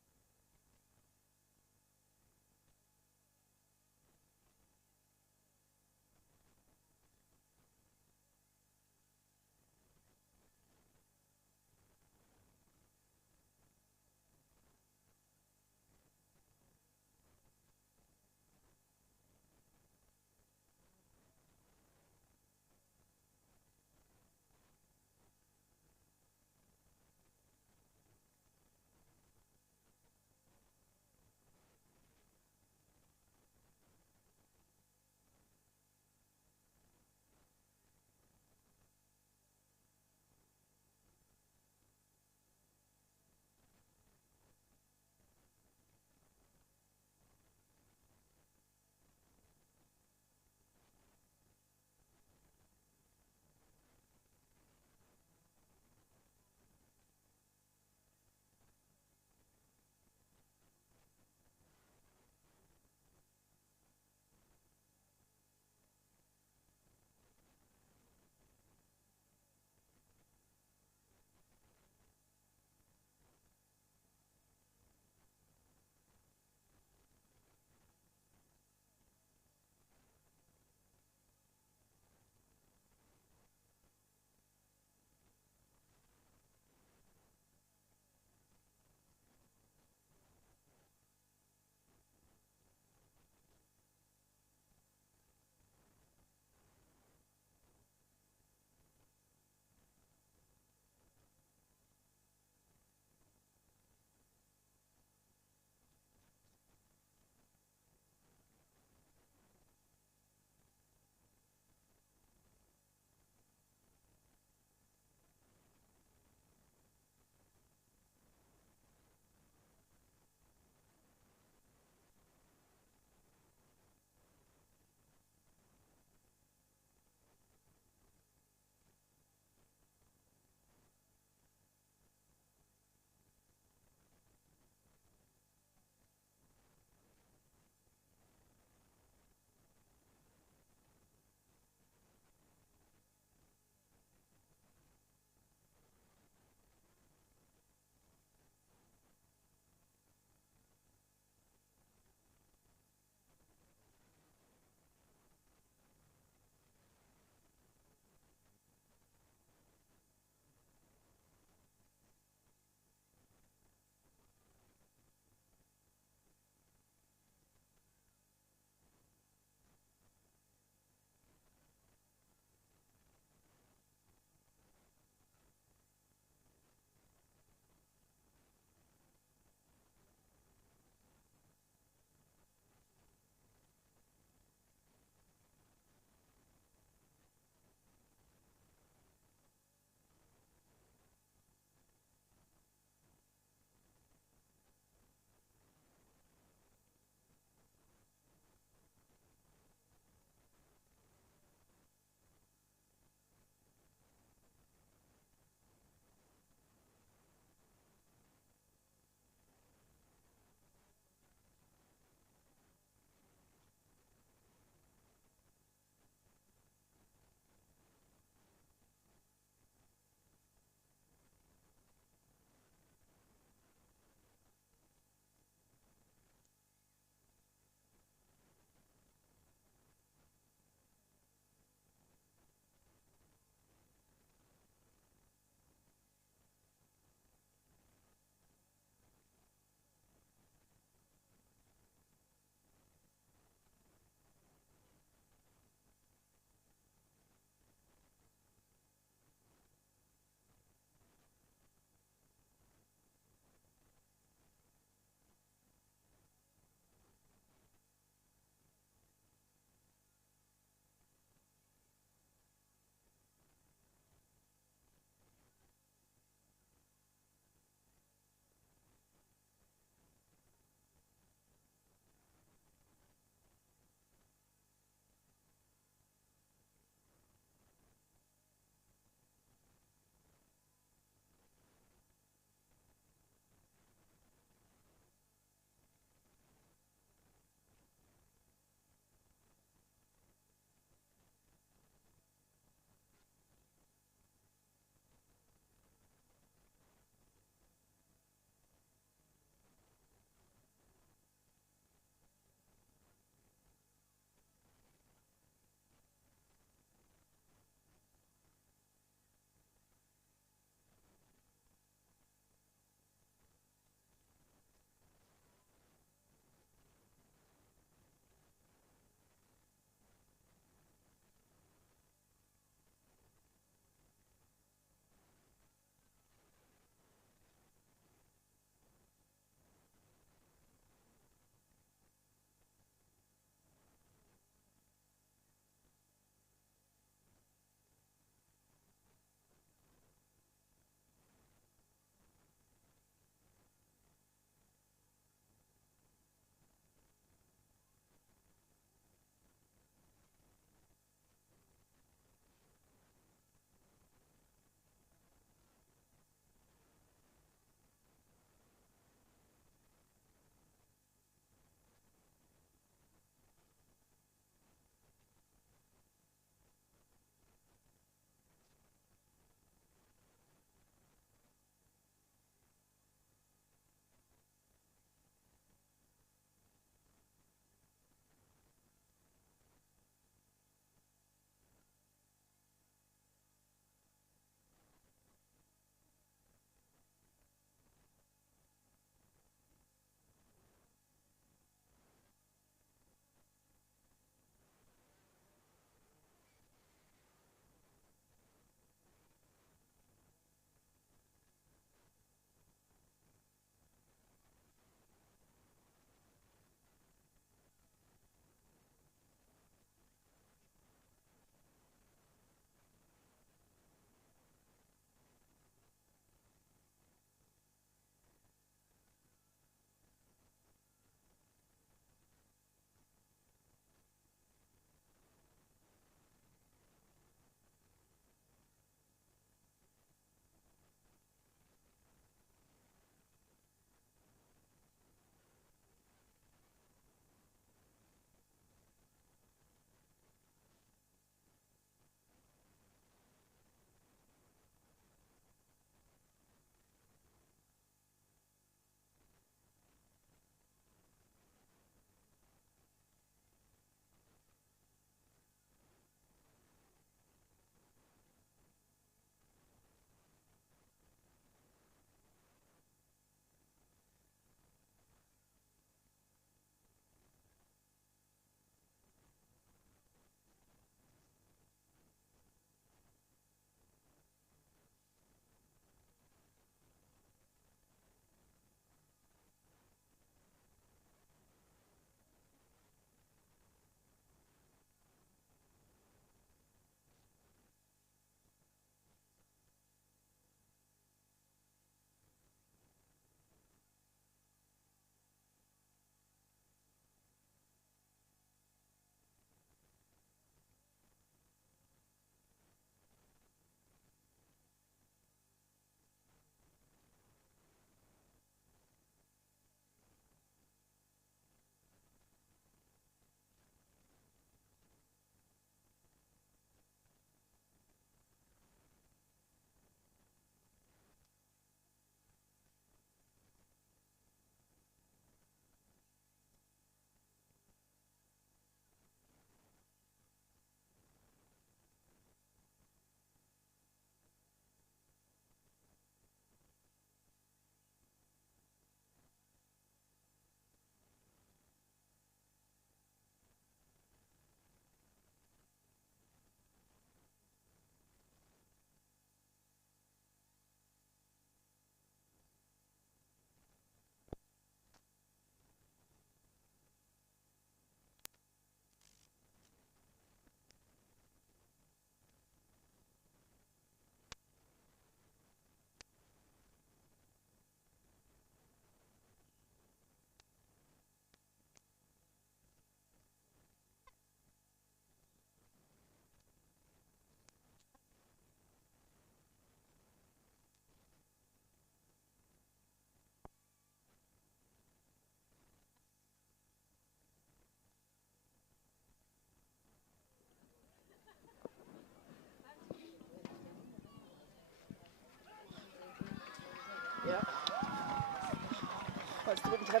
You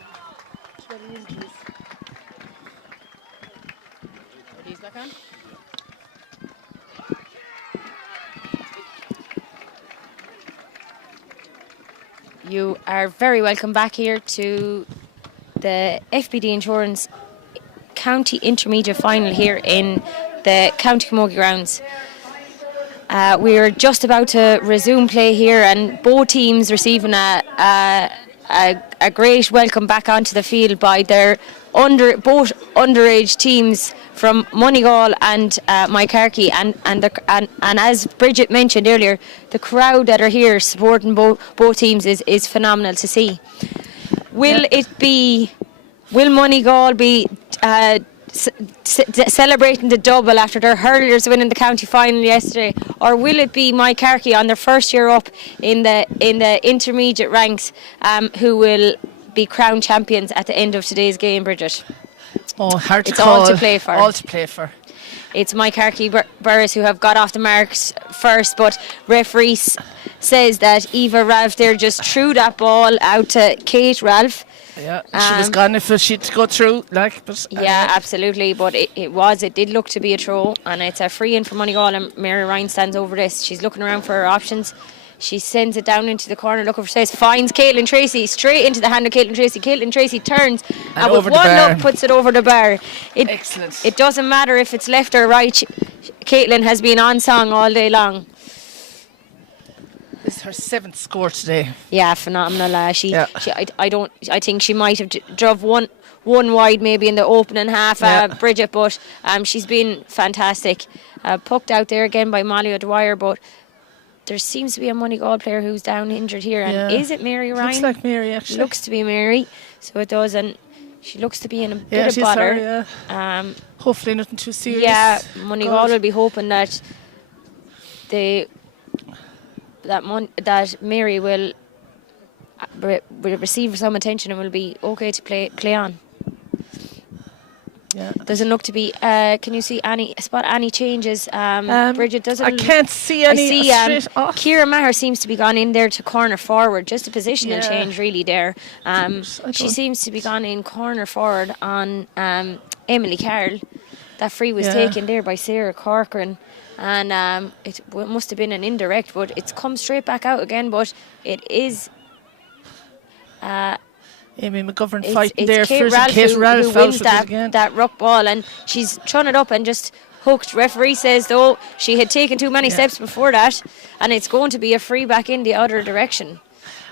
are very welcome back here to the FBD Insurance County Intermediate Final here in the County Camogie grounds. We are just about to resume play here, and both teams receiving a great welcome back onto the field by their both underage teams from Moneygall and Mycarkey, and as Bridget mentioned earlier, the crowd that are here supporting both teams is phenomenal to see. Will Moneygall be celebrating the double after their hurlers winning the county final yesterday, or will it be Mycarkey on their first year up in the intermediate ranks who will be crowned champions at the end of today's game, Bridget? Oh, hard to it's call. All to play for. All to play for. It's Mycarkey Burris who have got off the marks first, but referee says that Eva Ralph there just threw that ball out to Kate Ralph. Yeah, she was gone if she'd go through, like. But yeah, absolutely. But it did look to be a throw, and it's a free in for Moneygall, and Mary Ryan stands over this. She's looking around for her options. She sends it down into the corner, looking for space, finds Caitlin Tracy, straight into the hand of Caitlin Tracy. Caitlin Tracy turns, and with one look puts it over the bar. Excellent. It doesn't matter if it's left or right. Caitlin has been on song all day long. This is her 7th score today. Yeah, phenomenal. I think she might have drove one wide maybe in the opening half, Bridget, but she's been fantastic. Pucked out there again by Molly O'Dwyer, but there seems to be a Moneygall player who's down injured here. And is it Mary Ryan? Looks like Mary, actually. Looks to be Mary, so it does, and she looks to be in a bit of bother. Her, hopefully nothing too serious. Yeah, Moneygall will be hoping that that Mary will receive some attention and will be okay to play on. Yeah. Doesn't look to be. Can you see any changes? Bridget doesn't. I can't see any. Ciara Maher seems to be gone in there to corner forward. Just a positional change, really. There, she seems to be gone in corner forward on Emily Carroll. That free was taken there by Sarah Corcoran, and it must have been an indirect, but it's come straight back out again. But it is. Amy McGovern fighting there Kate first. Ralph Kate Ralph who wins that ruck ball, and she's thrown it up and just hooked. Referee says though she had taken too many steps before that, and it's going to be a free back in the other direction.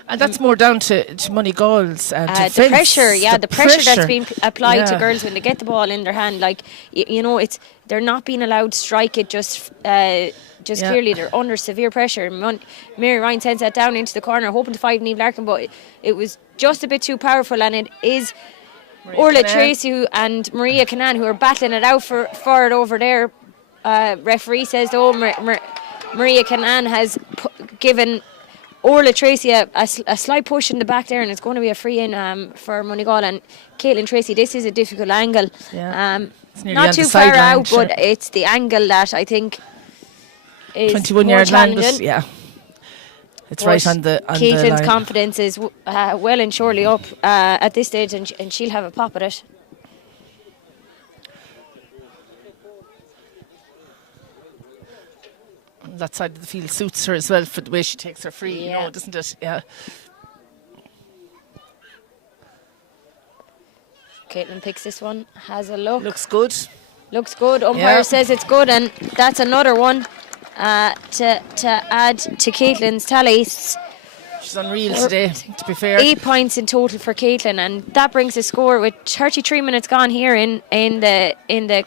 And that's more down to Moneygall's defence. The pressure, the pressure that's being applied to girls when they get the ball in their hand. Like they're not being allowed to strike it just clearly. They're under severe pressure. Mary Ryan sends that down into the corner, hoping to fight Niamh Larkin, but it was just a bit too powerful, and it is Orla Tracy and Maria Canan who are battling it out for it over there. Referee says Maria Canan has given Orla Tracy a slight push in the back there, and it's going to be a free in for Moneygall. And Caitlin Tracy, this is a difficult angle. Not too far out, but it's the angle that I think is 21-yard land. It's right on the Caitlin's line. confidence is well and surely up at this stage, and she'll have a pop at it. That side of the field suits her as well for the way she takes her free, doesn't it? Yeah. Caitlin picks this one, has a look. Looks good. Umpire says it's good, and that's another one to add to Caitlin's tally. She's unreal today, to be fair. 8 points in total for Caitlin, and that brings the score with 33 minutes gone here in the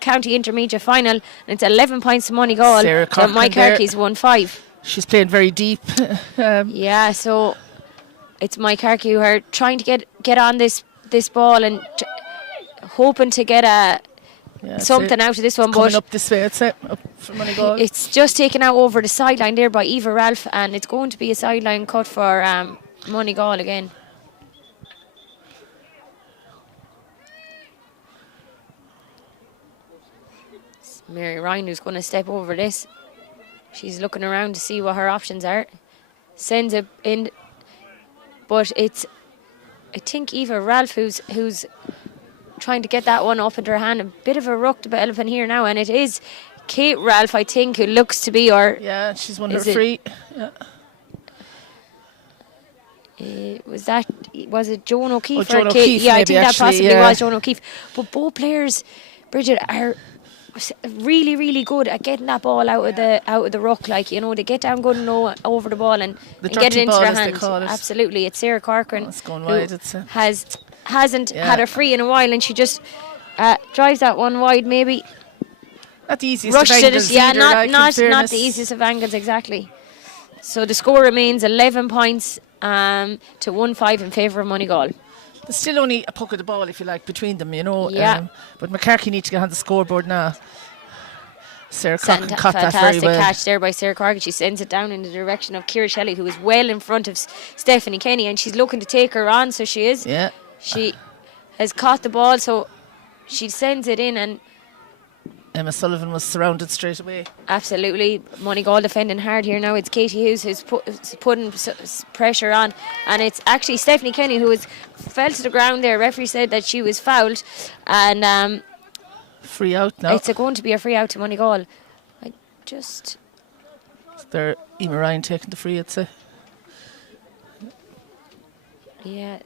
county intermediate final, and it's 11 points to Moneygall. Mycarkey's 1-5. She's playing very deep. So it's Mycarkey who are trying to get on this ball and hoping to get something out of this one. Coming up this way, up for Moneygall. It's just taken out over the sideline there by Eva Ralph, and it's going to be a sideline cut for Moneygall again. It's Mary Ryan who's going to step over this. She's looking around to see what her options are. Sends it in, but it's I think Eva Ralph, who's trying to get that one up into her hand. A bit of a ruck developing here now, and it is Kate Ralph, I think, who looks to be our. Yeah, she's won her Is it- free. Yeah. Was it Joan O'Keefe? Oh, Joan or Kate? O'Keefe, Yeah, I maybe, think that actually, possibly yeah. was Joan O'Keefe. But both players, Bridget, are really, really good at getting that ball out of the ruck. Like, you know, they get down good and low over the ball and The get it dirty into ball, their as they hands. call it. Absolutely, it's Sarah Corcoran. Oh, it's going who wide, hasn't Yeah. had a free in a while, and she just drives that one wide. Maybe Not the easiest rushed of it. angles Yeah, either, not like, in not fairness. the easiest of angles exactly. So the score remains 11 points to 1-5 in favour of Moneygall. There's still only a puck of the ball, if you like, between them, you know. Yeah. But McCarthy needs to get on the scoreboard now. Sarah Cochran caught that very Fantastic well. catch there by Sarah Corcoran. She sends it down in the direction of Ciara Shelley, who is well in front of Stephanie Kenny, and she's looking to take her on, so she is. Yeah. She has caught the ball, so she sends it in, and Emma Sullivan was surrounded straight away. absolutely Moneygall defending hard here now. It's Katie Hughes who's putting pressure on, and it's actually Stephanie Kenny who fell to the ground there. Referee said that she was fouled, and Free out now. it's going to be a free out to Moneygall. They're Emma Ryan taking the free, I'd say. Yeah,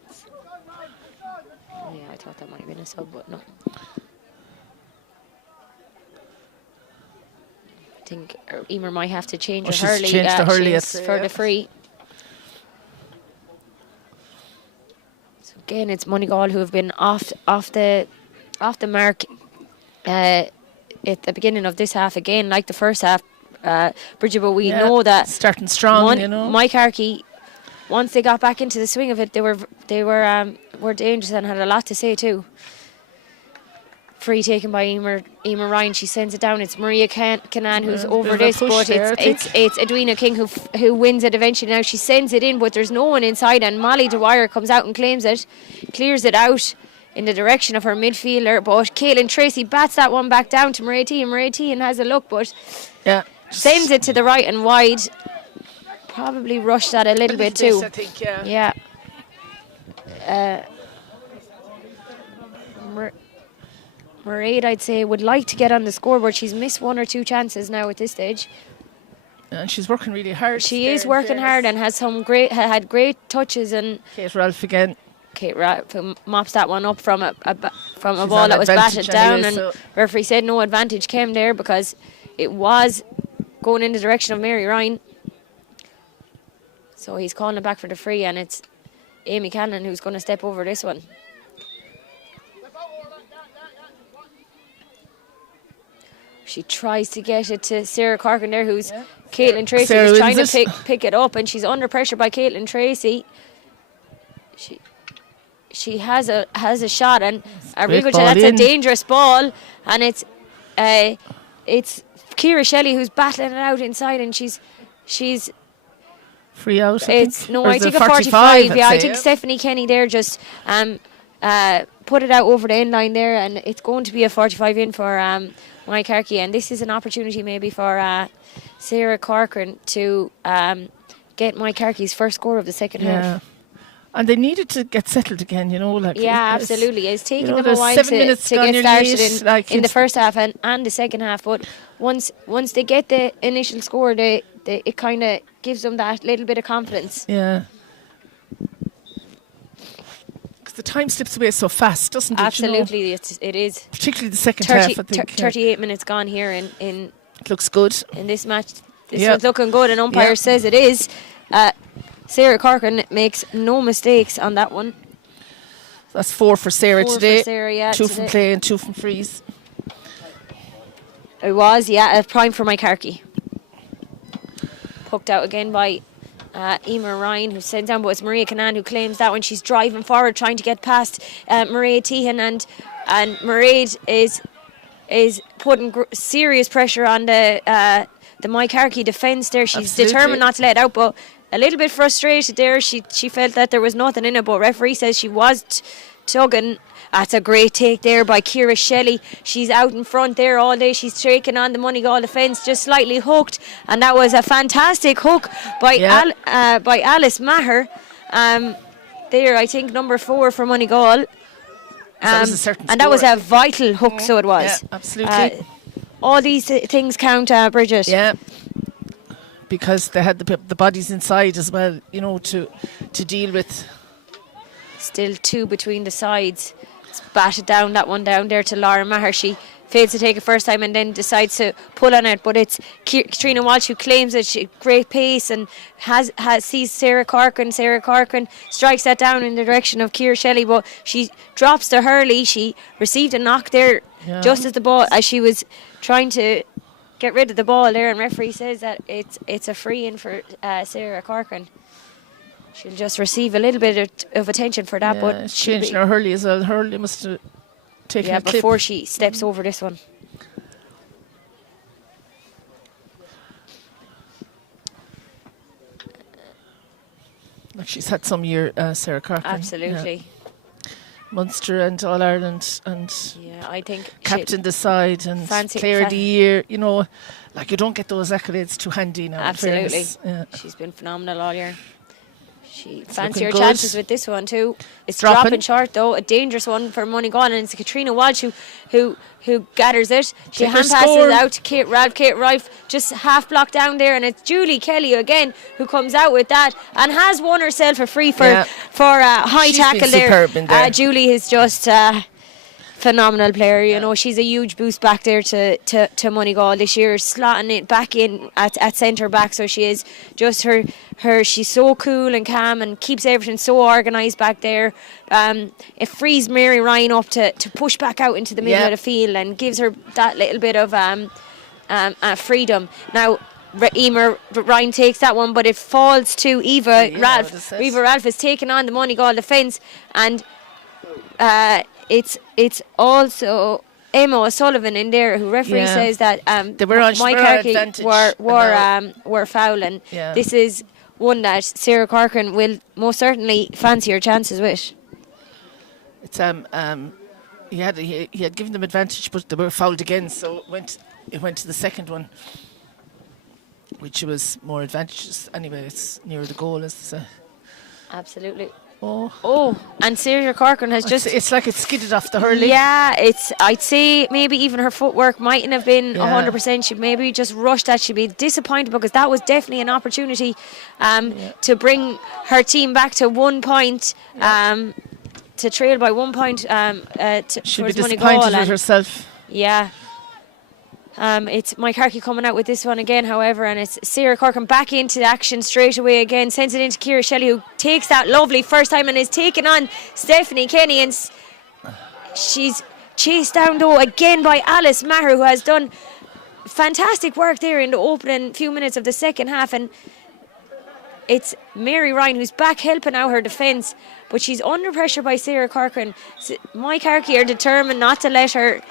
I thought that might have been a sub, but no. I think Emer might have to change Oh, she's Hurley. changed to Hurley, she's I'd say, for yeah. the free. So again, it's Moneygall who have been off the mark at the beginning of this half again, like the first half. Bridget, but we know that starting strong, you know. Mike Harkey, once they got back into the swing of it, they were dangerous and had a lot to say too. Free taken by Emer Ryan. She sends it down. It's Maria Canan who's over this, but it's Edwina King who wins it eventually. Now she sends it in, but there's no one inside, and Molly Dwyer comes out and claims it, clears it out in the direction of her midfielder. But Caitlin Tracy bats that one back down to Maria T, and Maria T has a look, but sends it to the right and wide. Probably rushed that a little bit too. I think, yeah. Yeah. Mairead, I'd say, would like to get on the scoreboard. She's missed one or two chances now at this stage. And she's working really hard. She is working hard and has had great touches. And Kate Ralph again. Kate Ralph mops that one up from a She's ball on that was advantage batted down, anyway, and so- referee said no advantage came there because it was going in the direction of Mary Ryan. So he's calling it back for the free, and it's Amy Cannon who's going to step over this one. She tries to get it to Sarah Corcoran there, who's Caitlin Tracy, Sarah who's trying wins to it. pick it up, and she's under pressure by Caitlin Tracy. She has a shot, and great Rigocha, ball that's in. a dangerous ball, and it's Ciara Shelley who's battling it out inside, and she's Free out. I Or is think it a 45. I'd Yeah, I say, think Stephanie Kenny there just put it out over the end line there, and it's going to be a 45 in for Mike Harkey, and this is an opportunity maybe for Sarah Corcoran to get Mike Harkey's first score of the second half. And they needed to get settled again, you know. Like Yeah, it's- absolutely. It's taken you know, them a there's while 7 to minutes get gone, you're started late, like in the it's- first half and the second half. But once they get the initial score, it kind of gives them that little bit of confidence. Yeah. Because the time slips away so fast, doesn't it? Absolutely, You know? it is. Particularly the second half, I think. 38 minutes gone here in It looks good. this match. This Yeah. one's looking good, and umpire Yeah. says it is. Sarah Corcoran makes no mistakes on that one. That's 4 for Sarah 4 for today. Sarah, yeah, 2 today. from play and 2 from freeze. It was, a prime for Mike Harkey. Poked out again by Emer Ryan, who sends down, but it's Maria Canan who claims that when she's driving forward, trying to get past Maria Tehan, and Mairead is putting serious pressure on the Mike Harkey defence there. She's Absolutely. determined not to let it out, but a little bit frustrated there. She felt that there was nothing in it, but referee says she was tugging. That's a great take there by Ciara Shelley. She's out in front there all day. She's taking on the Moneygall defence, just slightly hooked, and that was a fantastic hook by Alice Maher. there. I think number 4 for Moneygall. That was a certain and that was score, a vital hook, so it was. Yeah, absolutely. All these things count, Bridget. Yeah, because they had the bodies inside as well, to deal with. Still 2 between the sides. It's batted down, that one down there to Laura Maher. She fails to take it first time and then decides to pull on it, but it's Katrina Walsh who claims it. She great pace and sees Sarah Corcoran. Sarah Corcoran strikes that down in the direction of Ciara Shelley, but she drops to Hurley. She received a knock there just as she was trying to get rid of the ball there, and referee says that it's a free in for Sarah Corcoran. She'll just receive a little bit of attention for that, but it's changing her Hurley as well. Hurley must have taken a clip before she steps over this one. Like she's had some year, Sarah Corcoran. Absolutely. Yeah. Munster and All Ireland, and I think captain the side and player of the year. You don't get those accolades too handy now. Absolutely. Yeah. She's been phenomenal all year. She fancy her good. chances with this one too. It's dropping short though, a dangerous one for Moneygall, and it's Katrina Walsh who gathers it. She hand passes out to Kate Ralph, just half blocked down there, and it's Julie Kelly again who comes out with that and has won herself a free for a high She's tackle been superb in there. Julie is just phenomenal player. She's a huge boost back there to Moneygall this year, slotting it back in at centre back. So she is just her. She's so cool and calm and keeps everything so organised back there. It frees Mary Ryan up to push back out into the middle of the field and gives her that little bit of freedom. Now Emer Ryan takes that one, but it falls to Eva Ralph. Eva Ralph is taking on the Moneygall defence, and it's also Emma O'Sullivan in there, who referee says that they were on Mike Harkey were fouling. This is one that Sarah Corcoran will most certainly fancy her chances with. It's he had given them advantage, but they were fouled again, so it went to the second one, which was more advantageous. Anyway, it's nearer the goal, as they say. Absolutely. Oh, and Sarah Corcoran has it's like it skidded off the Hurley. Yeah, I'd say maybe even her footwork mightn't have been 100%. She maybe just rushed that. She'd be disappointed because that was definitely an opportunity to bring her team back to 1 point, to trail by 1 point. She'd be disappointed with herself. Yeah. It's Mike Harkey coming out with this one again, however, and it's Sarah Corcoran back into action straight away again, sends it into Ciara Shelley, who takes that lovely first time and is taking on Stephanie Kenny, and she's chased down though again by Alice Maher, who has done fantastic work there in the opening few minutes of the second half, and it's Mary Ryan who's back helping out her defence, but she's under pressure by Sarah Corcoran. Mike Harkey are determined not to let her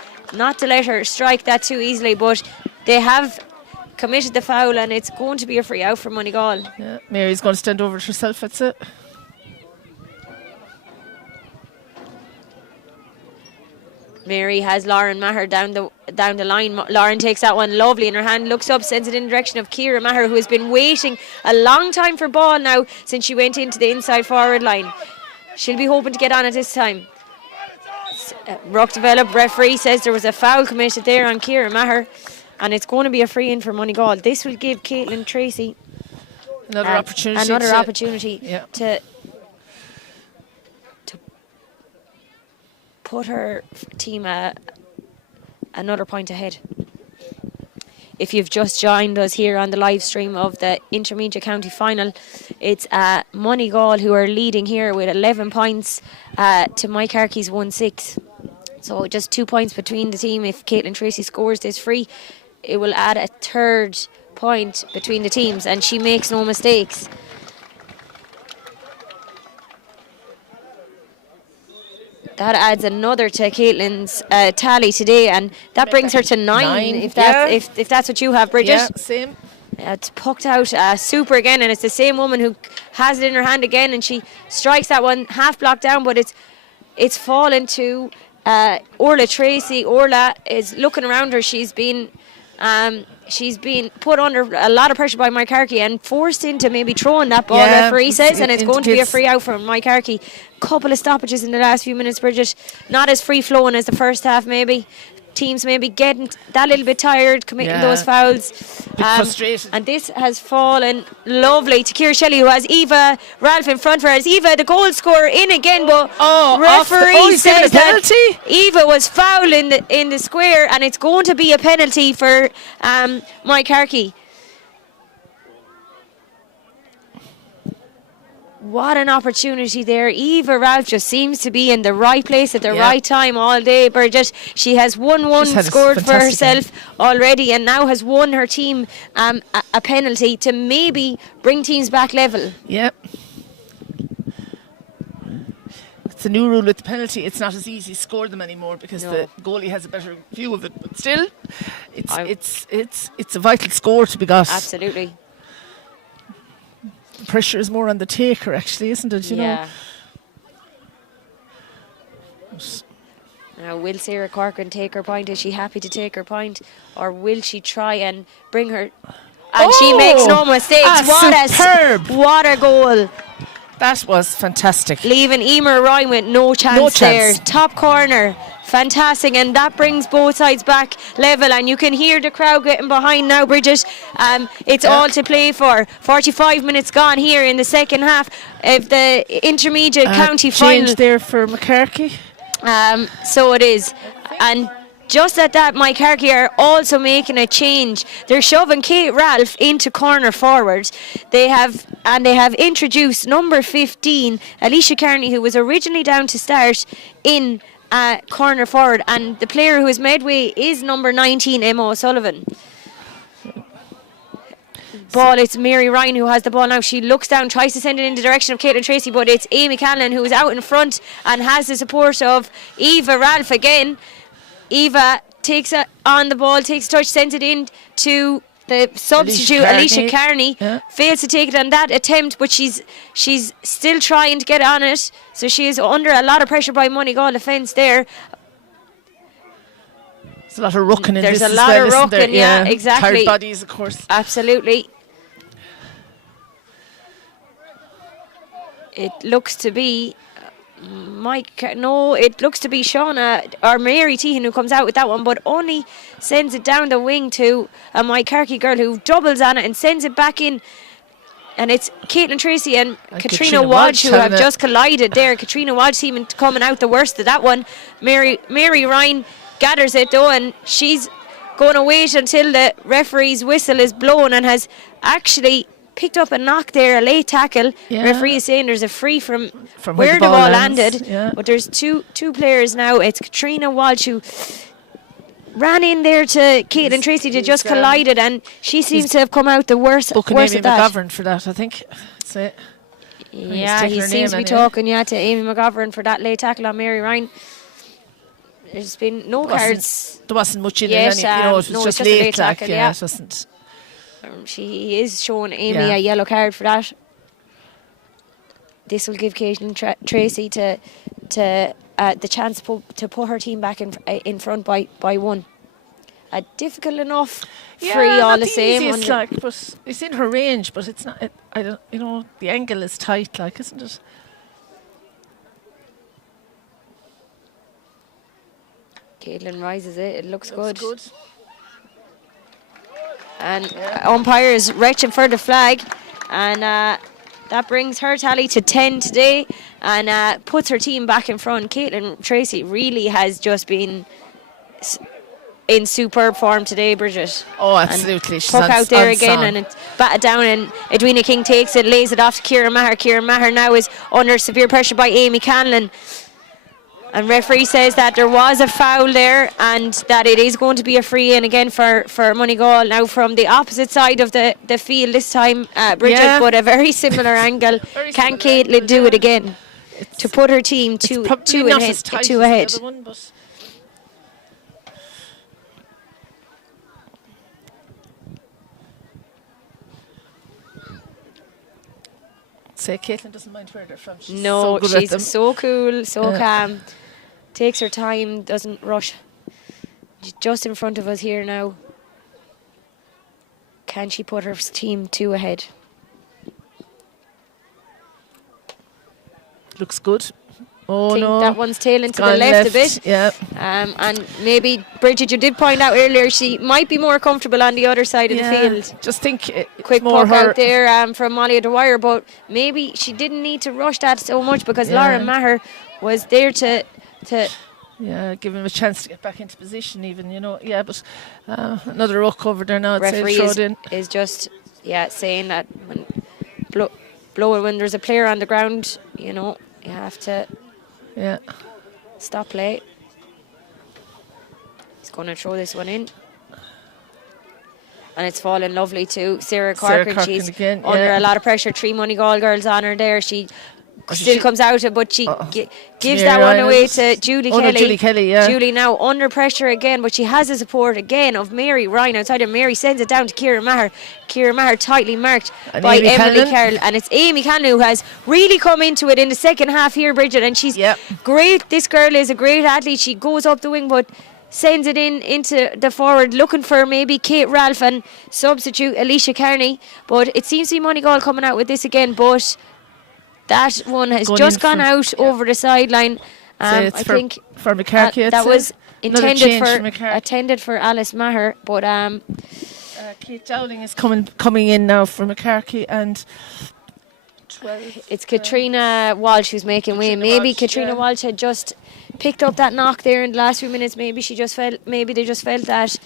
strike that too easily, but they have committed the foul, and it's going to be a free out for Moneygall. Yeah, Mary's going to stand over it herself, that's it. Mary has Lauren Maher down the line. Lauren takes that one lovely in her hand, looks up, sends it in the direction of Ciara Maher, who has been waiting a long time for ball now since she went into the inside forward line. She'll be hoping to get on it this time. Ruck develop, referee says there was a foul committed there on Ciara Maher, and it's going to be a free in for Moneygall. This will give Caitlin Tracy another opportunity to put her team another point ahead. If you've just joined us here on the live stream of the Intermediate County Final, it's Moneygall who are leading here with 11 points to Mike Harkey's 1-6. So just 2 points between the team. If Caitlin Tracy scores this free, it will add a third point between the teams, and she makes no mistakes. That adds another to Caitlin's tally today, and that brings her to 9. If that's what you have, Bridget. Yeah, same. It's pucked out super again, and it's the same woman who has it in her hand again, and she strikes that one half blocked down, but it's fallen to Orla Tracy. Orla is looking around her. She's been she's been put under a lot of pressure by Mike Harkey and forced into maybe throwing that ball, Yeah, referee says, and it's going to be a it's- free out from Mike Harkey. Couple of stoppages in the last few minutes, Bridget. Not as free flowing as the first half, maybe. Teams maybe getting that little bit tired, committing Yeah. those fouls. Frustrated. And this has fallen lovely to Ciara Shelley, who has Eva Ralph in front of her. As Eva, the goal scorer, in again, but referee he's given a says that penalty? Eva was fouled in the square, and it's going to be a penalty for Mike Harkey. What an opportunity there. Eva Ralph just seems to be in the right place at the right time all day, Bridget. She has won had a scored for fantastic herself already, and now has won her team a penalty to maybe bring teams back level. Yep. It's a new rule with the penalty. It's not as easy to score them anymore because the goalie has a better view of it. But still, it's a vital score to be got. Absolutely. The pressure is more on the taker, actually, isn't it? You know. Now, will Sarah Corcoran take her point? Is she happy to take her point, or will she try and bring her? And she makes no mistakes. What a goal! That was fantastic. Leaving Emer Ryan with no chance there. Top corner. Fantastic, and that brings both sides back level, and you can hear the crowd getting behind now, Bridget. It's all to play for. 45 minutes gone here in the second half of the intermediate county final. Change there for McCarthy. So it is, and just at that, Mike Harkey are also making a change. They're shoving Kate Ralph into corner forward. They have introduced number 15, Alicia Carney, who was originally down to start in corner forward, and the player who is midway is number 19, Emma O'Sullivan. Ball, it's Mary Ryan who has the ball now. She looks down, tries to send it in the direction of Caitlin Tracy, but it's Amy Canlon who is out in front and has the support of Eva Ralph again. Eva takes it on the ball, takes a touch, sends it in to the substitute, Alicia Carney. Fails to take it on that attempt, but she's still trying to get on it. So she is under a lot of pressure by Moneygall defence there. There's a lot of rucking in this. There's a lot of rucking, yeah, exactly. Tired bodies, of course. Absolutely. It looks to be it looks to be Shauna or Mary Tehan who comes out with that one, but only sends it down the wing to a Mike Harkey girl who doubles on it and sends it back in. And it's Caitlin Tracy and Katrina Walsh who have just collided there. Katrina Walsh even coming out the worst of that one. Mary Ryan gathers it though, and she's going to wait until the referee's whistle is blown, and has actually picked up a knock there, a late tackle. Referee is saying there's a free from where the ball landed. But there's two players now. It's Katrina Walsh who ran in there to Caitlin Tracy to just collided, and she seems to have come out the worst of Amy that. McGovern for that, I think. That's it. Yeah, he seems to be talking to Amy McGovern for that late tackle on Mary Ryan. There's been no cards. There wasn't much in it, it was just late tackle. It wasn't. She is showing Amy a yellow card for that. This will give Caitlin Tracy to the chance to put her team back in front by one. A difficult enough free all the same. But it's in her range, but it's not. I don't. The angle is tight, isn't it? Caitlin rises it. It looks good. And umpire is reaching for the flag, and that brings her tally to 10 today, and puts her team back in front. Caitlin Tracy really has just been in superb form today, Bridget. Oh, absolutely. She's out there again, and it's batted down, and Edwina King takes it, lays it off to Ciara Maher. Ciara Maher now is under severe pressure by Amy Canlon. And referee says that there was a foul there, and that it is going to be a free in again for Moneygall. Now from the opposite side of the field this time, Bridget, but a very similar angle. Can Caitlin do it again to put her team two ahead? Say Caitlin doesn't mind where they're from. She's so cool, so calm. Takes her time, doesn't rush. Just in front of us here now. Can she put her team 2 ahead? Looks good. I Oh think no. that one's tailing to the Gone left a bit. Yeah. And maybe, Bridget, you did point out earlier she might be more comfortable on the other side of the field. Just think it's Quick more puck her. out there from Molly Dwyer, but maybe she didn't need to rush that so much because Lauren Maher was there to give him a chance to get back into position even, Yeah, but another ruck over there now. referee is just saying that when there's a player on the ground, you have to stop play. He's going to throw this one in. And it's fallen lovely to Sarah Corcoran. She's again, under a lot of pressure. 3 Moneygall girls on her there. She still comes out, but she gives that one away to Julie Kelly. No, Julie Kelly, yeah. Julie now under pressure again, but she has the support again of Mary Ryan outside, and Mary sends it down to Ciara Maher. Ciara Maher tightly marked by Emily Carroll, and it's Amy Cannon who has really come into it in the second half here, Bridget, and she's great. This girl is a great athlete. She goes up the wing, but sends it into the forward, looking for maybe Kate Ralph and substitute Alicia Kearney, but it seems to be Moneygall coming out with this again, but that one has just gone out over the sideline. I think for McCarthy. That was intended for Alice Maher, but Kate Dowling is coming in now for McCarthy, and it's Katrina Walsh who's making way. Maybe Katrina Walsh had just picked up that knock there in the last few minutes. Maybe they just felt that.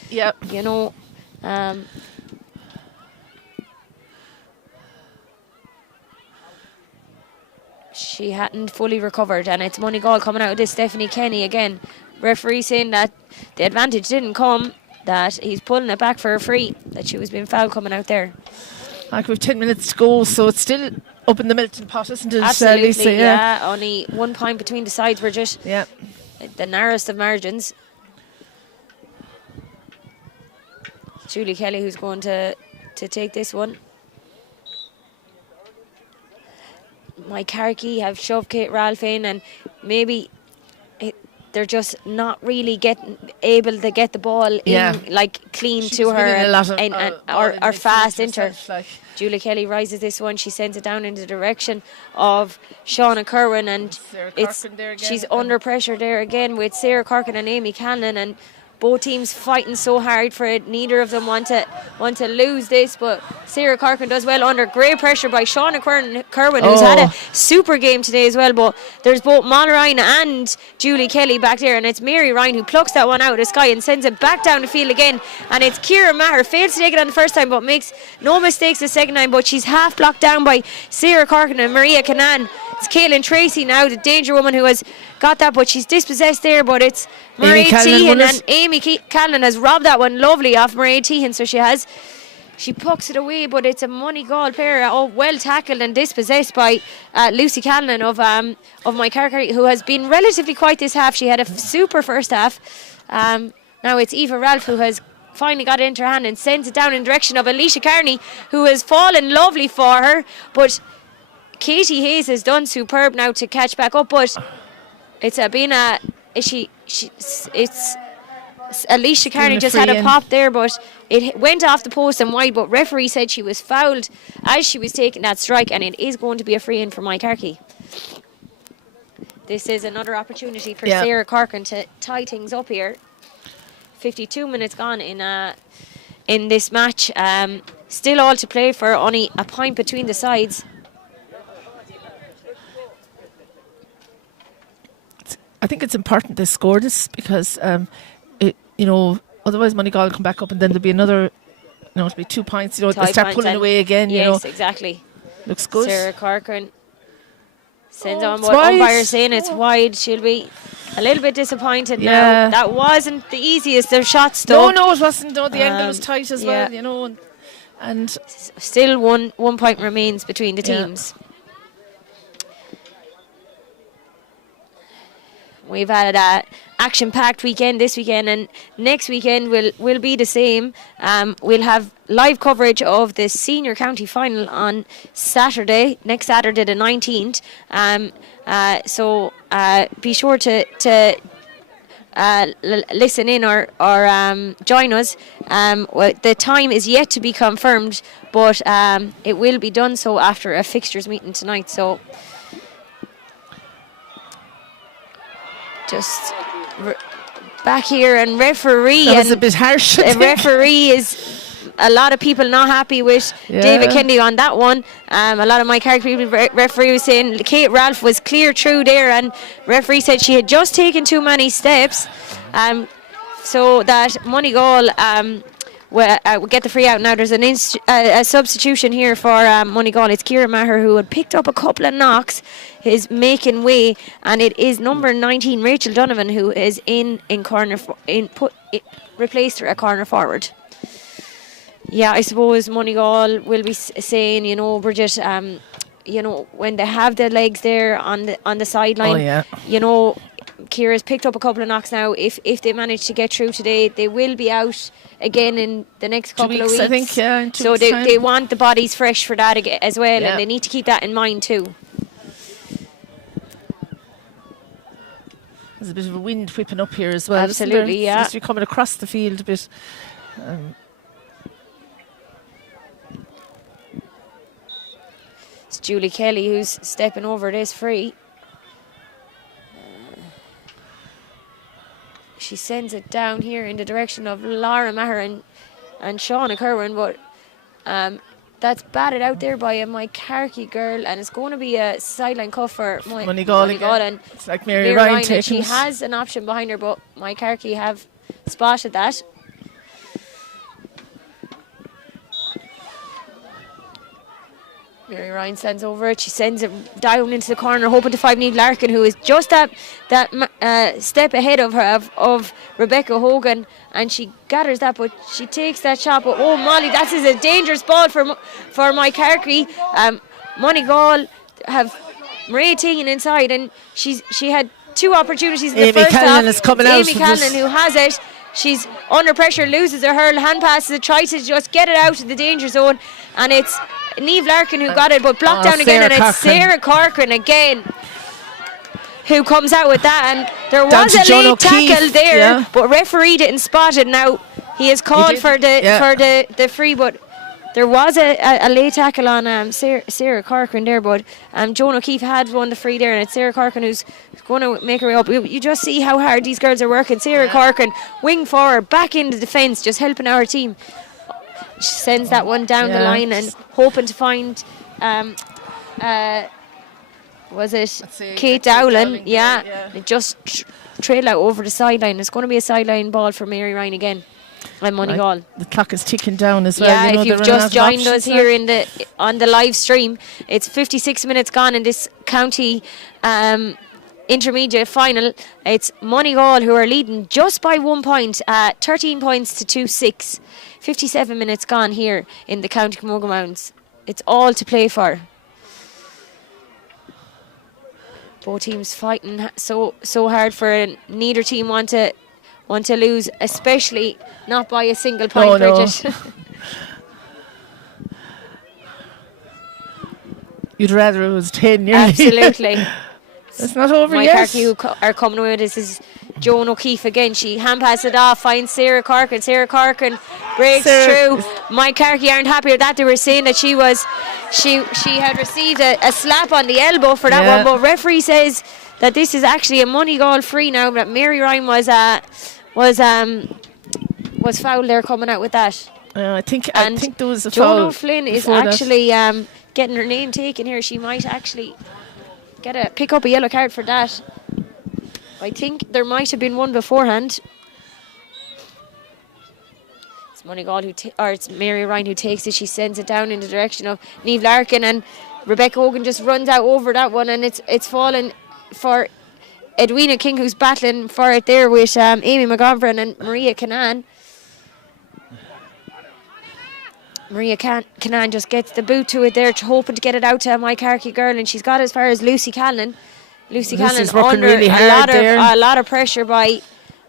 She hadn't fully recovered, and it's Moneygall coming out of this. Stephanie Kenny again. Referee saying that the advantage didn't come, that he's pulling it back for a free, that she was being fouled coming out there. Like we've 10 minutes to go, so it's still up in the melting pot, isn't it? Absolutely, Lisa? only 1 point between the sides, Bridget. Yeah. The narrowest of margins. Julie Kelly who's going to take this one. Mike Harkey have shoved Kate Ralph in, and maybe they're just not really able to get the ball in clean to her or fast into her. Julie Kelly rises this one. She sends it down in the direction of Shauna Kerwin, and she's under pressure there again with Sarah Corkin and Amy Cannon, and both teams fighting so hard for it. Neither of them want to lose this, but Sarah Corkin does well under great pressure by Shauna Kerwin, who's had a super game today as well. But there's both Molly Ryan and Julie Kelly back there, and it's Mary Ryan who plucks that one out of the sky and sends it back down the field again. And it's Ciara Maher, fails to take it on the first time but makes no mistakes the second time, but she's half blocked down by Sarah Corkin and Maria Canan. It's Kaylin Tracy now, the danger woman, who has got that, but she's dispossessed there. But it's Marie Tehan, and Amy Callan has robbed that one lovely off Marie Tehan, so she pucks it away, but it's a Moneygall player, well tackled and dispossessed by Lucy Callan of my Carcary, who has been relatively quiet this half. She had a super first half. Now it's Eva Ralph who has finally got it into her hand and sends it down in the direction of Alicia Carney, who has fallen lovely for her, but Katie Hayes has done superb now to catch back up, but it's Alicia Carney just had a pop there, but it went off the post and wide, but referee said she was fouled as she was taking that strike, and it is going to be a free in for Mike Harkey. This is another opportunity for Sarah Corcoran to tie things up here. 52 minutes gone in this match. Still all to play for, only a point between the sides. I think it's important they score this because, otherwise Moneygall will come back up and then there'll be another, it'll be 2 points. They start pulling away again. Yes, exactly. Looks good. Sarah Corcoran sends on what umpire's saying it's wide. She'll be a little bit disappointed now. That wasn't the easiest of shots, though. No, it wasn't. Though the angle was tight as well. And still 1 point remains between the teams. We've had an action-packed weekend this weekend, and next weekend will be the same. We'll have live coverage of the senior county final on Saturday, next Saturday the 19th. So be sure to listen in or join us. Well, the time is yet to be confirmed, but it will be done so after a fixtures meeting tonight. So just back here and referee. That was and a bit harsh. the referee is a lot of people not happy with David Kennedy on that one. A lot of my character people, referee was saying Kate Ralph was clear through there, and referee said she had just taken too many steps, so that Moneygall will get the free out. Now there's a substitution here for Moneygall. It's Kieran Maher, who had picked up a couple of knocks, is making way, and it is number 19 Rachel Donovan who is in corner replaced her at corner forward. Yeah, I suppose Moneygall will be saying, you know, Bridget, you know, when they have their legs there on the sideline, you know, Ciara's picked up a couple of knocks now. If they manage to get through today, they will be out again in the next couple of weeks. I think, in 2 so weeks' time. they want the bodies fresh for that as well, Yeah. and they need to keep that in mind too. There's a bit of a wind whipping up here as well. Absolutely, yeah. Seems to be coming across the field a bit. It's Julie Kelly who's stepping over this free. She sends it down here in the direction of Laura Maher and Shauna Kerwin, but that's batted out there by a Mike Carkey girl, and it's going to be a sideline cuff for Moneygall again. And it's like Mary Ryan taking she it. has an option behind her, but Mike Carkey have spotted that. Mary Ryan sends over it. She sends it down into the corner, hoping to find Niamh Larkin, who is just that step ahead of her of Rebecca Hogan, and she gathers that, but she takes that shot. But oh, Molly, that is a dangerous ball for Mike Carkey. Moneygall have Maria Teagan inside, and she had two opportunities in the first half. Is coming out. Amy Callan, who has it. She's under pressure, loses her hurl, hand passes it, tries to just get it out of the danger zone, and it's Niamh Larkin who got it, but blocked down again, and it's Sarah Corcoran again who comes out with that. And there was a late tackle there, but referee didn't spot it. Now he has called for the free, but there was a late tackle on Sarah Corcoran there, but Joan O'Keefe had won the free there, and it's Sarah Corcoran who's going to make her way up. You just see how hard these girls are working. Sarah Corcoran, wing forward, back into defence, just helping our team. She sends that one down the line and hoping to find was it Kate Dowling? Yeah. It just trailed out over the sideline. It's going to be a sideline ball for Mary Ryan again. And Moneygall. The clock is ticking down as well. Yeah, you know, if you've just joined us here on the live stream, it's 56 minutes gone in this county intermediate final. It's Moneygall who are leading just by 1 point, 13 points to 2-6. 57 minutes gone here in the County Camogie Mounds. It's all to play for. Both teams fighting so hard for it. Neither team want to lose, especially not by a single point, Bridget. You'd rather it was 10 nearly. Absolutely. It's not over Mike yet. Carkey who are coming away with this is Joan O'Keefe again. She hand passes it off, finds Sarah Corcoran. Sarah Corcoran breaks through. Mike Carkey aren't happy with that. They were saying that she had received a slap on the elbow for that one, but referee says that this is actually a Moneygall free now. That Mary Ryan was fouled there coming out with that. I think there was a Joan foul. O'Flynn is actually getting her name taken here. She might actually pick up a yellow card for that. I think there might have been one beforehand. It's Moneygall or it's Mary Ryan who takes it. She sends it down in the direction of Niamh Larkin, and Rebecca Hogan just runs out over that one, and it's fallen for Edwina King, who's battling for it there with Amy McGovern and Maria Canan. Maria Canan just gets the boot to it there, hoping to get it out to Mike Carkey girl, and she's got as far as Lucy Callan. Lucy Callan under really a lot of pressure by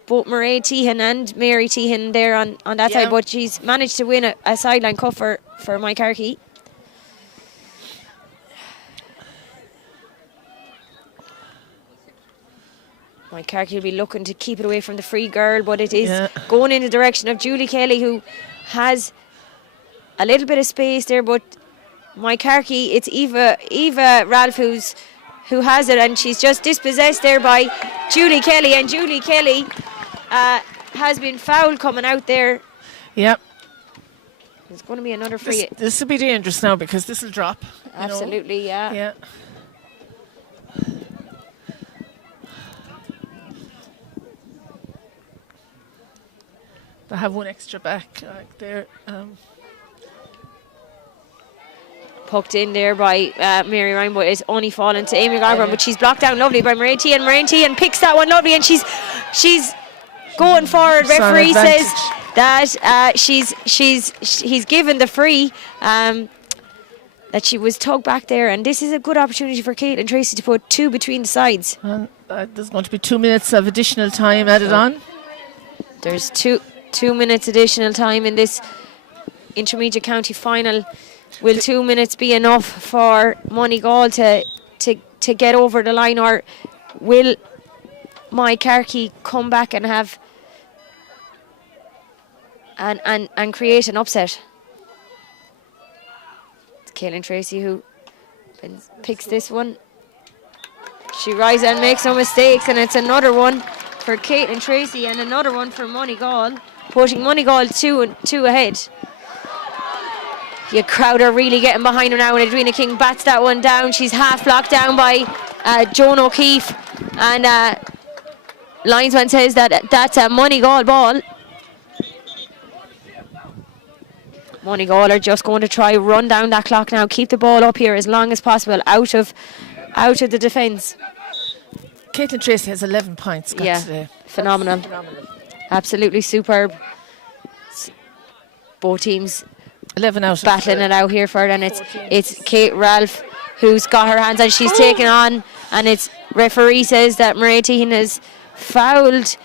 both Mairead Tehan and Mary Tehan there on that side, but she's managed to win a sideline cuff for Mike Carkey. Carkey will be looking to keep it away from the free girl, but it is going in the direction of Julie Kelly, who has a little bit of space there, but Carkey, it's Eva Ralph who has it, and she's just dispossessed there by Julie Kelly, and Julie Kelly has been fouled coming out there. Yep. It's going to be another free. This will be dangerous now because this will drop. Absolutely, yeah. Yeah. They have one extra back there. Poked in there by Mary Ryan, but it's only fallen to Amy Garber, but she's blocked down lovely by Mairead Teahan. Mairead Teahan picks that one lovely, and she's going forward. Referee says that he's given the free, that she was tugged back there, and this is a good opportunity for Caitlin Tracy to put 2 between the sides. And there's going to be 2 minutes of additional time added on. There's 2 minutes additional time in this intermediate county final. Will 2 minutes be enough for Moneygall to get over the line, or will Carkey come back and have and create an upset? It's Caitlin Tracy who picks this one. She rises and makes no mistakes, and it's another one for Caitlin Tracy and another one for Moneygall, putting Moneygall 2 ahead. The crowd are really getting behind her now, and Edwina King bats that one down. She's half blocked down by Joan O'Keefe, and linesman says that that's a Moneygall ball. Moneygall are just going to try run down that clock now, keep the ball up here as long as possible out of the defence. Caitlin Tracy has 11 points. Yeah, phenomenal. Absolutely superb. Both teams 11 out, battling it out here for it, and it's Kate Ralph who's got her hands, and she's taken on, and it's referee says that Mairead Teahan has fouled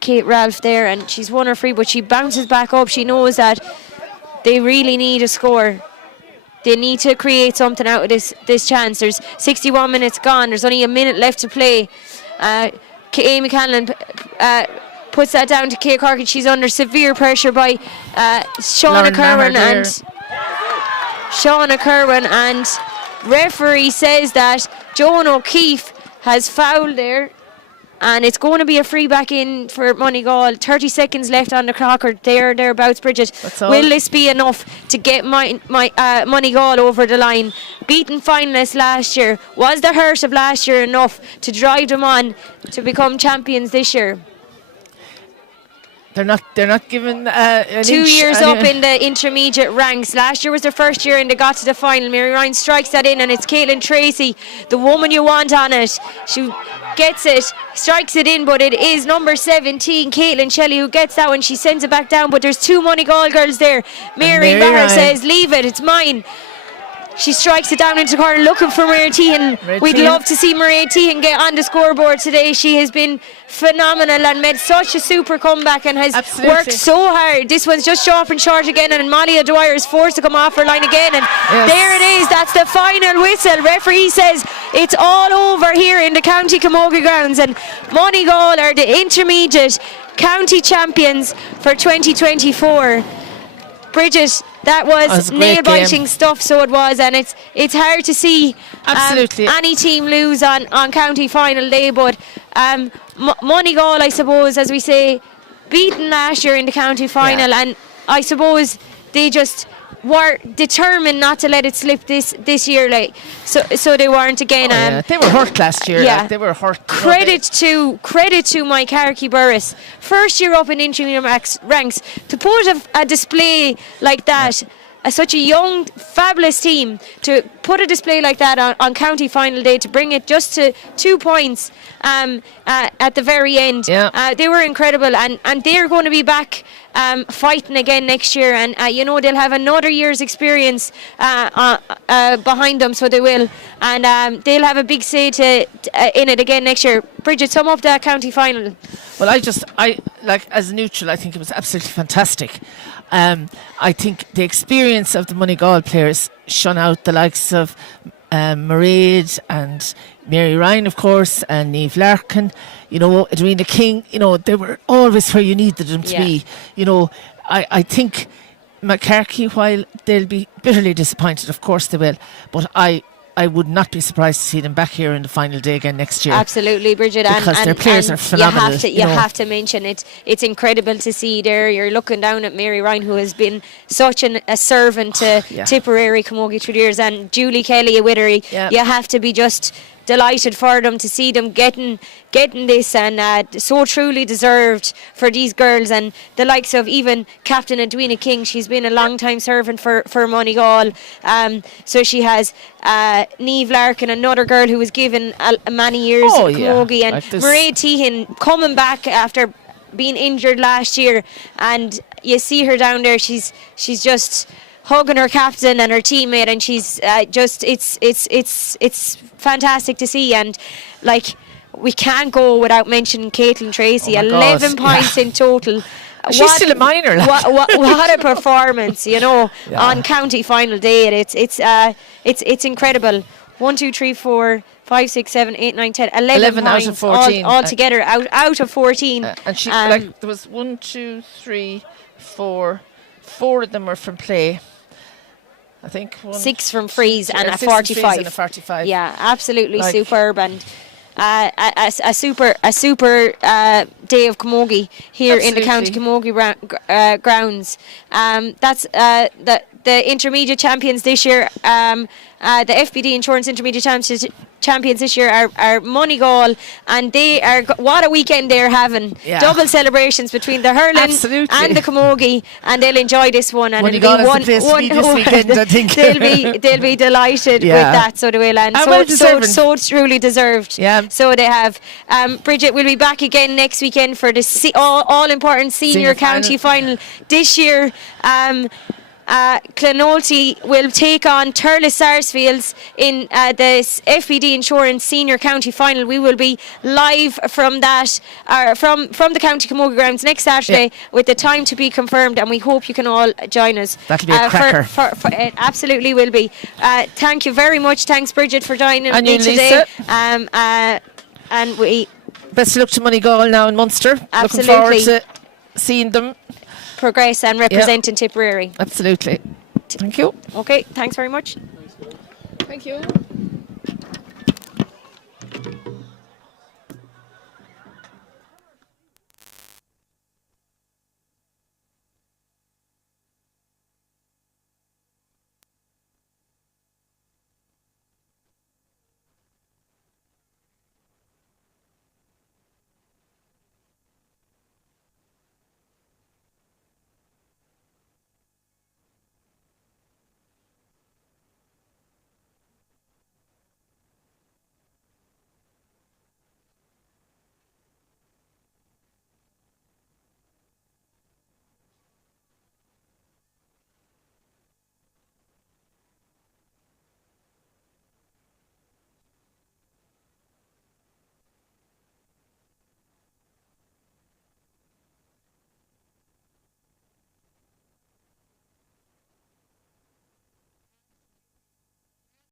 Kate Ralph there, and she's won her free, but she bounces back up. She knows that they really need a score. They need to create something out of this chance. There's 61 minutes gone. There's only a minute left to play. Amy Canlon puts that down to Kate Corkin. She's under severe pressure by Shauna Kerwin, and referee says that Joan O'Keefe has fouled there, and it's going to be a free back in for Moneygall. 30 seconds left on the clock, or thereabouts, Bridget. Will this be enough to get Moneygall over the line? Beaten finalists last year. Was the hurt of last year enough to drive them on to become champions this year? They're not given an 2 years up in the intermediate ranks. Last year was their first year, and they got to the final. Mary Ryan strikes that in, and it's Caitlin Tracy, the woman you want on it. She gets it, strikes it in, but it is number 17, Caitlin Shelley, who gets that one. She sends it back down, but there's 2 Moneygall girls there. Mary Ryan says, leave it, it's mine. She strikes it down into the corner, looking for Mairead Teahan. We'd love to see Mairead Teahan get on the scoreboard today. She has been phenomenal and made such a super comeback and has worked so hard. This one's just dropping short again, and Molly O'Dwyer is forced to come off her line again. And there it is. That's the final whistle. Referee says it's all over here in the County Camogie grounds, and Moneygall are the intermediate county champions for 2024. Bridget, that was nail-biting stuff, so it was, and it's hard to see any team lose on county final day, but Moneygall, I suppose, as we say, beaten last year in the county final, and I suppose they just were determined not to let it slip this year, like so they weren't again. They were hurt last year. Yeah, they were hurt. Credit to my Carkey Burris, first year up in intermediate ranks, to put a display like that. Such a young, fabulous team, to put a display like that on county final day, to bring it just to 2 points at the very end. They were incredible, and they're going to be back fighting again next year, and they'll have another year's experience behind them, so they will, and they'll have a big say in it again next year. Bridget, sum up that county final. Well, I like, as a neutral, I think it was absolutely fantastic. I think the experience of the Moneygall players shone out. The likes of Mairead and Mary Ryan, of course, and Niamh Larkin, you know, Edwina King, you know, they were always where you needed them to be. You know, I think McCarthy, while they'll be bitterly disappointed, of course they will, but I would not be surprised to see them back here in the final day again next year. Absolutely, Bridget. Because their players are phenomenal. You have to mention it. It's incredible to see there. You're looking down at Mary Ryan, who has been such a servant to Tipperary Camogie through the years, and Julie Kelly with her. You have to be just delighted for them to see them getting this, and so truly deserved for these girls, and the likes of even Captain Edwina King. She's been a long time servant for Moneygall, so she has Niamh Larkin, another girl who was given many years of Camogie, and Mairead Tehan coming back after being injured last year, and you see her down there. She's just hugging her captain and her teammate, and she's it's fantastic to see. And like, we can't go without mentioning Caitlin Tracy. 11 points in total. She's still a minor. What a performance, you know, on county final day. It's incredible. 1, 2, 3, 4, 5, 6, 7, 8, 9, 10, 11 out of 14 all together, out of 14. And she there was 1, 2, 3, 4 of them were from play. I think 6 from frees and a 45. Yeah, absolutely superb, and a super day of camogie here in the County Camogie grounds. That's the intermediate champions this year. The FBD Insurance Intermediate Champions this year are Moneygall, and they are what a weekend they're having. Double celebrations between the hurling and the camogie, and they'll enjoy this one. And Moneygall is the place to be this weekend, I think. they'll be delighted with that, so they will, and so truly deserved. So they have. Bridget will be back again next weekend for the all important senior county final this year. Clonolty will take on Turles Sarsfields in the FBD Insurance Senior County Final. We will be live from that, from the County Camogie grounds next Saturday, with the time to be confirmed, and we hope you can all join us. That'll be a cracker. It absolutely will be. Thank you very much. Thanks, Bridget, for joining me today. And we best of luck to Moneygall now in Munster. Absolutely. Looking forward to seeing them progress and representing Tipperary. Absolutely. Thank you. Okay, thanks very much. Thank you.